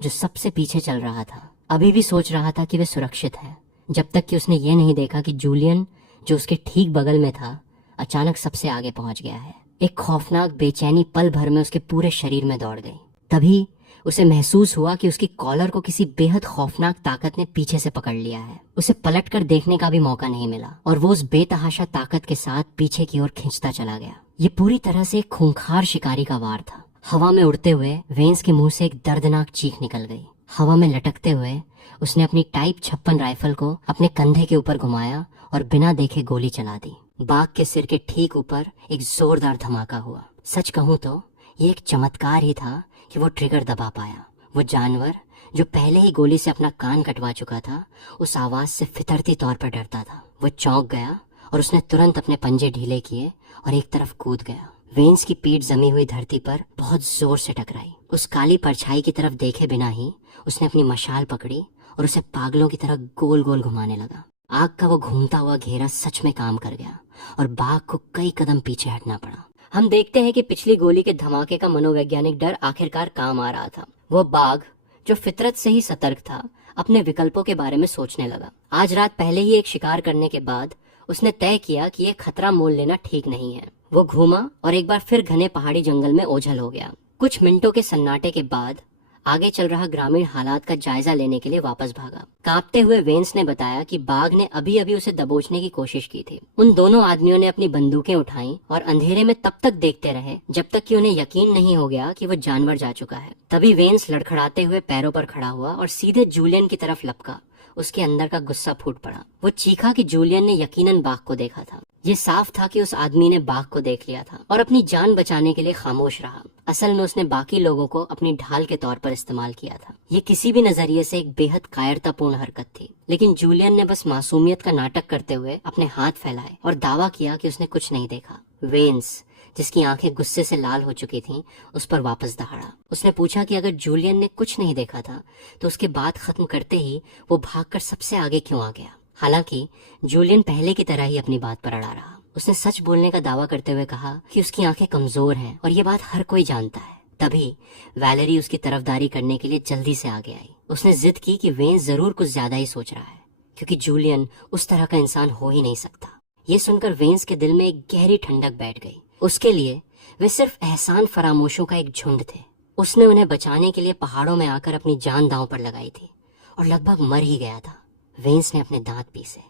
जो सबसे पीछे चल रहा था, अभी भी सोच रहा था कि वे सुरक्षित है, जब तक कि उसने ये नहीं देखा कि जूलियन, जो उसके ठीक बगल में था, अचानक सबसे आगे पहुंच गया है। एक खौफनाक बेचैनी पल भर में उसके पूरे शरीर में दौड़ गई। तभी उसे महसूस हुआ कि उसकी कॉलर को किसी बेहद खौफनाक ताकत ने पीछे से पकड़ लिया है। उसे पलटकर देखने का भी मौका नहीं मिला और वो उस बेतहाशा ताकत के साथ पीछे की ओर खींचता चला गया। ये पूरी तरह से एक खूंखार शिकारी का वार था। हवा में उड़ते हुए वेन्स के मुंह से एक दर्दनाक चीख निकल गई। हवा में लटकते हुए उसने अपनी टाइप 56 राइफल को अपने कंधे के ऊपर घुमाया और बिना देखे गोली चला दी। बाघ के सिर के ठीक ऊपर एक जोरदार धमाका हुआ। सच कहूं तो ये एक चमत्कार ही था कि वो ट्रिगर दबा पाया। वो जानवर, जो पहले ही गोली से अपना कान कटवा चुका था, उस आवाज से फितरती तौर पर डरता था। वो चौंक गया और उसने तुरंत अपने पंजे ढीले किए और एक तरफ कूद गया। वेन्स की पीठ जमी हुई धरती पर बहुत जोर से टकराई। उस काली परछाई की तरफ देखे बिना ही उसने अपनी मशाल पकड़ी और उसे पागलों की तरह गोल गोल घुमाने लगा। आग का वो घूमता हुआ घेरा सच में काम कर गया और बाघ को कई कदम पीछे हटना पड़ा। हम देखते हैं कि पिछली गोली के धमाके का मनोवैज्ञानिक डर आखिरकार काम आ रहा था। वो बाघ, जो फितरत से ही सतर्क था, अपने विकल्पों के बारे में सोचने लगा। आज रात पहले ही एक शिकार करने के बाद उसने तय किया कि यह खतरा मोल लेना ठीक नहीं है। वो घूमा और एक बार फिर घने पहाड़ी जंगल में ओझल हो गया। कुछ मिनटों के सन्नाटे के बाद आगे चल रहा ग्रामीण हालात का जायजा लेने के लिए वापस भागा। कांपते हुए वेंस ने बताया कि बाघ ने अभी अभी उसे दबोचने की कोशिश की थी। उन दोनों आदमियों ने अपनी बंदूकें उठाई और अंधेरे में तब तक देखते रहे जब तक कि उन्हें यकीन नहीं हो गया कि वो जानवर जा चुका है। तभी वेंस लड़खड़ाते हुए पैरों पर खड़ा हुआ और सीधे जूलियन की तरफ लपका। उसके अंदर का गुस्सा फूट पड़ा। वो चीखा कि जूलियन ने यकीनन बाघ को देखा था। ये साफ था कि उस आदमी ने बाघ को देख लिया था और अपनी जान बचाने के लिए खामोश रहा। असल में उसने बाकी लोगों को अपनी ढाल के तौर पर इस्तेमाल किया था। ये किसी भी नजरिए से एक बेहद कायरतापूर्ण हरकत थी, लेकिन जूलियन ने बस मासूमियत का नाटक करते हुए अपने हाथ फैलाए और दावा किया कि उसने कुछ नहीं देखा। वेंस, जिसकी आंखें गुस्से से लाल हो चुकी थीं, उस पर वापस दहाड़ा। उसने पूछा कि अगर जूलियन ने कुछ नहीं देखा था तो उसके बात खत्म करते ही वो भागकर सबसे आगे क्यों आ गया। हालांकि जूलियन पहले की तरह ही अपनी बात पर अड़ा रहा। उसने सच बोलने का दावा करते हुए कहा कि उसकी आंखें कमजोर हैं और ये बात हर कोई जानता है। तभी वैलेरी उसकी तरफदारी करने के लिए जल्दी से आगे आई। उसने जिद की कि वेंस जरूर कुछ ज्यादा ही सोच रहा है, क्योंकि जूलियन उस तरह का इंसान हो ही नहीं सकता। ये सुनकर वेंस के दिल में एक गहरी ठंडक बैठ गई। उसके लिए वे सिर्फ एहसान फरामोशों का एक झुंड थे। उसने उन्हें बचाने के लिए पहाड़ों में आकर अपनी जान दांव पर लगाई थी और लगभग मर ही गया था। वेंस ने अपने दांत पीसे।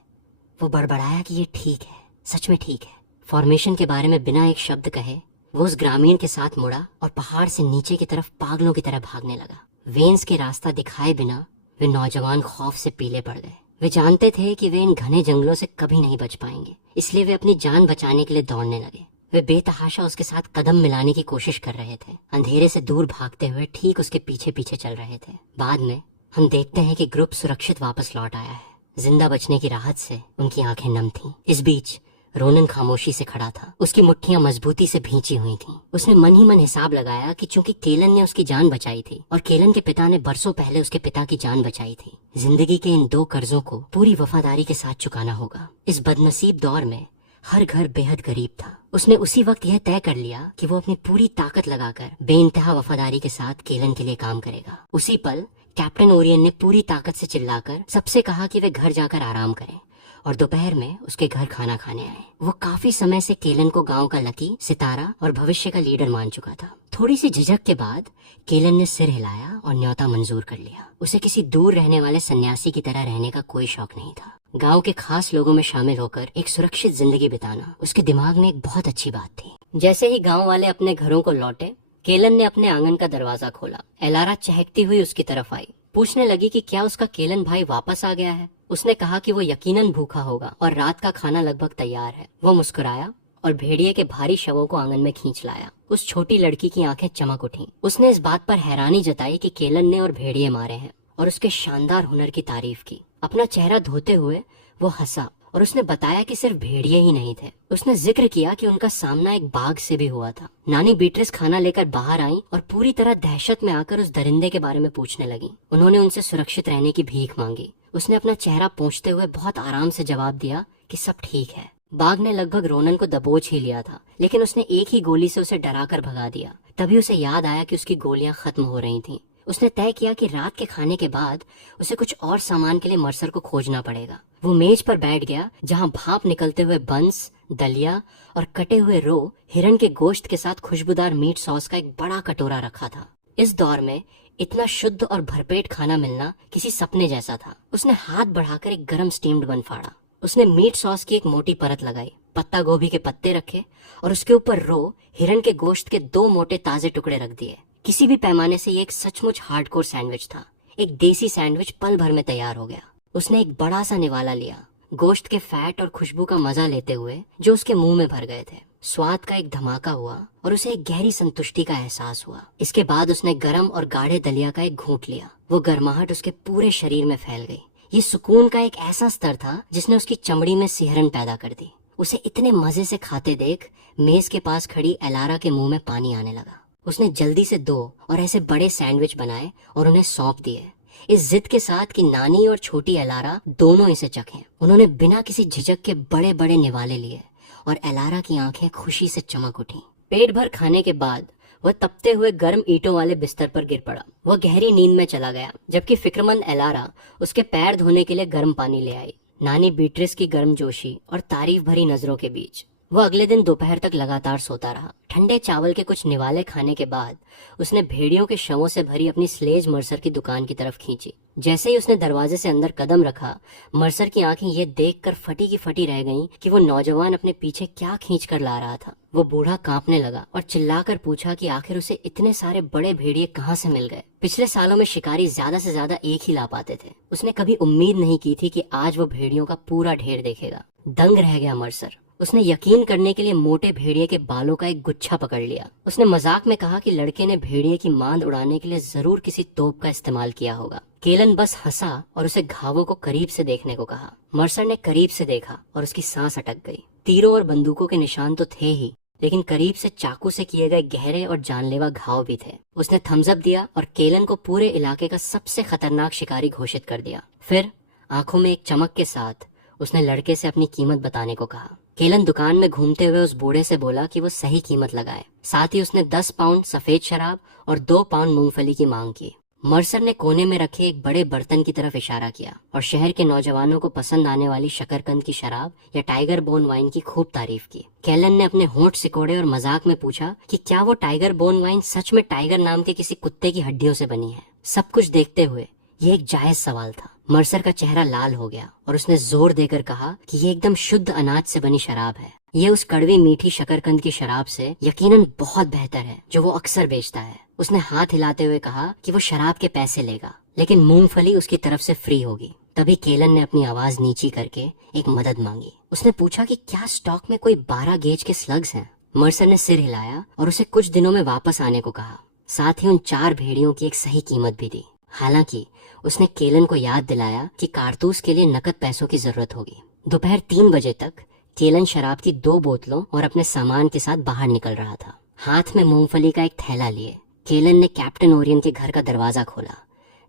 वो बड़बड़ाया कि ये ठीक है, सच में ठीक है। फॉर्मेशन के बारे में बिना एक शब्द कहे वो उस ग्रामीण के साथ मुड़ा और पहाड़ से नीचे की तरफ पागलों की तरह भागने लगा। वेंस के रास्ता दिखाए बिना वे नौजवान खौफ से पीले पड़ गए। वे जानते थे कि वे इन घने जंगलों से कभी नहीं बच पाएंगे, इसलिए वे अपनी जान बचाने के लिए दौड़ने लगे। वे बेतहाशा उसके साथ कदम मिलाने की कोशिश कर रहे थे, अंधेरे से दूर भागते हुए ठीक उसके पीछे पीछे चल रहे थे। बाद में हम देखते हैं कि ग्रुप सुरक्षित वापस लौट आया है। जिंदा बचने की राहत से उनकी आंखें नम थीं। इस बीच रोनन खामोशी से खड़ा था। उसकी मुट्ठियां मजबूती से भींची हुई थीं। उसने मन ही मन हिसाब लगाया कि चूंकि केलन ने उसकी जान बचाई थी और केलन के पिता ने बरसों पहले उसके पिता की जान बचाई थी, जिंदगी के इन दो कर्जों को पूरी वफादारी के साथ चुकाना होगा। इस बदनसीब दौर में हर घर बेहद गरीब था। उसने उसी वक्त यह तय कर लिया कि वो अपनी पूरी ताकत लगाकर बेइंतहा वफादारी के साथ केलन के लिए काम करेगा। उसी पल कैप्टन ओरियन ने पूरी ताकत से चिल्लाकर सबसे कहा कि वे घर जाकर आराम करें और दोपहर में उसके घर खाना खाने आए। वो काफी समय से केलन को गांव का लकी, सितारा और भविष्य का लीडर मान चुका था। थोड़ी सी झिझक के बाद केलन ने सिर हिलाया और न्योता मंजूर कर लिया। उसे किसी दूर रहने वाले सन्यासी की तरह रहने का कोई शौक नहीं था। गांव के खास लोगों में शामिल होकर एक सुरक्षित जिंदगी बिताना उसके दिमाग में एक बहुत अच्छी बात थी। जैसे ही गांव वाले अपने घरों को लौटे, केलन ने अपने आंगन का दरवाजा खोला। एलारा चहकती हुई उसकी तरफ आई। पूछने लगी कि क्या उसका केलन भाई वापस आ गया है। उसने कहा कि वो यकीनन भूखा होगा और रात का खाना लगभग तैयार है। वो मुस्कुराया और भेड़िए के भारी शवों को आंगन में खींच लाया। उस छोटी लड़की की आंखें चमक उठीं। उसने इस बात पर हैरानी जताई कि केलन ने और भेड़िए मारे हैं और उसके शानदार हुनर की तारीफ की। अपना चेहरा धोते हुए वो हंसा और उसने बताया कि सिर्फ भेड़िए ही नहीं थे। उसने जिक्र किया कि उनका सामना एक बाघ से भी हुआ था। नानी बीट्रिस खाना लेकर बाहर आई और पूरी तरह दहशत में आकर उस दरिंदे के बारे में पूछने लगी। उन्होंने उनसे सुरक्षित रहने की भीख मांगी। उसने अपना चेहरा पोंछते हुए बहुत आराम से जवाब दिया कि सब ठीक है। बाघ ने लगभग रोनन को दबोच ही लिया था, लेकिन उसने एक ही गोली से उसे डराकर भगा दिया। तभी उसे याद आया कि उसकी गोलियां खत्म हो रही थीं। उसने तय किया कि रात के खाने के बाद उसे कुछ और सामान के लिए मर्सर को खोजना पड़ेगा। वो मेज पर बैठ गया जहां भाप निकलते हुए बंस, दलिया और कटे हुए रो हिरन के गोश्त के साथ खुशबूदार मीट सॉस का एक बड़ा कटोरा रखा था। इस दौर में इतना शुद्ध और भरपेट खाना मिलना किसी सपने जैसा था। उसने हाथ बढ़ाकर एक गरम स्टीम्ड बन फाड़ा। उसने मीट सॉस की एक मोटी परत लगाई, पत्ता गोभी के पत्ते रखे और उसके ऊपर रो हिरन के गोश्त के 2 मोटे ताजे टुकड़े रख दिए। किसी भी पैमाने से ये एक सचमुच हार्डकोर सैंडविच था। एक देसी सैंडविच पल भर में तैयार हो गया। उसने एक बड़ा सा निवाला लिया, गोश्त के फैट और खुशबू का मजा लेते हुए जो उसके मुंह में भर गए थे। स्वाद का एक धमाका हुआ और उसे एक गहरी संतुष्टि का एहसास हुआ। इसके बाद उसने गरम और गाढ़े दलिया का एक घूंट लिया। वो गर्माहट उसके पूरे शरीर में फैल गई। ये सुकून का एक ऐसा स्तर था जिसने उसकी चमड़ी में सिहरन पैदा कर दी। उसे इतने मजे से खाते देख मेज के पास खड़ी एलारा के मुंह में पानी आने लगा। उसने जल्दी से 2 और ऐसे बड़े सैंडविच बनाए और उन्हें सौंप दिए, इस जिद के साथ कि नानी और छोटी एलारा दोनों इसे चखें। उन्होंने बिना किसी झिझक के बड़े बड़े निवाले लिए और एलारा की आंखें खुशी से चमक उठी। पेट भर खाने के बाद वह तपते हुए गर्म ईंटों वाले बिस्तर पर गिर पड़ा। वह गहरी नींद में चला गया, जबकि फिक्रमंद एलारा उसके पैर धोने के लिए गर्म पानी ले आई। नानी बीट्रिस की गर्मजोशी और तारीफ भरी नजरों के बीच वो अगले दिन दोपहर तक लगातार सोता रहा। ठंडे चावल के कुछ निवाले खाने के बाद उसने भेड़ियों के शवों से भरी अपनी स्लेज मर्सर की दुकान की तरफ खींची। जैसे ही उसने दरवाजे से अंदर कदम रखा, मर्सर की आंखें ये देखकर फटी की फटी रह गईं कि वो नौजवान अपने पीछे क्या खींच कर ला रहा था। वो बूढ़ा कांपने लगा और चिल्लाकर पूछा कि आखिर उसे इतने सारे बड़े भेड़िए कहाँ से मिल गए। पिछले सालों में शिकारी ज्यादा से ज्यादा एक ही ला पाते थे। उसने कभी उम्मीद नहीं की थी कि आज वो भेड़ियों का पूरा ढेर देखेगा। दंग रह गया मर्सर। उसने यकीन करने के लिए मोटे भेड़िए के बालों का एक गुच्छा पकड़ लिया। उसने मजाक में कहा कि लड़के ने भेड़िए की मांद उड़ाने के लिए जरूर किसी तोप का इस्तेमाल किया होगा। केलन बस हंसा और उसे घावों को करीब से देखने को कहा। मर्सर ने करीब से देखा और उसकी सांस अटक गई। तीरों और बंदूकों के निशान तो थे ही, लेकिन करीब से चाकू से किए गए गहरे और जानलेवा घाव भी थे। उसने थम्स अप दिया और केलन को पूरे इलाके का सबसे खतरनाक शिकारी घोषित कर दिया। फिर आंखों में एक चमक के साथ उसने लड़के से अपनी कीमत बताने को कहा। केलन दुकान में घूमते हुए उस बूढ़े से बोला कि वो सही कीमत लगाए। साथ ही उसने 10 पाउंड सफेद शराब और 2 पाउंड मूंगफली की मांग की। मर्सर ने कोने में रखे एक बड़े बर्तन की तरफ इशारा किया और शहर के नौजवानों को पसंद आने वाली शकरकंद की शराब या टाइगर बोन वाइन की खूब तारीफ की। केलन ने अपने होंठ सिकोड़े और मजाक में पूछा कि क्या वो टाइगर बोन वाइन सच में टाइगर नाम के किसी कुत्ते की हड्डियों से बनी है। सब कुछ देखते हुए ये एक जायज सवाल था। मर्सर का चेहरा लाल हो गया और उसने जोर देकर कहा कि ये एकदम शुद्ध अनाज से बनी शराब है। ये उस कड़वी मीठी शकरकंद की शराब से यकीनन बहुत बेहतर है जो वो अक्सर बेचता है। उसने हाथ हिलाते हुए कहा कि वो शराब के पैसे लेगा, लेकिन मूंगफली उसकी तरफ से फ्री होगी। तभी केलन ने अपनी आवाज नीची करके एक मदद मांगी। उसने पूछा कि क्या स्टॉक में कोई 12 गेज के स्लग्स हैं। मर्सर ने सिर हिलाया और उसे कुछ दिनों में वापस आने को कहा। साथ ही उन 4 भेड़ियों की एक सही कीमत भी दी। हालांकि उसने केलन को याद दिलाया कि कारतूस के लिए नकद पैसों की जरूरत होगी। दोपहर 3 बजे तक केलन शराब की 2 बोतलों और अपने सामान के साथ बाहर निकल रहा था। हाथ में मूंगफली का एक थैला लिए केलन ने कैप्टन ओरियन के घर का दरवाजा खोला,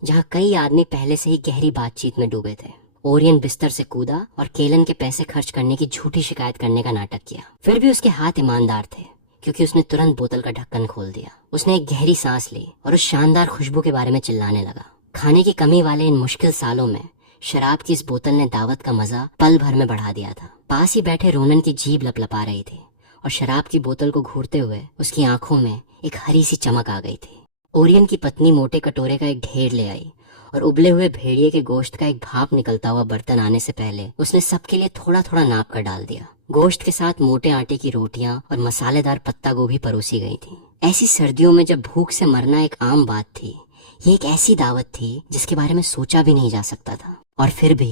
जहाँ कई आदमी पहले से ही गहरी बातचीत में डूबे थे। ओरियन बिस्तर से कूदा और केलन के पैसे खर्च करने की झूठी शिकायत करने का नाटक किया। फिर भी उसके हाथ ईमानदार थे, क्योंकि उसने तुरंत बोतल का ढक्कन खोल दिया। उसने एक गहरी सांस ली और उस शानदार खुशबू के बारे में चिल्लाने लगा। खाने की कमी वाले इन मुश्किल सालों में शराब की इस बोतल ने दावत का मजा पल भर में बढ़ा दिया था। पास ही बैठे रोनन की जीभ लपलपा रही थी और शराब की बोतल को घूरते हुए उसकी आंखों में एक हरी सी चमक आ गई थी। ओरियन की पत्नी मोटे कटोरे का एक ढेर ले आई और उबले हुए भेड़िए के गोश्त का एक भाप निकलता हुआ बर्तन आने से पहले उसने सबके लिए थोड़ा थोड़ा नाप कर डाल दिया। गोश्त के साथ मोटे आटे की रोटियां और मसालेदार पत्ता गोभी परोसी गई थी। ऐसी सर्दियों में जब भूख से मरना एक आम बात थी, ये एक ऐसी दावत थी जिसके बारे में सोचा भी नहीं जा सकता था। और फिर भी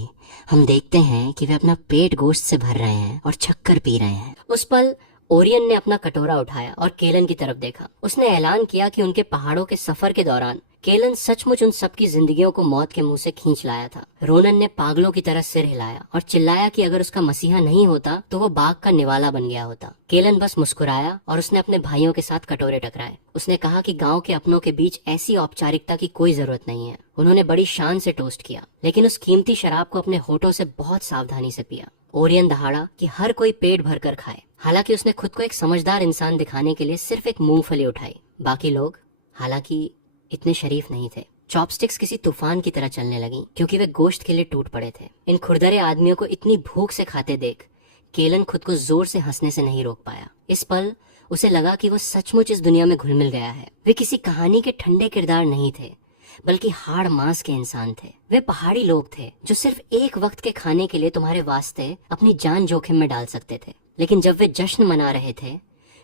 हम देखते हैं कि वे अपना पेट गोश्त से भर रहे हैं और छक्कर पी रहे हैं। उस पल ओरियन ने अपना कटोरा उठाया और केलन की तरफ देखा। उसने ऐलान किया कि उनके पहाड़ों के सफर के दौरान केलन सचमुच उन सबकी जिंदगियों को मौत के मुंह से खींच लाया था। रोनन ने पागलों की तरह सिर हिलाया और चिल्लाया कि अगर उसका मसीहा नहीं होता तो वो बाघ का निवाला बन गया होता। केलन बस मुस्कुराया और उसने अपने भाइयों के साथ कटोरे टकराए। उसने कहा कि गांव के अपनों के बीच ऐसी औपचारिकता की कोई जरूरत नहीं है। उन्होंने बड़ी शान से टोस्ट किया, लेकिन उस कीमती शराब को अपने होठों से बहुत सावधानी से पिया। ओरियन दहाड़ा कि हर कोई पेट भर कर खाए। हालांकि उसने खुद को एक समझदार इंसान दिखाने के लिए सिर्फ एक मूंगफली उठाई। बाकी लोग हालांकि इतने शरीफ नहीं थे। चॉपस्टिक्स किसी तूफान की तरह चलने लगी, क्योंकि वे गोश्त के लिए टूट पड़े थे। इन खुरदरे आदमियों को इतनी भूख से खाते देख केलन खुद को जोर से हंसने से नहीं रोक पाया। इस पल उसे लगा कि वो सचमुच इस दुनिया में घुल मिल गया है। वे किसी कहानी के ठंडे किरदार नहीं थे, बल्कि हाड़ मांस के इंसान थे। वे पहाड़ी लोग थे जो सिर्फ एक वक्त के खाने के लिए तुम्हारे वास्ते अपनी जान जोखिम में डाल सकते थे। लेकिन जब वे जश्न मना रहे थे,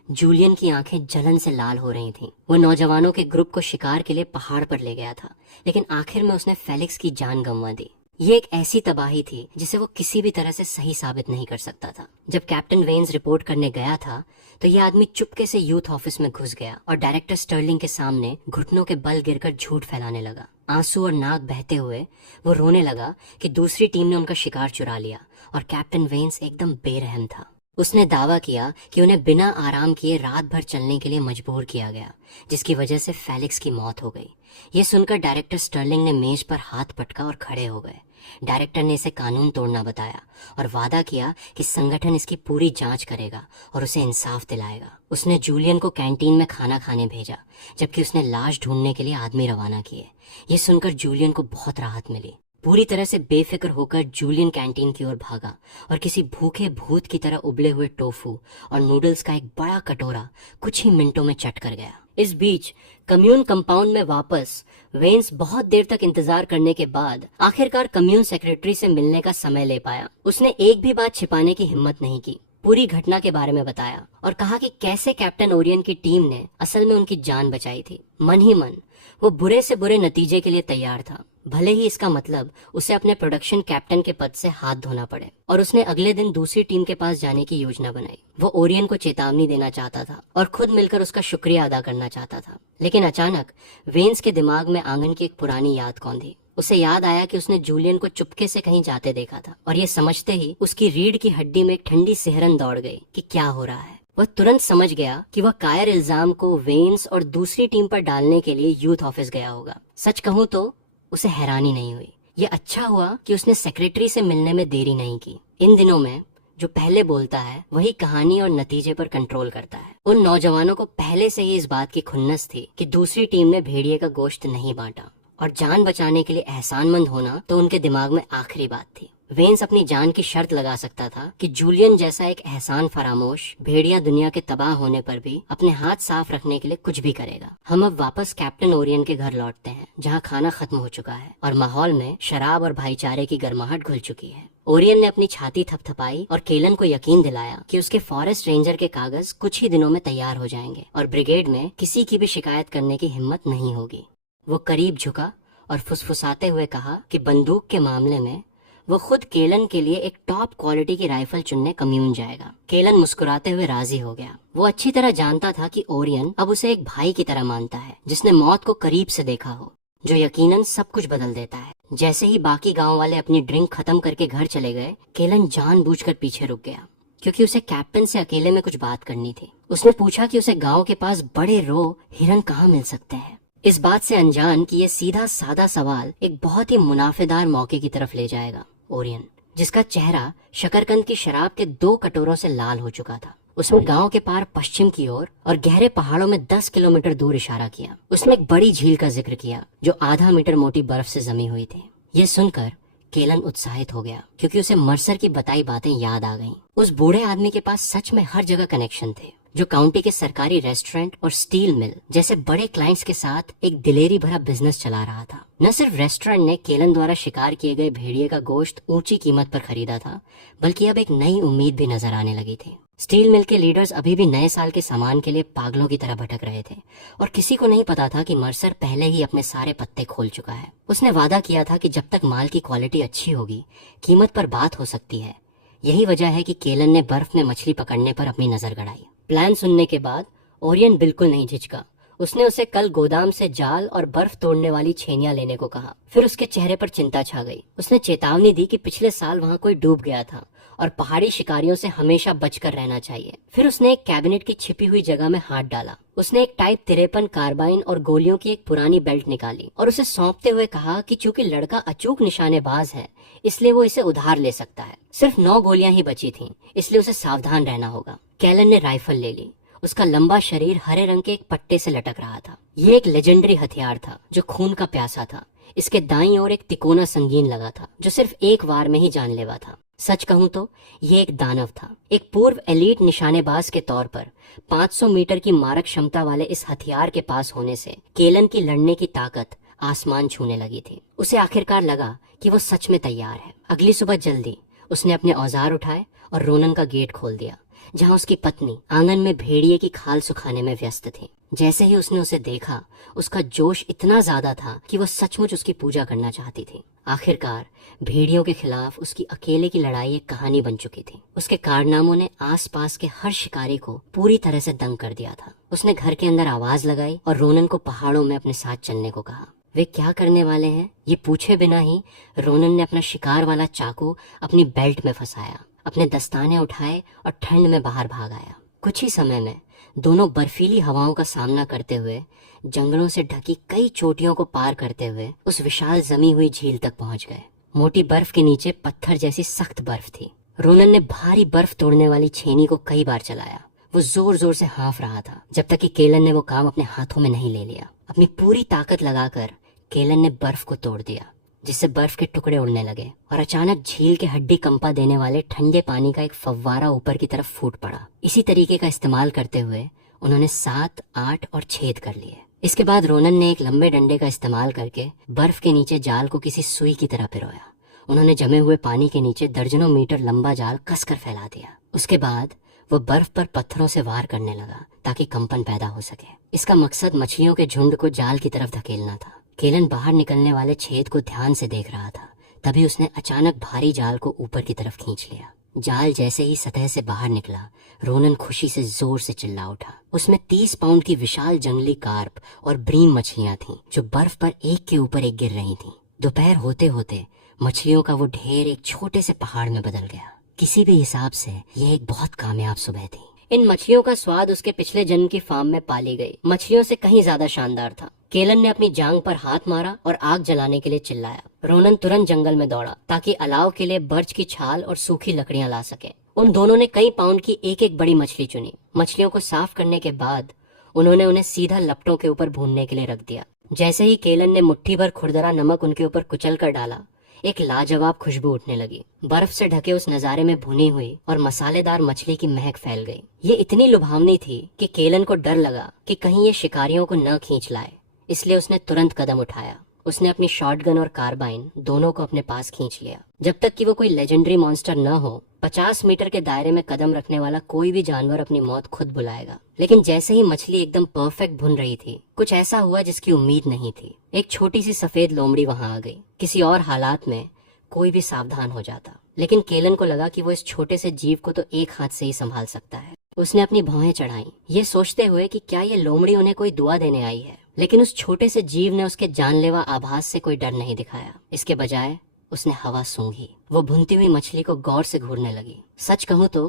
जूलियन की आंखें जलन से लाल हो रही थीं। वो नौजवानों के ग्रुप को शिकार के लिए पहाड़ पर ले गया था, लेकिन आखिर में उसने फेलिक्स की जान गंवा दी। ये एक ऐसी तबाही थी जिसे वो किसी भी तरह से सही साबित नहीं कर सकता था। जब कैप्टन वेन्स रिपोर्ट करने गया था तो ये आदमी चुपके से यूथ ऑफिस में घुस गया और डायरेक्टर स्टर्लिंग के सामने घुटनों के बल गिरकर झूठ फैलाने लगा। आंसू और नाक बहते हुए वो रोने लगा कि दूसरी टीम ने उनका शिकार चुरा लिया और कैप्टन वेन्स एकदम बेरहम था। उसने दावा किया कि उन्हें बिना आराम किए रात भर चलने के लिए मजबूर किया गया, जिसकी वजह से फेलिक्स की मौत हो गई। ये सुनकर डायरेक्टर स्टर्लिंग ने मेज पर हाथ पटका और खड़े हो गए। डायरेक्टर ने इसे कानून तोड़ना बताया और वादा किया कि संगठन इसकी पूरी जांच करेगा और उसे इंसाफ दिलाएगा। उसने जूलियन को कैंटीन में खाना खाने भेजा, जबकि उसने लाश ढूंढने के लिए आदमी रवाना किए। ये सुनकर जूलियन को बहुत राहत मिली। पूरी तरह से बेफिक्र होकर जूलियन कैंटीन की ओर भागा और किसी भूखे भूत की तरह उबले हुए टोफू और नूडल्स का एक बड़ा कटोरा कुछ ही मिनटों में चट कर गया। इस बीच कम्यून कंपाउंड में वापस वेन्स बहुत देर तक इंतजार करने के बाद आखिरकार कम्यून सेक्रेटरी से मिलने का समय ले पाया। उसने एक भी बात छिपाने की हिम्मत नहीं की, पूरी घटना के बारे में बताया और कहा कि कैसे कैप्टन ओरियन की टीम ने असल में उनकी जान बचाई थी। मन ही मन वो बुरे से बुरे नतीजे के लिए तैयार था, भले ही इसका मतलब उसे अपने प्रोडक्शन कैप्टन के पद से हाथ धोना पड़े। और उसने अगले दिन दूसरी टीम के पास जाने की योजना बनाई। वो ओरियन को चेतावनी देना चाहता था और खुद मिलकर उसका शुक्रिया अदा करना चाहता था। लेकिन अचानक वेन्स के दिमाग में आंगन की एक पुरानी याद कौंधी। उसे याद आया कि उसने जूलियन को चुपके से कहीं जाते देखा था और ये समझते ही उसकी रीढ़ की हड्डी में एक ठंडी सिहरन दौड़ गई कि क्या हो रहा है। वह तुरंत समझ गया कि वह कायर इल्जाम को वेन्स और दूसरी टीम पर डालने के लिए यूथ ऑफिस गया होगा। सच कहूँ तो उसे हैरानी नहीं हुई। ये अच्छा हुआ कि उसने सेक्रेटरी से मिलने में देरी नहीं की। इन दिनों में जो पहले बोलता है वही कहानी और नतीजे पर कंट्रोल करता है। उन नौजवानों को पहले से ही इस बात की खुन्नस थी कि दूसरी टीम ने भेड़िए का गोश्त नहीं बांटा और जान बचाने के लिए एहसानमंद होना तो उनके दिमाग में आखिरी बात थी। वेन्स अपनी जान की शर्त लगा सकता था कि जूलियन जैसा एक एहसान फरामोश भेड़िया दुनिया के तबाह होने पर भी अपने हाथ साफ रखने के लिए कुछ भी करेगा। हम अब वापस कैप्टन ओरियन के घर लौटते हैं, जहां खाना खत्म हो चुका है और माहौल में शराब और भाईचारे की गर्माहट घुल चुकी है। ओरियन ने अपनी छाती थपथपाई और केलन को यकीन दिलाया कि उसके फॉरेस्ट रेंजर के कागज कुछ ही दिनों में तैयार हो जाएंगे और ब्रिगेड में किसी की भी शिकायत करने की हिम्मत नहीं होगी। वो करीब झुका और फुसफुसाते हुए कहा कि बंदूक के मामले में वो खुद केलन के लिए एक टॉप क्वालिटी की राइफल चुनने कम्यून जाएगा। केलन मुस्कुराते हुए राजी हो गया। वो अच्छी तरह जानता था कि ओरियन अब उसे एक भाई की तरह मानता है, जिसने मौत को करीब से देखा हो, जो यकीनन सब कुछ बदल देता है। जैसे ही बाकी गांव वाले अपनी ड्रिंक खत्म करके घर चले गए, केलन जानबूझकर पीछे रुक गया, क्योंकि उसे कैप्टन से अकेले में कुछ बात करनी थी। उसने पूछा कि उसे गाँव के पास बड़े रो हिरन कहाँ मिल सकते हैं, इस बात से अनजान कि यह सीधा सादा सवाल एक बहुत ही मुनाफेदार मौके की तरफ ले जाएगा। ओरियन, जिसका चेहरा शकरकंद की शराब के 2 कटोरों से लाल हो चुका था, उसने गांव के पार पश्चिम की ओर और गहरे पहाड़ों में 10 किलोमीटर दूर इशारा किया। उसने एक बड़ी झील का जिक्र किया जो आधा मीटर मोटी बर्फ से जमी हुई थी। यह सुनकर केलन उत्साहित हो गया, क्योंकि उसे मर्सर की बताई बातें याद आ गईं। उस बूढ़े आदमी के पास सच में हर जगह कनेक्शन थे, जो काउंटी के सरकारी रेस्टोरेंट और स्टील मिल जैसे बड़े क्लाइंट्स के साथ एक दिलेरी भरा बिजनेस चला रहा था। न सिर्फ रेस्टोरेंट ने केलन द्वारा शिकार किए गए भेड़िए का गोश्त ऊंची कीमत पर खरीदा था, बल्कि अब एक नई उम्मीद भी नजर आने लगी थी। स्टील मिल के लीडर्स अभी भी नए साल के सामान के लिए पागलों की तरह भटक रहे थे और किसी को नहीं पता था कि मर्सर पहले ही अपने सारे पत्ते खोल चुका है। उसने वादा किया था कि जब तक माल की क्वालिटी अच्छी होगी, कीमत पर बात हो सकती है। यही वजह है कि केलन ने बर्फ में मछली पकड़ने पर अपनी नजर गड़ाई। प्लान सुनने के बाद ओरियन बिल्कुल नहीं झिझका। उसने उसे कल गोदाम से जाल और बर्फ तोड़ने वाली छेनियां लेने को कहा। फिर उसके चेहरे पर चिंता छा गई। उसने चेतावनी दी कि पिछले साल वहाँ कोई डूब गया था और पहाड़ी शिकारियों से हमेशा बचकर रहना चाहिए। फिर उसने एक कैबिनेट की छिपी हुई जगह में हाथ डाला। उसने एक टाइप 53 कार्बाइन और गोलियों की एक पुरानी बेल्ट निकाली और उसे सौंपते हुए कहा कि चूंकि लड़का अचूक निशानेबाज है, इसलिए वो इसे उधार ले सकता है। सिर्फ 9 गोलियां ही बची थीं, इसलिए उसे सावधान रहना होगा। केलन ने राइफल ले ली। उसका लंबा शरीर हरे रंग के एक पट्टे से लटक रहा था। ये एक लेजेंडरी हथियार था जो खून का प्यासा था। इसके दाईं ओर एक तिकोना संगीन लगा था जो सिर्फ एक वार में ही जानलेवा था। सच कहूं तो ये एक दानव था। एक पूर्व एलीट निशानेबाज के तौर पर 500 मीटर की मारक क्षमता वाले इस हथियार के पास होने से केलन की लड़ने की ताकत आसमान छूने लगी थी। उसे आखिरकार लगा कि वो सच में तैयार है। अगली सुबह जल्दी उसने अपने औजार उठाए और रोनन का गेट खोल दिया, जहां उसकी पत्नी आंगन में भेड़िए की खाल सुखाने में व्यस्त थी। जैसे ही उसने उसे देखा, उसका जोश इतना ज्यादा था कि वो सचमुच उसकी पूजा करना चाहती थी। आखिरकार भेड़ियों के खिलाफ उसकी अकेले की लड़ाई एक कहानी बन चुकी थी। उसके कारनामों ने आसपास के हर शिकारी को पूरी तरह से दंग कर दिया था। उसने घर के अंदर आवाज लगाई और रोनन को पहाड़ों में अपने साथ चलने को कहा। वे क्या करने वाले हैं ये पूछे बिना ही रोनन ने अपना शिकार वाला चाकू अपनी बेल्ट में फंसाया, अपने दस्ताने उठाए और ठंड में बाहर भाग आया। कुछ ही समय में दोनों बर्फीली हवाओं का सामना करते हुए, जंगलों से ढकी कई चोटियों को पार करते हुए उस विशाल जमी हुई झील तक पहुंच गए। मोटी बर्फ के नीचे पत्थर जैसी सख्त बर्फ थी। रोनन ने भारी बर्फ तोड़ने वाली छेनी को कई बार चलाया। वो जोर जोर से हाँफ रहा था जब तक कि केलन ने वो काम अपने हाथों में नहीं ले लिया। अपनी पूरी ताकत लगाकर केलन ने बर्फ को तोड़ दिया। जिससे बर्फ के टुकड़े उड़ने लगे और अचानक झील के हड्डी कंपा देने वाले ठंडे पानी का एक फव्वारा ऊपर की तरफ फूट पड़ा। इसी तरीके का इस्तेमाल करते हुए उन्होंने 7, 8 और छेद कर लिए। इसके बाद रोनन ने एक लंबे डंडे का इस्तेमाल करके बर्फ के नीचे जाल को किसी सुई की तरह पिरोया। उन्होंने जमे हुए पानी के नीचे दर्जनों मीटर लंबा जाल कसकर फैला दिया। उसके बाद वो बर्फ पर पत्थरों से वार करने लगा ताकि कंपन पैदा हो सके। इसका मकसद मछलियों के झुंड को जाल की तरफ धकेलना था। केलन बाहर निकलने वाले छेद को ध्यान से देख रहा था। तभी उसने अचानक भारी जाल को ऊपर की तरफ खींच लिया। जाल जैसे ही सतह से बाहर निकला, रोनन खुशी से जोर से चिल्ला उठा। उसमें 30 पाउंड की विशाल जंगली कार्प और ब्रीम मछलियां थीं, जो बर्फ पर एक के ऊपर एक गिर रही थीं। दोपहर होते होते मछलियों का वो ढेर एक छोटे से पहाड़ में बदल गया। किसी भी हिसाब से ये एक बहुत कामयाब सुबह थी। इन मछलियों का स्वाद उसके पिछले जन्म की फार्म में पाली गई मछलियों से कहीं ज्यादा शानदार था। केलन ने अपनी जांग पर हाथ मारा और आग जलाने के लिए चिल्लाया। रोनन तुरंत जंगल में दौड़ा ताकि अलाव के लिए बर्च की छाल और सूखी लकड़ियां ला सके। उन दोनों ने कई पाउंड की एक एक बड़ी मछली चुनी। मछलियों को साफ करने के बाद उन्होंने उन्हें सीधा लपटों के ऊपर भूनने के लिए रख दिया। जैसे ही केलन ने मुट्ठी भर खुरदरा नमक उनके ऊपर कुचल कर डाला, एक लाजवाब खुशबू उठने लगी। बर्फ से ढके उस नजारे में भुनी हुई और मसालेदार मछली की महक फैल गई। ये इतनी लुभावनी थी कि केलन को डर लगा कि कहीं ये शिकारियों को न खींच लाए, इसलिए उसने तुरंत कदम उठाया। उसने अपनी शॉटगन और कार्बाइन दोनों को अपने पास खींच लिया। जब तक कि वो कोई लेजेंडरी मॉन्स्टर न हो, 50 मीटर के दायरे में कदम रखने वाला कोई भी जानवर अपनी मौत खुद बुलाएगा। लेकिन जैसे ही मछली एकदम परफेक्ट भुन रही थी, कुछ ऐसा हुआ जिसकी उम्मीद नहीं थी। एक छोटी सी सफेद लोमड़ी वहां आ गई। किसी और हालात में कोई भी सावधान हो जाता, लेकिन केलन को लगा कि वो इस छोटे से जीव को तो एक हाथ से ही संभाल सकता है। उसने अपनी भौहें चढ़ाई, ये सोचते हुए कि क्या ये लोमड़ी उन्हें कोई दुआ देने आई है। लेकिन उस छोटे से जीव ने उसके जानलेवा आभास से कोई डर नहीं दिखाया। इसके बजाय उसने हवा सूंघी। वो भुनती हुई मछली को गौर से घूरने लगी। सच कहूं तो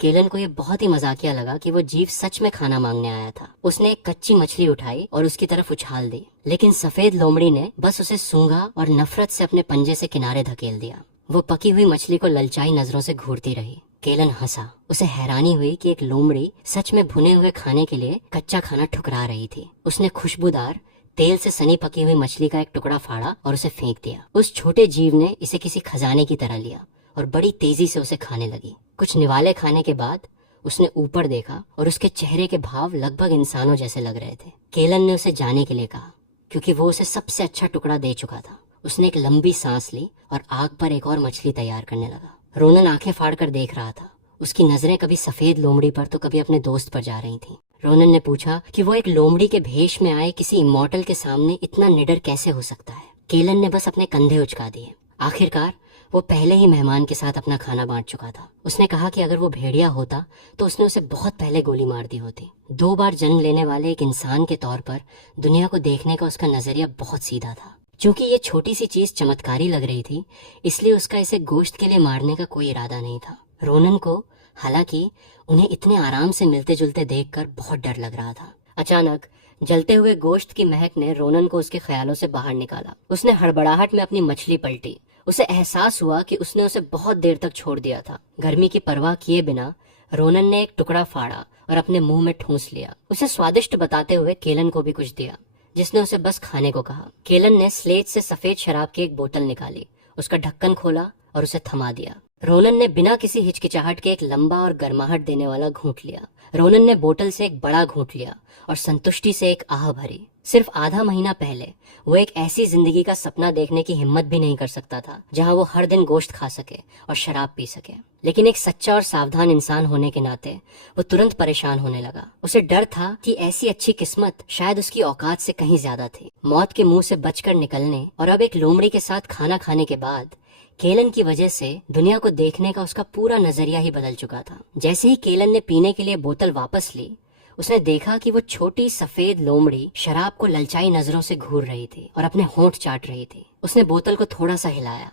केलन को ये बहुत ही मजाकिया लगा कि वो जीव सच में खाना मांगने आया था। उसने एक कच्ची मछली उठाई और उसकी तरफ उछाल दी, लेकिन सफेद लोमड़ी ने बस उसे सूंघा और नफरत से अपने पंजे से किनारे धकेल दिया। वो पकी हुई मछली को ललचाई नजरों से घूरती रही। केलन हंसा। उसे हैरानी हुई कि एक लोमड़ी सच में भुने हुए खाने के लिए कच्चा खाना ठुकरा रही थी। उसने खुशबूदार तेल से सनी पकी हुई मछली का एक टुकड़ा फाड़ा और उसे फेंक दिया। उस छोटे जीव ने इसे किसी खजाने की तरह लिया और बड़ी तेजी से उसे खाने लगी। कुछ निवाले खाने के बाद उसने ऊपर देखा और उसके चेहरे के भाव लगभग इंसानों जैसे लग रहे थे। केलन ने उसे जाने के लिए कहा, क्योंकि वो उसे सबसे अच्छा टुकड़ा दे चुका था। उसने एक लंबी सांस ली और आग पर एक और मछली तैयार करने लगा। रोनन आंखें फाड़ कर देख रहा था। उसकी नजरें कभी सफेद लोमड़ी पर तो कभी अपने दोस्त पर जा रही थीं। रोनन ने पूछा कि वो एक लोमड़ी के भेष में आए किसी इमॉर्टल के सामने इतना निडर कैसे हो सकता है। केलन ने बस अपने कंधे उचका दिए। आखिरकार वो पहले ही मेहमान के साथ अपना खाना बांट चुका था। उसने कहा कि अगर वो भेड़िया होता तो उसने उसे बहुत पहले गोली मार दी होती। 2 बार जन्म लेने वाले एक इंसान के तौर पर दुनिया को देखने का उसका नजरिया बहुत सीधा था। क्योंकि ये छोटी सी चीज चमत्कारी लग रही थी, इसलिए उसका इसे गोश्त के लिए मारने का कोई इरादा नहीं था। रोनन को हालांकि उन्हें इतने आराम से मिलते जुलते देखकर बहुत डर लग रहा था। अचानक जलते हुए गोश्त की महक ने रोनन को उसके ख्यालों से बाहर निकाला। उसने हड़बड़ाहट में अपनी मछली पलटी। उसे एहसास हुआ कि उसने उसे बहुत देर तक छोड़ दिया था। गर्मी की परवाह किए बिना रोनन ने एक टुकड़ा फाड़ा और अपने मुंह में ठूंस लिया। उसे स्वादिष्ट बताते हुए केलन को भी कुछ दिया, जिसने उसे बस खाने को कहा। केलन ने स्लेज से सफेद शराब की एक बोतल निकाली, उसका ढक्कन खोला और उसे थमा दिया। रोनन ने बिना किसी हिचकिचाहट के एक लंबा और गर्माहट देने वाला घूंट लिया। रोनन ने बोतल से एक बड़ा घूंट लिया और संतुष्टि से एक आह भरी। सिर्फ आधा महीना पहले वो एक ऐसी जिंदगी का सपना देखने की हिम्मत भी नहीं कर सकता था जहां वो हर दिन गोश्त खा सके और शराब पी सके। लेकिन एक सच्चा और सावधान इंसान होने के नाते वो तुरंत परेशान होने लगा। उसे डर था कि ऐसी अच्छी किस्मत शायद उसकी औकात से कहीं ज्यादा थी। मौत के मुंह से बचकर निकलने और अब एक लोमड़ी के साथ खाना खाने के बाद केलन की वजह से दुनिया को देखने का उसका पूरा नजरिया ही बदल चुका था। जैसे ही केलन ने पीने के लिए बोतल वापस ली, उसने देखा कि वो छोटी सफेद लोमड़ी शराब को ललचाई नजरों से घूर रही थी और अपने होंठ चाट रही थी। उसने बोतल को थोड़ा सा हिलाया,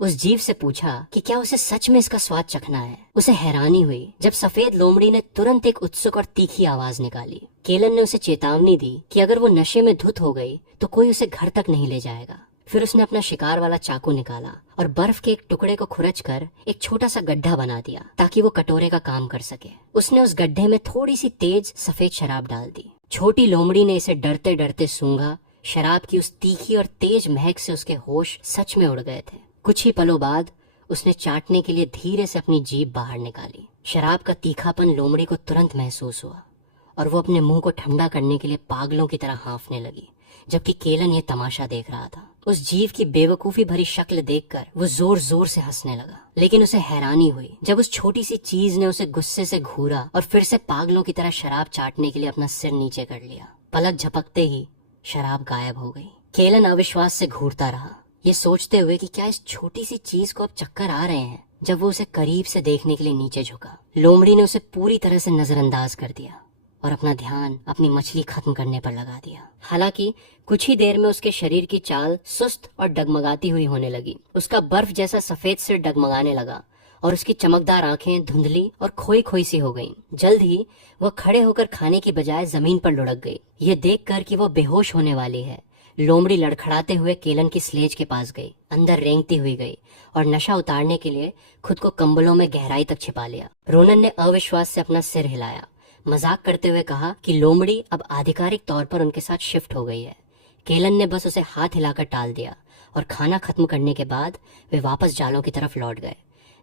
उस जीव से पूछा कि क्या उसे सच में इसका स्वाद चखना है। उसे हैरानी हुई जब सफेद लोमड़ी ने तुरंत एक उत्सुक और तीखी आवाज निकाली। केलन ने उसे चेतावनी दी कि अगर वो नशे में धुत हो गई तो कोई उसे घर तक नहीं ले जाएगा। फिर उसने अपना शिकार वाला चाकू निकाला और बर्फ के एक टुकड़े को खुरचकर एक छोटा सा गड्ढा बना दिया ताकि वो कटोरे का काम कर सके। उसने उस गड्ढे में थोड़ी सी तेज सफेद शराब डाल दी। छोटी लोमड़ी ने इसे डरते डरते सूंघा, शराब की उस तीखी और तेज महक से उसके होश सच में उड़ गए थे। कुछ ही पलों बाद उसने चाटने के लिए धीरे से अपनी जीभ बाहर निकाली। शराब का तीखापन लोमड़ी को तुरंत महसूस हुआ और वो अपने मुंह को ठंडा करने के लिए पागलों की तरह हाँफने लगी, जबकि केलन ये तमाशा देख रहा था। उस जीव की बेवकूफी भरी शक्ल देखकर वो जोर जोर से हंसने लगा, लेकिन उसे हैरानी हुई जब उस छोटी सी चीज ने उसे गुस्से से घूरा और फिर से पागलों की तरह शराब चाटने के लिए अपना सिर नीचे कर लिया। पलक झपकते ही शराब गायब हो गई। केलन अविश्वास से घूरता रहा, ये सोचते हुए कि क्या इस छोटी सी चीज को अब चक्कर आ रहे हैं। जब वो उसे करीब से देखने के लिए नीचे झुका, लोमड़ी ने उसे पूरी तरह से नजरअंदाज कर दिया और अपना ध्यान अपनी मछली खत्म करने पर लगा दिया। हालांकि कुछ ही देर में उसके शरीर की चाल सुस्त और डगमगाती हुई होने लगी। उसका बर्फ जैसा सफेद सिर डगमगाने लगा और उसकी चमकदार आंखें धुंधली और खोई खोई सी हो गईं। जल्द ही वह खड़े होकर खाने की बजाय जमीन पर लुढ़क गई। ये देखकर कि वो बेहोश होने वाली है, लोमड़ी लड़खड़ाते हुए केलन की स्लेज के पास गई, अंदर रेंगती हुई गई और नशा उतारने के लिए खुद को कंबलों में गहराई तक छिपा लिया। रोनन ने अविश्वास से अपना सिर हिलाया, मजाक करते हुए कहा कि लोमड़ी अब आधिकारिक तौर पर उनके साथ शिफ्ट हो गई है। केलन ने बस उसे हाथ हिलाकर टाल दिया और खाना खत्म करने के बाद वे वापस जालों की तरफ लौट गए।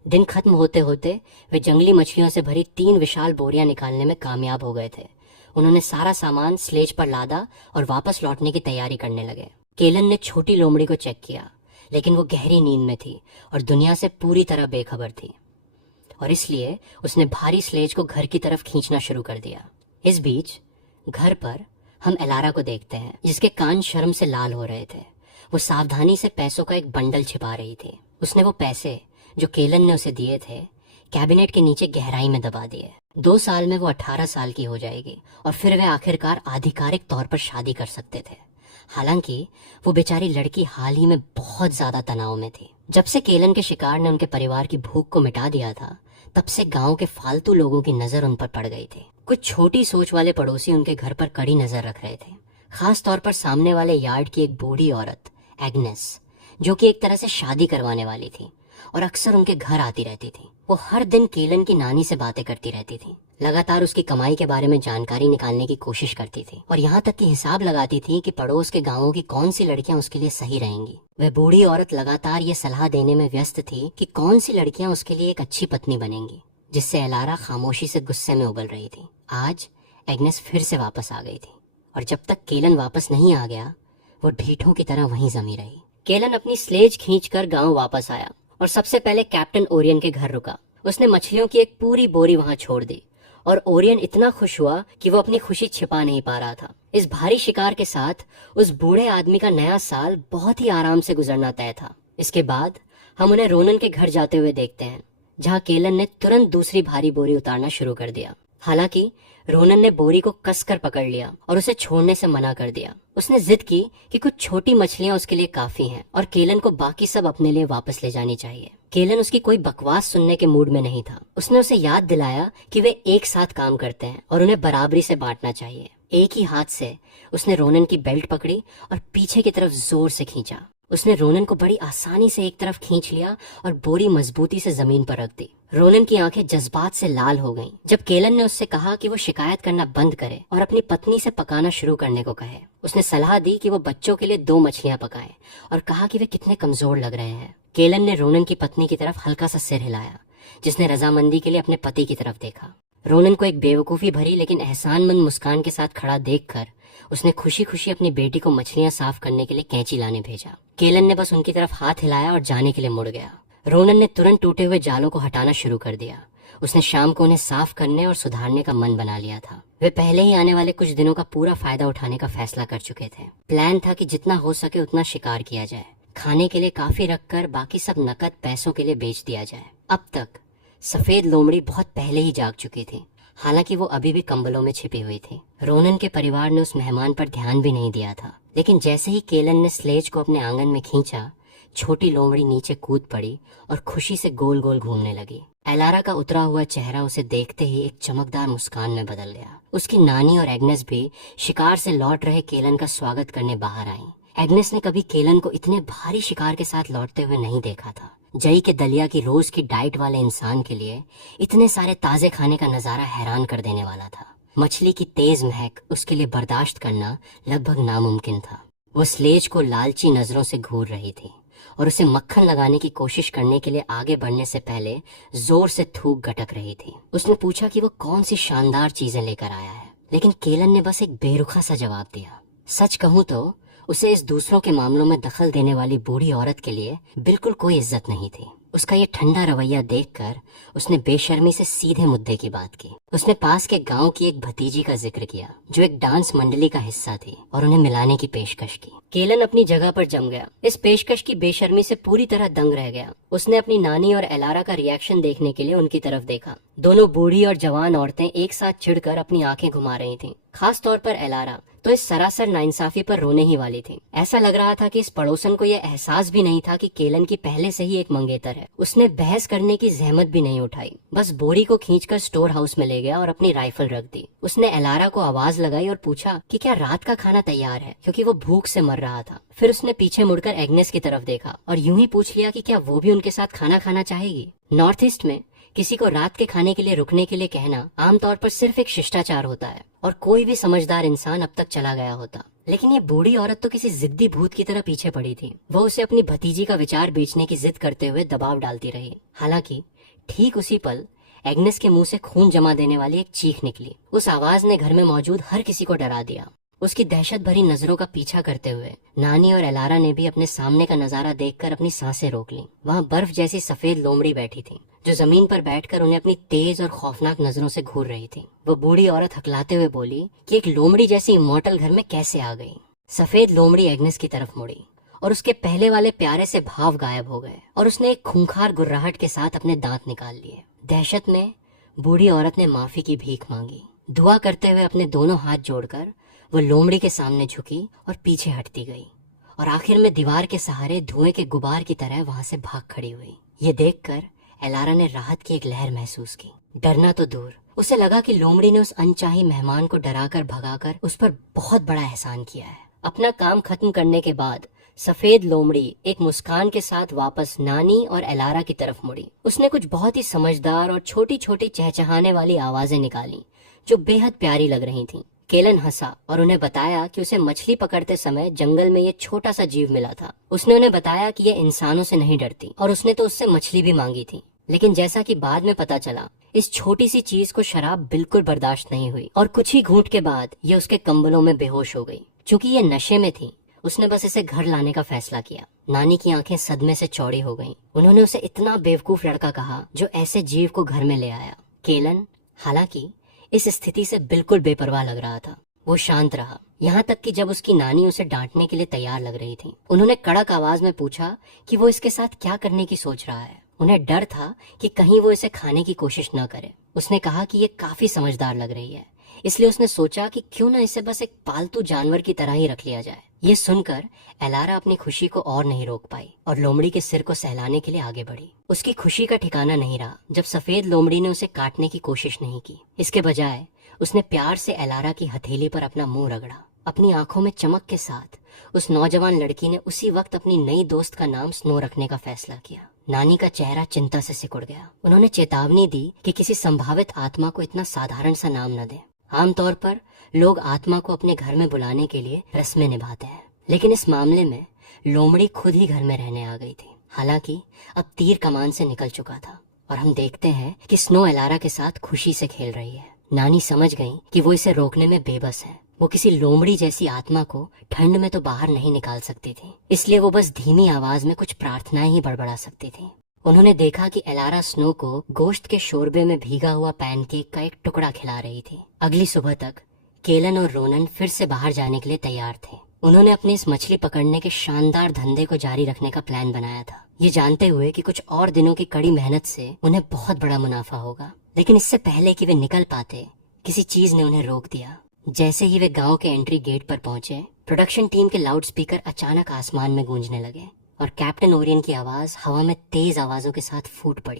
दिन खत्म होते होते वे जंगली मछलियों से भरी 3 विशाल बोरियां निकालने में कामयाब हो गए थे। उन्होंने सारा सामान स्लेज पर लादा और वापस लौटने की तैयारी करने लगे। केलन ने छोटी लोमड़ी को चेक किया, लेकिन वो गहरी नींद में थी और दुनिया से पूरी तरह बेखबर थी, और इसलिए उसने भारी स्लेज को घर की तरफ खींचना शुरू कर दिया। इस बीच घर पर हम एलारा को देखते हैं, जिसके कान शर्म से लाल हो रहे थे। वो सावधानी से पैसों का एक बंडल छिपा रही थी। उसने वो पैसे जो केलन ने उसे दिए थे कैबिनेट के नीचे गहराई में दबा दिए। 2 साल में वो 18 साल की हो जाएगी और फिर वे आखिरकार आधिकारिक तौर पर शादी कर सकते थे। हालांकि वो बेचारी लड़की हाल ही में बहुत ज्यादा तनाव में थी। जब से केलन के शिकार ने उनके परिवार की भूख को मिटा दिया था, तब से गांव के फालतू लोगों की नजर उन पर पड़ गई थी। कुछ छोटी सोच वाले पड़ोसी उनके घर पर कड़ी नजर रख रहे थे, खास तौर पर सामने वाले यार्ड की एक बूढ़ी औरत एग्नेस, जो कि एक तरह से शादी करवाने वाली थी और अक्सर उनके घर आती रहती थी। वो हर दिन केलन की नानी से बातें करती रहती थी, लगातार उसकी कमाई के बारे में जानकारी निकालने की कोशिश करती थी और यहाँ तक कि हिसाब लगाती थी कि पड़ोस के गांवों की कौन सी लड़कियां उसके लिए सही रहेंगी। वह बूढ़ी औरत लगातार ये सलाह देने में व्यस्त थी कि कौन सी लड़कियां उसके लिए एक अच्छी पत्नी बनेंगी, जिससे एलारा खामोशी से गुस्से में उबल रही थी। आज एग्नेस फिर से वापस आ गई थी और जब तक केलन वापस नहीं आ गया, वो ढीठों की तरह वहीं जमी रही। केलन अपनी स्लेज खींचकर गांव वापस आया और सबसे पहले कैप्टन ओरियन के घर रुका। उसने मछलियों की एक पूरी बोरी वहां छोड़ दी और ओरियन इतना खुश हुआ कि वो अपनी खुशी छिपा नहीं पा रहा था। इस भारी शिकार के साथ उस बूढ़े आदमी का नया साल बहुत ही आराम से गुजरना तय था। इसके बाद हम उन्हें रोनन के घर जाते हुए देखते हैं, जहाँ केलन ने तुरंत दूसरी भारी बोरी उतारना शुरू कर दिया। हालांकि रोनन ने बोरी को कसकर पकड़ लिया और उसे छोड़ने से मना कर दिया। उसने जिद की कि कुछ छोटी मछलियां उसके लिए काफी हैं और केलन को बाकी सब अपने लिए वापस ले जानी चाहिए। केलन उसकी कोई बकवास सुनने के मूड में नहीं था। उसने उसे याद दिलाया कि वे एक साथ काम करते हैं और उन्हें बराबरी से बांटना चाहिए। एक ही हाथ से उसने रोनन की बेल्ट पकड़ी और पीछे की तरफ जोर से खींचा। उसने रोनन को बड़ी आसानी से एक तरफ खींच लिया और बोरी मजबूती से जमीन पर रख दी। रोनन की आंखें जज्बात से लाल हो गईं जब केलन ने उससे कहा कि वो शिकायत करना बंद करे और अपनी पत्नी से पकाना शुरू करने को कहे। उसने सलाह दी कि वो बच्चों के लिए 2 मछलियां पकाए और कहा कि वे कितने कमजोर लग रहे हैं। केलन ने रोनन की पत्नी की तरफ हल्का सा सिर हिलाया, जिसने रजामंदी के लिए अपने पति की तरफ देखा। रोनन को एक बेवकूफी भरी लेकिन एहसानमंद मुस्कान के साथ खड़ा देखकर उसने खुशी खुशी अपनी बेटी को मछलियां साफ करने के लिए कैंची लाने भेजा। केलन ने बस उनकी तरफ हाथ हिलाया और जाने के लिए मुड़ गया। रोनन ने तुरंत टूटे हुए जालों को हटाना शुरू कर दिया। उसने शाम को उन्हें साफ करने और सुधारने का मन बना लिया था। वे पहले ही आने वाले कुछ दिनों का पूरा फायदा उठाने का फैसला कर चुके थे। प्लान था कि जितना हो सके उतना शिकार किया जाए, खाने के लिए काफी रखकर बाकी सब नकद पैसों के लिए बेच दिया जाए। अब तक सफेद लोमड़ी बहुत पहले ही जाग चुकी थी, हालांकि वो अभी भी कंबलों में छिपी हुई थी। रोनन के परिवार ने उस मेहमान पर ध्यान भी नहीं दिया था, लेकिन जैसे ही केलन ने स्लेज को अपने आंगन में खींचा, छोटी लोमड़ी नीचे कूद पड़ी और खुशी से गोल गोल घूमने लगी। एलारा का उतरा हुआ चेहरा उसे देखते ही एक चमकदार मुस्कान में बदल गया। उसकी नानी और एग्नेस भी शिकार से लौट रहे केलन का स्वागत करने बाहर आई। एग्नेस ने कभी केलन को इतने भारी शिकार के साथ लौटते हुए नहीं देखा था। जई के दलिया की रोज की डाइट वाले इंसान के लिए इतने सारे ताजे खाने का नजारा हैरान कर देने वाला था। मछली की तेज महक उसके लिए बर्दाश्त करना लगभग नामुमकिन था। वो स्लेज को लालची नजरों से घूर रही थी और उसे मक्खन लगाने की कोशिश करने के लिए आगे बढ़ने से पहले जोर से थूक गटक रही थी। उसने पूछा कि वो कौन सी शानदार चीजें लेकर आया है, लेकिन केलन ने बस एक बेरुखा सा जवाब दिया। सच कहूं तो उसे इस दूसरों के मामलों में दखल देने वाली बूढ़ी औरत के लिए बिल्कुल कोई इज्जत नहीं थी। उसका ये ठंडा रवैया देखकर उसने बेशर्मी से सीधे मुद्दे की बात की। उसने पास के गांव की एक भतीजी का जिक्र किया जो एक डांस मंडली का हिस्सा थी और उन्हें मिलाने की पेशकश की। केलन अपनी जगह पर जम गया। इस पेशकश की बेशर्मी से पूरी तरह दंग रह गया। उसने अपनी नानी और एलारा का रिएक्शन देखने के लिए उनकी तरफ देखा। दोनों बूढ़ी और जवान औरतें एक साथ चिढ़कर अपनी आंखें घुमा रही थीं। खास तौर पर एलारा तो इस सरासर नाइंसाफी पर रोने ही वाली थी। ऐसा लग रहा था कि इस पड़ोसन को यह एहसास भी नहीं था कि केलन की पहले से ही एक मंगेतर है। उसने बहस करने की जहमत भी नहीं उठाई, बस बोरी को खींचकर स्टोर हाउस में ले गया और अपनी राइफल रख दी। उसने एलारा को आवाज लगाई और पूछा कि क्या रात का खाना तैयार है, क्योंकि वो भूख से मर रहा था। फिर उसने पीछे मुड़कर एग्नेस की तरफ देखा और यूं ही पूछ लिया कि क्या वो भी उनके साथ खाना खाना चाहेगी। नॉर्थ ईस्ट में किसी को रात के खाने के लिए रुकने के लिए कहना आमतौर पर सिर्फ एक शिष्टाचार होता है और कोई भी समझदार इंसान अब तक चला गया होता। लेकिन ये बूढ़ी औरत तो किसी जिद्दी भूत की तरह पीछे पड़ी थी। वो उसे अपनी भतीजी का विचार बेचने की जिद करते हुए दबाव डालती रही। हालांकि ठीक उसी पल एग्नेस के मुंह से खून जमा देने वाली एक चीख निकली। उस आवाज ने घर में मौजूद हर किसी को डरा दिया। उसकी दहशत भरी नजरों का पीछा करते हुए नानी और एलारा ने भी अपने सामने का नजारा देखकर अपनी सांसें रोक ली। वहाँ बर्फ जैसी सफेद लोमड़ी बैठी थी जो जमीन पर बैठकर उन्हें अपनी तेज और खौफनाक नजरों से घूर रही थी। वो बूढ़ी औरत हकलाते हुए बोली कि एक लोमड़ी जैसी इमॉर्टल घर में कैसे आ गई। सफेद लोमड़ी एग्नेस की तरफ मुड़ी और उसके पहले वाले प्यारे से भाव गायब हो गए और उसने एक खूंखार गुर्राहट के साथ अपने दांत निकाल लिए। दहशत में बूढ़ी औरत ने माफी की भीख मांगी। दुआ करते हुए अपने दोनों हाथ जोड़कर वो लोमड़ी के सामने झुकी और पीछे हटती गई और आखिर में दीवार के सहारे धुएं के गुबार की तरह वहां से भाग खड़ी हुई। ये देखकर एलारा ने राहत की एक लहर महसूस की। डरना तो दूर, उसे लगा कि लोमड़ी ने उस अनचाही मेहमान को डराकर भगाकर उस पर बहुत बड़ा एहसान किया है। अपना काम खत्म करने के बाद सफेद लोमड़ी एक मुस्कान के साथ वापस नानी और एलारा की तरफ मुड़ी। उसने कुछ बहुत ही समझदार और छोटी छोटी चहचहाने वाली आवाजें निकाली जो बेहद प्यारी लग रही थीं। केलन हंसा और उन्हें बताया कि उसे मछली पकड़ते समय जंगल में ये छोटा सा जीव मिला था। उसने उन्हें बताया कि ये इंसानों से नहीं डरती और उसने तो उससे मछली भी मांगी थी। लेकिन जैसा कि बाद में पता चला, इस छोटी सी चीज को शराब बिल्कुल बर्दाश्त नहीं हुई और कुछ ही घूंट के बाद ये उसके कंबलों में बेहोश हो गई। चूंकि ये नशे में थी, उसने बस इसे घर लाने का फैसला किया। नानी की आंखें सदमे से चौड़ी हो गईं। उन्होंने उसे इतना बेवकूफ लड़का कहा जो ऐसे जीव को घर में ले आया। केलन हालांकि इस स्थिति से बिल्कुल बेपरवाह लग रहा था। वो शांत रहा, यहाँ तक कि जब उसकी नानी उसे डांटने के लिए तैयार लग रही थी। उन्होंने कड़क आवाज में पूछा कि वो इसके साथ क्या करने की सोच रहा है। उन्हें डर था कि कहीं वो इसे खाने की कोशिश न करे। उसने कहा कि ये काफी समझदार लग रही है, इसलिए उसने सोचा कि क्यों न इसे बस एक पालतू जानवर की तरह ही रख लिया जाए। ये सुनकर एलारा अपनी खुशी को और नहीं रोक पाई और लोमड़ी के सिर को सहलाने के लिए आगे बढ़ी। उसकी खुशी का ठिकाना नहीं रहा जब सफेद लोमड़ी ने उसे काटने की कोशिश नहीं की। इसके बजाय उसने प्यार से एलारा की हथेली पर अपना मुंह रगड़ा। अपनी आंखों में चमक के साथ उस नौजवान लड़की ने उसी वक्त अपनी नई दोस्त का नाम स्नो रखने का फैसला किया। नानी का चेहरा चिंता से सिकुड़ गया। उन्होंने चेतावनी दी कि किसी संभावित आत्मा को इतना साधारण सा नाम न दें। आमतौर पर लोग आत्मा को अपने घर में बुलाने के लिए रस्में निभाते हैं, लेकिन इस मामले में लोमड़ी खुद ही घर में रहने आ गई थी। हालांकि अब तीर कमान से निकल चुका था और हम देखते हैं कि स्नो एलारा के साथ खुशी से खेल रही है। नानी समझ गई कि वो इसे रोकने में बेबस है। वो किसी लोमड़ी जैसी आत्मा को ठंड में तो बाहर नहीं निकाल सकती थी, इसलिए वो बस धीमी आवाज में कुछ प्रार्थनाएं ही बड़बड़ा सकती थी। उन्होंने देखा कि एलारा स्नो को गोश्त के शोरबे में भीगा हुआ पैनकेक का एक टुकड़ा खिला रही थी। अगली सुबह तक केलन और रोनन फिर से बाहर जाने के लिए तैयार थे। उन्होंने अपने इस मछली पकड़ने के शानदार धंधे को जारी रखने का प्लान बनाया था, ये जानते हुए कि कुछ और दिनों की कड़ी मेहनत से उन्हें बहुत बड़ा मुनाफा होगा। लेकिन इससे पहले कि वे निकल पाते, किसी चीज ने उन्हें रोक दिया। जैसे ही वे गांव के एंट्री गेट पर पहुंचे, प्रोडक्शन टीम के लाउडस्पीकर अचानक आसमान में गूंजने लगे और कैप्टन ओरियन की आवाज हवा में तेज आवाजों के साथ फूट पड़ी।